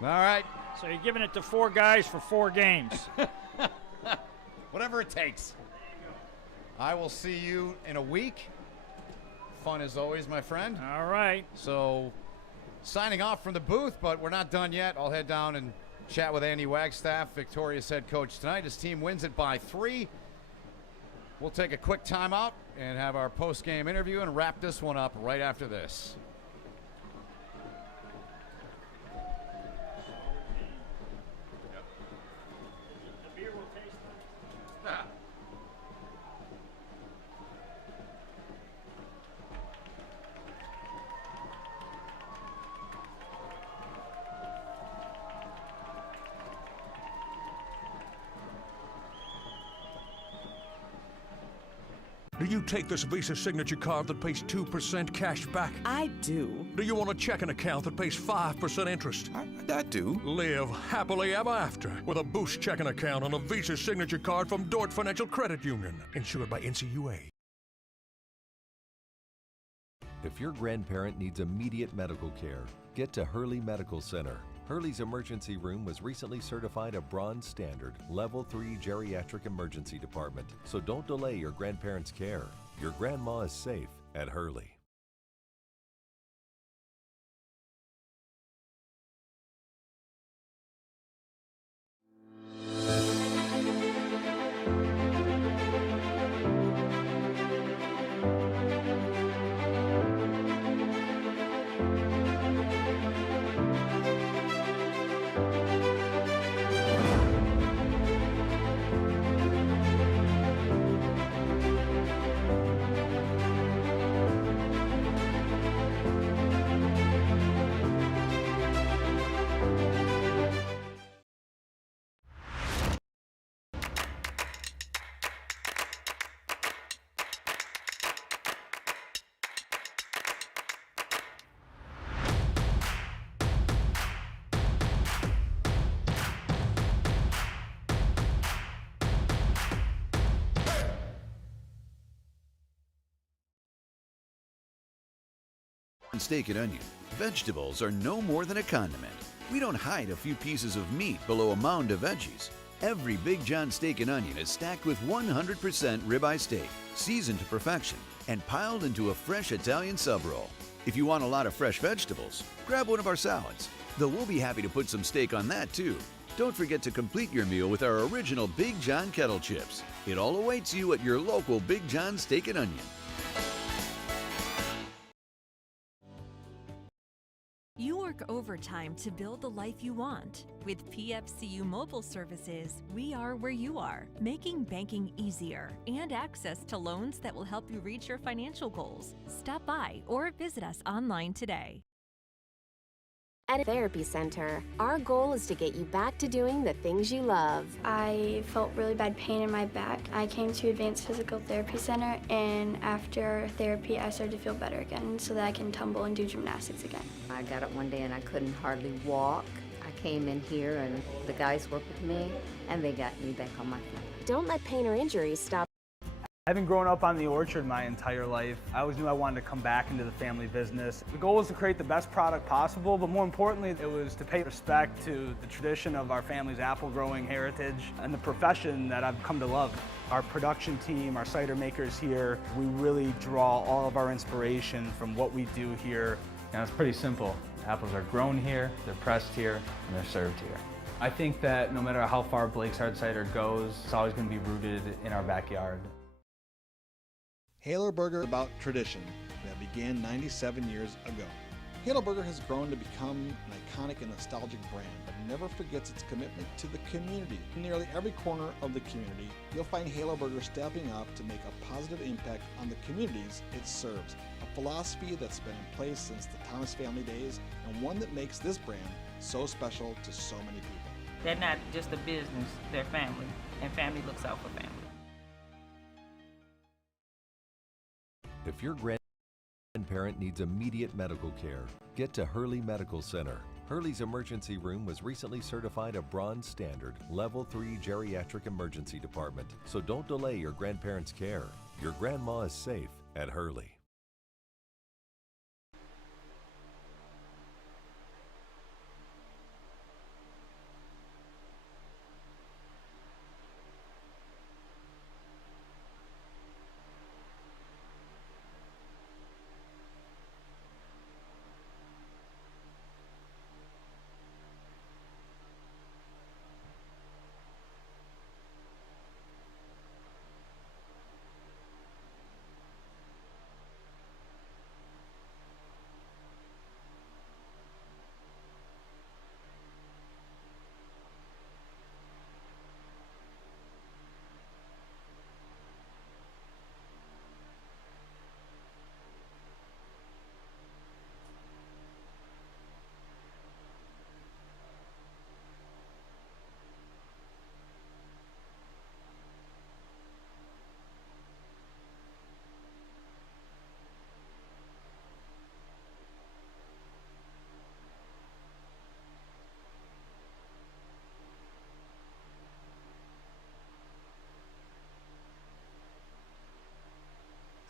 All right. So you're giving it to 4 guys for 4 games. Whatever it takes. I will see you in a week. Fun as always, my friend. All right. So signing off from the booth, but we're not done yet. I'll head down and chat with Andy Wagstaff, Victoria's head coach tonight. His team wins it by 3. We'll take a quick timeout and have our post-game interview and wrap this one up right after this. Do you take this Visa signature card that pays 2% cash back? I do. Do you want a checking account that pays 5% interest? I do. Live happily ever after with a Boost checking account on a Visa signature card from Dort Financial Credit Union, insured by NCUA. If your grandparent needs immediate medical care, get to Hurley Medical Center. Hurley's emergency room was recently certified a bronze standard, level 3 geriatric emergency department. So don't delay your grandparents' care. Your grandma is safe at Hurley. Steak and onion. Vegetables are no more than a condiment. We don't hide a few pieces of meat below a mound of veggies. Every Big John steak and onion is stacked with 100% ribeye steak, seasoned to perfection, and piled into a fresh Italian sub roll. If you want a lot of fresh vegetables, grab one of our salads, though we'll be happy to put some steak on that too. Don't forget to complete your meal with our original Big John kettle chips. It all awaits you at your local Big John steak and onion. You are work overtime to build the life you want. With PFCU Mobile Services, we are where you are, making banking easier and access to loans that will help you reach your financial goals. Stop by or visit us online today. At a therapy center, our goal is to get you back to doing the things you love. I felt really bad pain in my back. I came to Advanced Physical Therapy Center, and after therapy, I started to feel better again so that I can tumble and do gymnastics again. I got up one day and I couldn't hardly walk. I came in here and the guys worked with me, and they got me back on my feet. Don't let pain or injuries stop. Having grown up on the orchard my entire life, I always knew I wanted to come back into the family business. The goal was to create the best product possible, but more importantly, it was to pay respect to the tradition of our family's apple growing heritage and the profession that I've come to love. Our production team, our cider makers here, we really draw all of our inspiration from what we do here. And it's pretty simple. Apples are grown here, they're pressed here, and they're served here. I think that no matter how far Blake's Hard Cider goes, it's always going to be rooted in our backyard. Halo Burger is about tradition that began 97 years ago. Halo Burger has grown to become an iconic and nostalgic brand that never forgets its commitment to the community. In nearly every corner of the community, you'll find Halo Burger stepping up to make a positive impact on the communities it serves. A philosophy that's been in place since the Thomas family days, and one that makes this brand so special to so many people. They're not just a business, they're family, and family looks out for family. If your grandparent needs immediate medical care, get to Hurley Medical Center. Hurley's emergency room was recently certified a bronze standard, level 3 geriatric emergency department. So don't delay your grandparents' care. Your grandma is safe at Hurley.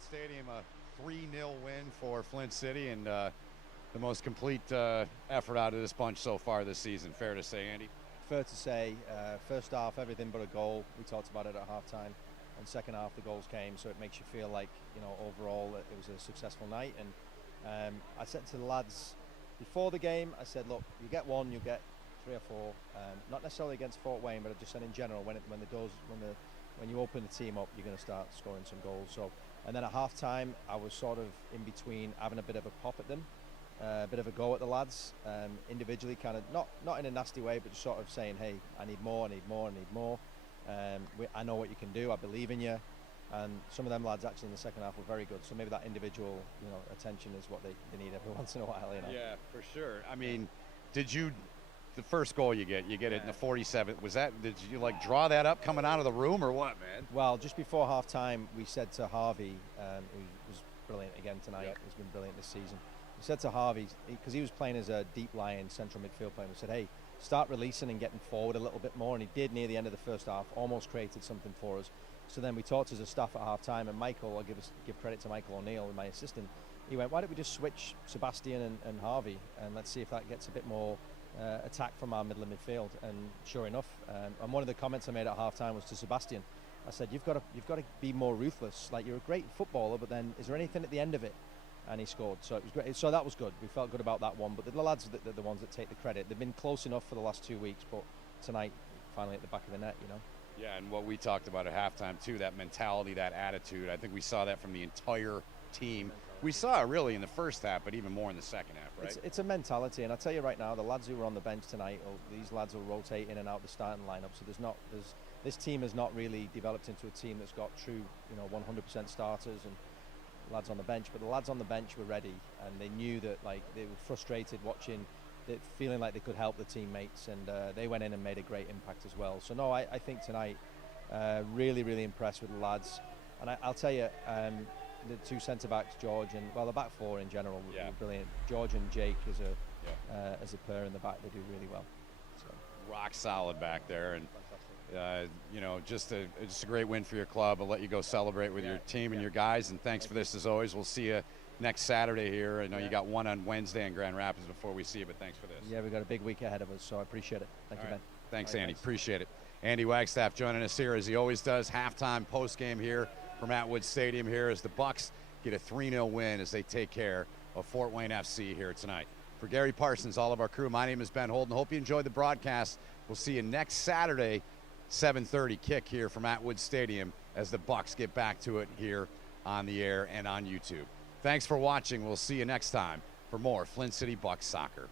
Stadium, a 3-0 win for Flint City, and the most complete effort out of this bunch so far this season. Fair to say, Andy? Fair to say. First half, everything but a goal. We talked about it at halftime. And second half, the goals came, so it makes you feel like, overall it was a successful night. And I said to the lads before the game, I said, look, you get one, you get 3 or 4. Not necessarily against Fort Wayne, but I just said in general, when you open the team up, you're going to start scoring some goals. So. And then at half-time, I was sort of in between having a bit of a pop at them, a bit of a go at the lads, individually, kind of not in a nasty way, but just sort of saying, hey, I need more, I need more, I need more. I know what you can do, I believe in you. And some of them lads actually in the second half were very good. So maybe that individual, attention is what they need every once in a while, Yeah, for sure. I mean, the first goal you get it in the 47th. Did you draw that up coming out of the room or what, man? Well, just before half-time, we said to Harvey, who was brilliant again tonight, he's been brilliant this season. We said to Harvey, because he was playing as a deep lying central midfield player, we said, hey, start releasing and getting forward a little bit more, and he did near the end of the first half, almost created something for us. So then we talked as a staff at half-time, and Michael, I'll give credit to Michael O'Neill, my assistant, he went, why don't we just switch Sebastian and Harvey, and let's see if that gets a bit more attack from our middle of midfield. And sure enough, and one of the comments I made at half-time was to Sebastian. I said, you've got to be more ruthless. Like, you're a great footballer, but then is there anything at the end of it? And he scored. So it was great. So that was good. We felt good about that one. But the lads are the ones that take the credit. They've been close enough for the last 2 weeks, but tonight, finally at the back of the net, Yeah, and what we talked about at halftime too, that mentality, that attitude. I think we saw that from the entire team. We saw it really in the first half, but even more in the second half, right? It's a mentality, and I'll tell you right now, the lads who were on the bench tonight, these lads will rotate in and out the starting lineup. So this team has not really developed into a team that's got true, 100% starters and lads on the bench. But the lads on the bench were ready, and they knew that they were frustrated watching, feeling like they could help the teammates, and they went in and made a great impact as well. So no, I think tonight, really, really impressed with the lads, and I'll tell you. The two centre backs, George and the back four in general, were brilliant. George and Jake as a pair in the back, they do really well. So. Rock solid back there, and just a great win for your club. I'll let you go celebrate with your team and your guys. And thanks for this as always. We'll see you next Saturday here. I know you got one on Wednesday in Grand Rapids before we see you, but thanks for this. Yeah, we've got a big week ahead of us, so I appreciate it. Thank you, Ben. Thanks, Andy. Appreciate it. Andy Wagstaff joining us here as he always does. Halftime, post game here from Atwood Stadium here as the Bucks get a 3-0 win as they take care of Fort Wayne FC here tonight. For Gary Parsons, all of our crew, my name is Ben Holden. Hope you enjoyed the broadcast. We'll see you next Saturday, 7:30 kick here from Atwood Stadium as the Bucks get back to it here on the air and on YouTube. Thanks for watching. We'll see you next time for more Flint City Bucks soccer.